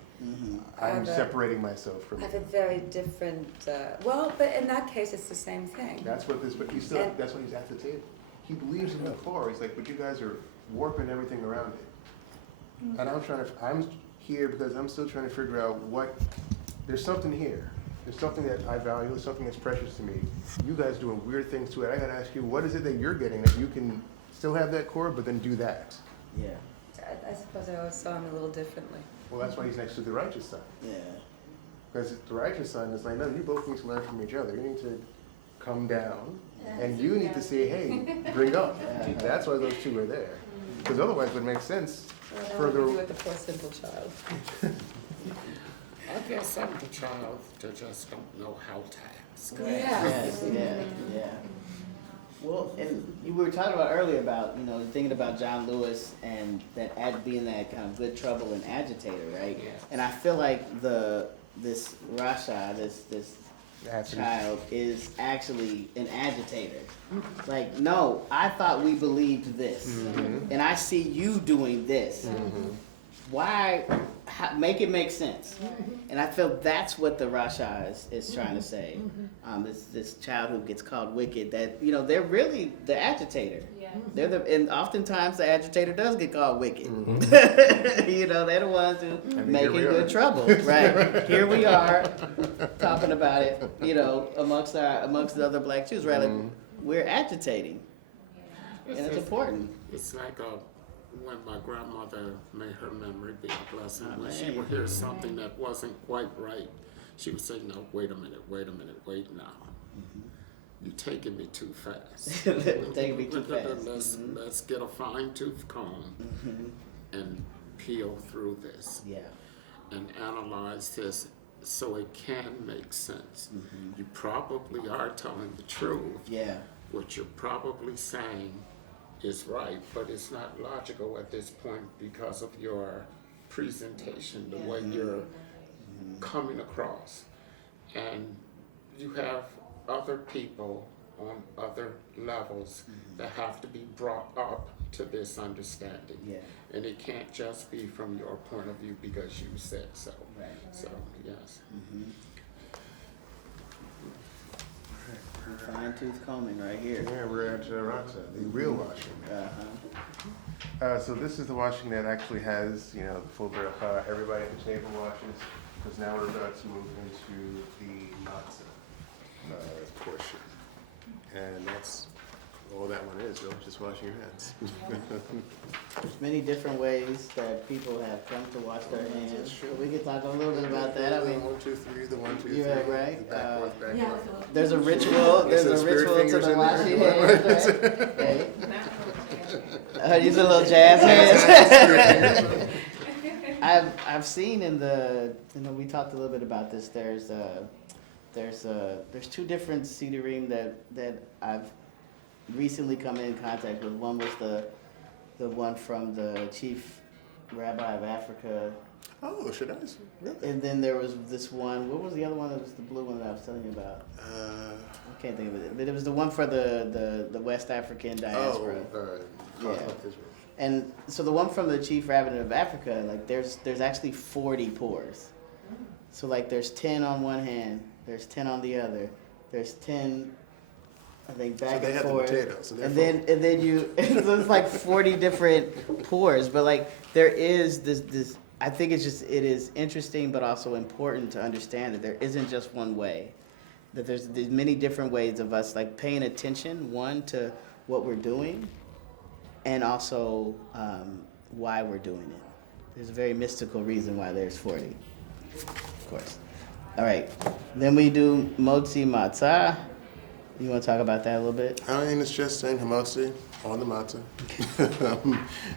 I'm separating myself from I you. have a very different... but in that case, it's the same thing. But he's still, that's why he's at the table. He believes in the core. He's like, but you guys are warping everything around it. And I'm here because I'm still trying to figure out there's something here. There's something that I value, there's something that's precious to me. You guys doing weird things to it. I gotta ask you, what is it that you're getting that you can still have that core, but then do that? Yeah. I suppose I always saw him a little differently. Well, that's why he's next to the righteous son. Yeah. Because the righteous son is like, no, you both need to learn from each other. You need to come down, and you need to say, hey, bring up. That's why those two are there. Because otherwise it would make sense further. With the poor simple child. I guess I'm the child that just don't know how to ask. Yeah. Well, and we were talking about earlier about, thinking about John Lewis and being that kind of good trouble and agitator, right? Yes. And I feel like this Rasha, this child is actually an agitator. Like, no, I thought we believed this, and I see you doing this. Why? Make it make sense. And I feel that's what the Rasha is trying to say. This child who gets called wicked, that they're really the agitator. Yeah. And oftentimes the agitator does get called wicked. They're the ones who making good trouble. Right. Here we are talking about it, amongst the other black Jews, right? Like, we're agitating. And it's important. It's like when my grandmother, may her memory be a blessing, when she would hear something that wasn't quite right, she would say, no, wait a minute, wait now. You're taking me too fast. Taking me too fast. Let's get a fine-tooth comb and peel through this and analyze this so it can make sense. You probably are telling the truth. Yeah. What you're probably saying is right, but it's not logical at this point because of your presentation, the way you're coming across. And you have other people on other levels that have to be brought up to this understanding. Yeah. And it can't just be from your point of view because you said so. Right. So, yes. Fine tooth combing right here. Yeah, we're at Raksa, the real washing. So this is the washing that actually has, you know, the full bracha. Everybody at the table washes, because now we're about to move into the matzah portion. And that's all that one is, really, just washing your hands. There's many different ways that people have come to wash their hands. That's true. We could talk a little bit about that. I mean, 1, 2, 3, the 1, 2, 3. you're right. The backwards. There's a ritual. There's a ritual to the washing hands. Right? Hey. Use a little jazz hands. I've seen in the, you know, we talked a little bit about this. There's two different sidurim that I've recently come in contact with. One was the one from the chief rabbi of Africa. Oh, should I? Really? And then there was this one. What was the other one? That was the blue one that I was telling you about. I can't think of it. But it was the one for the West African diaspora. Yeah. Israel. And so the one from the chief rabbi of Africa, like there's actually 40 pores. So like there's 10 on one hand, there's 10 on the other, there's 10, I think, back and forth. So they have the potatoes. So and then you, so it's like 40 different pores. But like there is this. I think it is interesting, but also important to understand that there isn't just one way. That there's many different ways of us like paying attention, one, to what we're doing, and also why we're doing it. There's a very mystical reason why there's 40, of course. All right, then we do motzi matzah. You want to talk about that a little bit? I mean, it's just saying hamotzi on the matzah.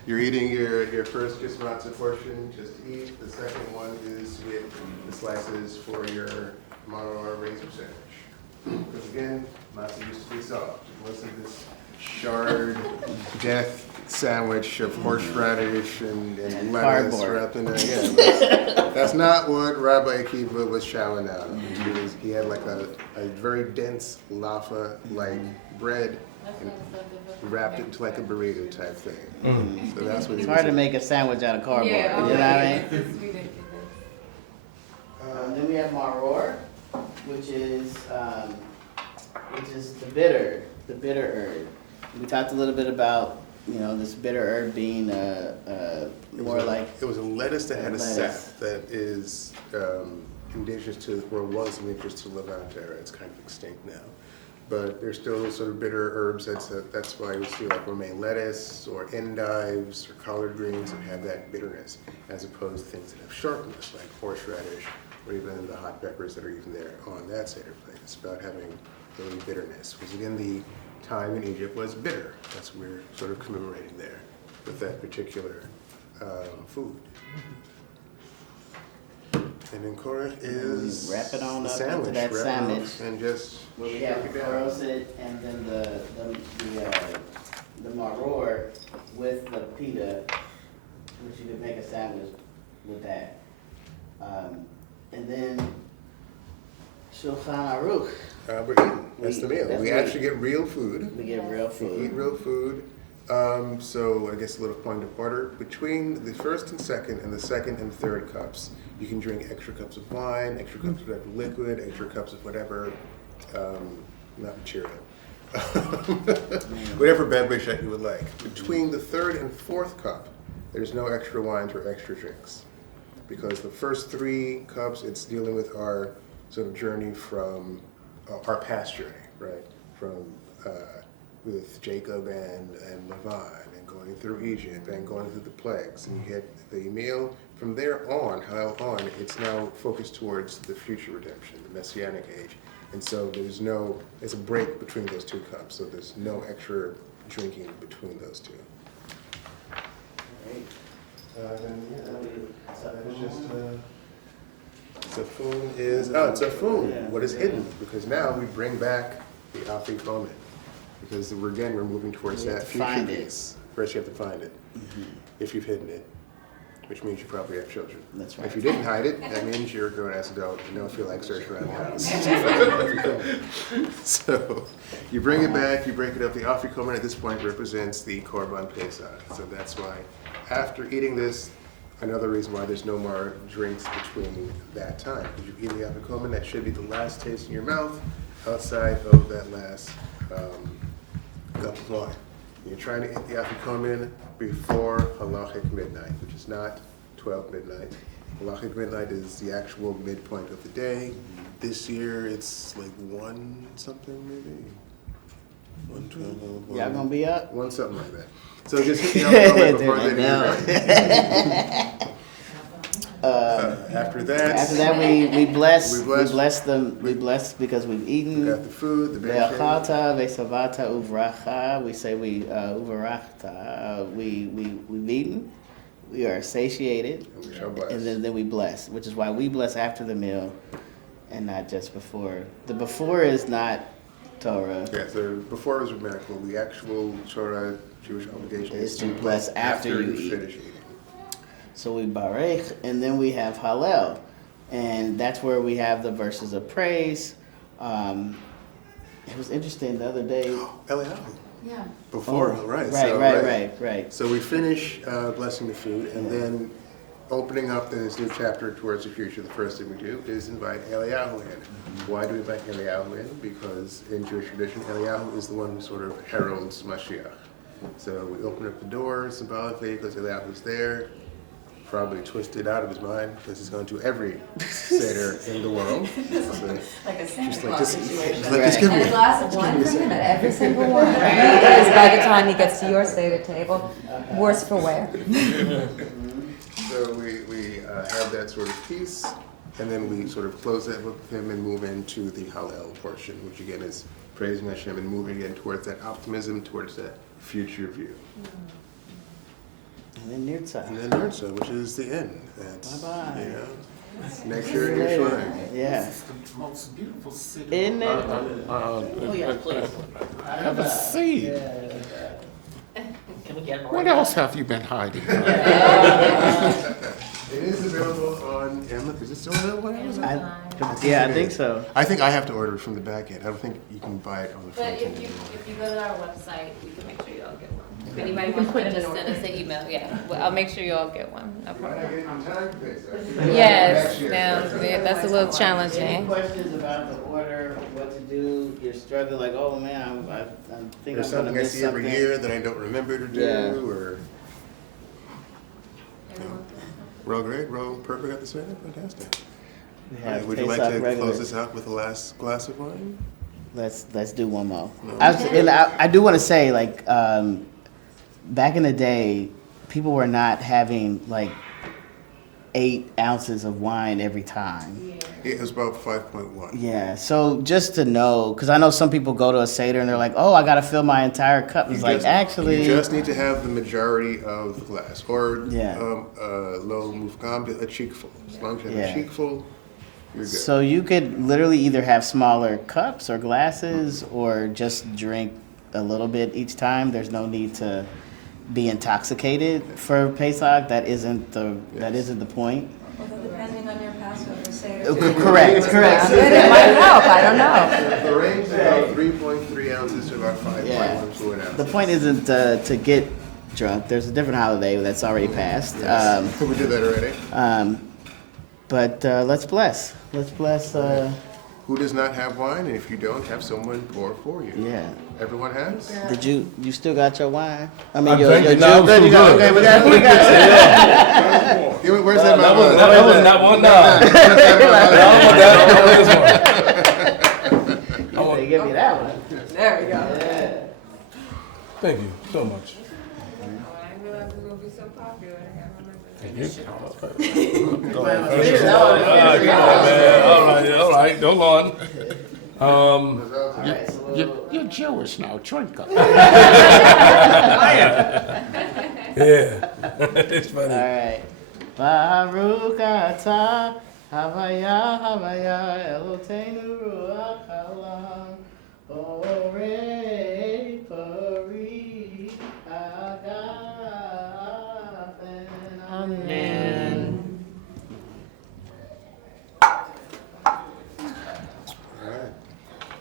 You're eating your first just matzah portion, just eat. The second one is to get the slices for your maror razor sandwich. Because again, matzah used to be soft. It wasn't this shard death sandwich of horseradish and lettuce wrapped in there. Yeah, that's not what Rabbi Akiva was chowing out of. He had like a very dense laffa-like bread and wrapped it into like a burrito type thing. Mm-hmm. So that's what it's hard to make a sandwich out of cardboard. Yeah, you know what I mean? It's ridiculous. Then we have maror, which is the bitter herb. We talked a little bit about, you know, this bitter herb being more like... It was a lettuce that had a sap that is indigenous to, or was indigenous to Levant era. It's kind of extinct now. But there's still sort of bitter herbs. That's why you see like romaine lettuce or endives or collard greens that have that bitterness, as opposed to things that have sharpness, like horseradish or even the hot peppers that are even there on that Seder plate. It's about having really bitterness. Because again, the time in Egypt was bitter. That's what we're sort of commemorating there with that particular food. And then Korach is wrap it on the up sandwich, into that sandwich, and just where we have roasted and then the maror with the pita, which you could make a sandwich with that. And then Shulchan Aruch. We're eating. That's the meal. We actually get real food. We get real food. We eat real food. So I guess a little point of order. Between the first and second and the second and third cups, you can drink extra cups of wine, extra cups of whatever liquid, extra cups of whatever, not material. Whatever beverage that you would like. Between the third and fourth cup, there's no extra wines or extra drinks. Because the first 3 cups, it's dealing with our sort of journey from our past journey, right? From with Jacob and Lavan, and going through Egypt and going through the plagues, and you get the meal. From there on, it's now focused towards the future redemption, the Messianic age, and so there's a break between those 2 cups, so there's no extra drinking between those 2. Tzafun is tzafun. What is hidden? Because now we bring back the afikomen. Because we're moving towards that future piece. First, you have to find it. Mm-hmm. If you've hidden it, which means you probably have children. That's right. If you didn't hide it, that means you're a grown-ass adult. You don't feel like searching around the house. So you bring it back. You break it up. The afikomen at this point represents the korban pesach. So that's why, after eating this, another reason why there's no more drinks between that time. Because you eat the afikomen, that should be the last taste in your mouth. outside of that last cup of wine. You're trying to eat the afikomen before halachic midnight, which is not 12 midnight. Halachic midnight is the actual midpoint of the day. This year it's like 1 something maybe. 1:12. Y'all gonna be up? 1 something like that. So just hit the afikomen before then. After that, we bless. We We bless. bless them. We bless because we've eaten. we got the food, the benching. Ve'achata ve'savata uvracha. We say we uvarachta. We've eaten. We are satiated, And we shall bless. and then we bless, which is why we bless after the meal, and not just before. The before is not Torah. Yeah, so before it was rabbinical, the actual Torah Jewish obligation Is to bless after you eat. finish eating. So we barech, and then we have Hallel, and that's where we have the verses of praise. It was interesting the other day. Eliyahu. Yeah. Before, Oh, right. Right. So we finish blessing the food, and then opening up this new chapter towards the future. The first thing we do is invite Eliyahu in. Why do we invite Eliyahu in? Because in Jewish tradition, Eliyahu is the one who sort of heralds Mashiach. So we open up the door symbolically because Eliyahu is there. Probably twisted out of his mind because he's going to every Seder in the world. So Like a Santa just like Claus this, situation. just give And me a glass of wine for him at every single one. He is, by the time he gets to your Seder table, worse for wear. So we have that sort of piece, and then we sort of close that with him and move into the Hallel portion, which again is praising Hashem and moving again towards that optimism, towards that future view. And then Nirtzah. And then Nirtzah, which is the end. That's, Bye-bye. you know, next year in your shrine. Yeah. This is the most beautiful city. Isn't it? Oh, yeah, please. Have a seat. Can we get more? What else have you been hiding? It is available on Amazon. Is it still available on Amazon? I think so. I think I have to order it from the back end. I don't think you can buy it on the But front if end. you go to our website, we can make sure you all get one. If anybody wants to just send us an email, yeah, well, I'll make sure you all get one, no You're not problem. getting on time for this, Yes, Next year. now, that's a little Any challenging. questions about the order, what to do? You're struggling, like, oh man, I think There's I'm gonna something I miss see something. every year that I don't remember to do, Yeah. or we're all great, we're all perfect at this minute. Fantastic. We All right, have would you like Pesach to regular. close this out with the last glass of wine? Let's do one more. No. I do want to say, like, back in the day, people were not having like 8 ounces of wine every time. It was about 5.1. Yeah. So just to know, because I know some people go to a Seder and they're like, "Oh, I got to fill my entire cup." It's like, actually, you just need to have the majority of the glass, or Yeah. low mufkam, a cheekful. As long as you have Yeah. a cheekful, you're good. So you could literally either have smaller cups or glasses, or just drink a little bit each time. There's no need to be intoxicated for Pesach. That isn't the point. Although depending on your Passover Seder. Correct. It might help, I don't know. The range is about 3.3 ounces to about 5.1 Yeah. fluid ounces. The point isn't to get drunk. There's a different holiday that's already passed. We did that already. But let's bless. Let's bless. Who does not have wine? And if you don't, have someone pour for you. Yeah. Everyone has? Did you still got your wine? I I'm your drinking. your No, I'm good. still You got, good. okay, we got. Give me, where's that? That was not one. No. I don't want that. I want this one. They give me that one. There we go. Yeah. Thank you so much. I didn't realize it was gonna be so popular. All right, hold on. Alright, so You're Jewish now, drink up. Yeah, it's funny. Alright. Baruch atah Havaya Havaya Eloteinu Ruach Halam Orei Pari Agafen. Amen. All right.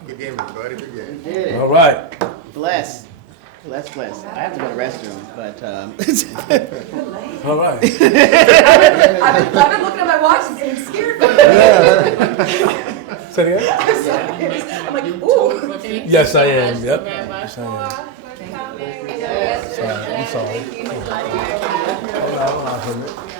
Good game, everybody. Good game. Did it. All right. Bless. Bless. I have to go to the restroom, but All right. I've been looking at my watch and getting scared. Say it again? I'm like, ooh. Yes, I am. Thank you Yep. very much Yes, I am. for coming. Sorry, I'm sorry. Thank you. Hold on, hold on.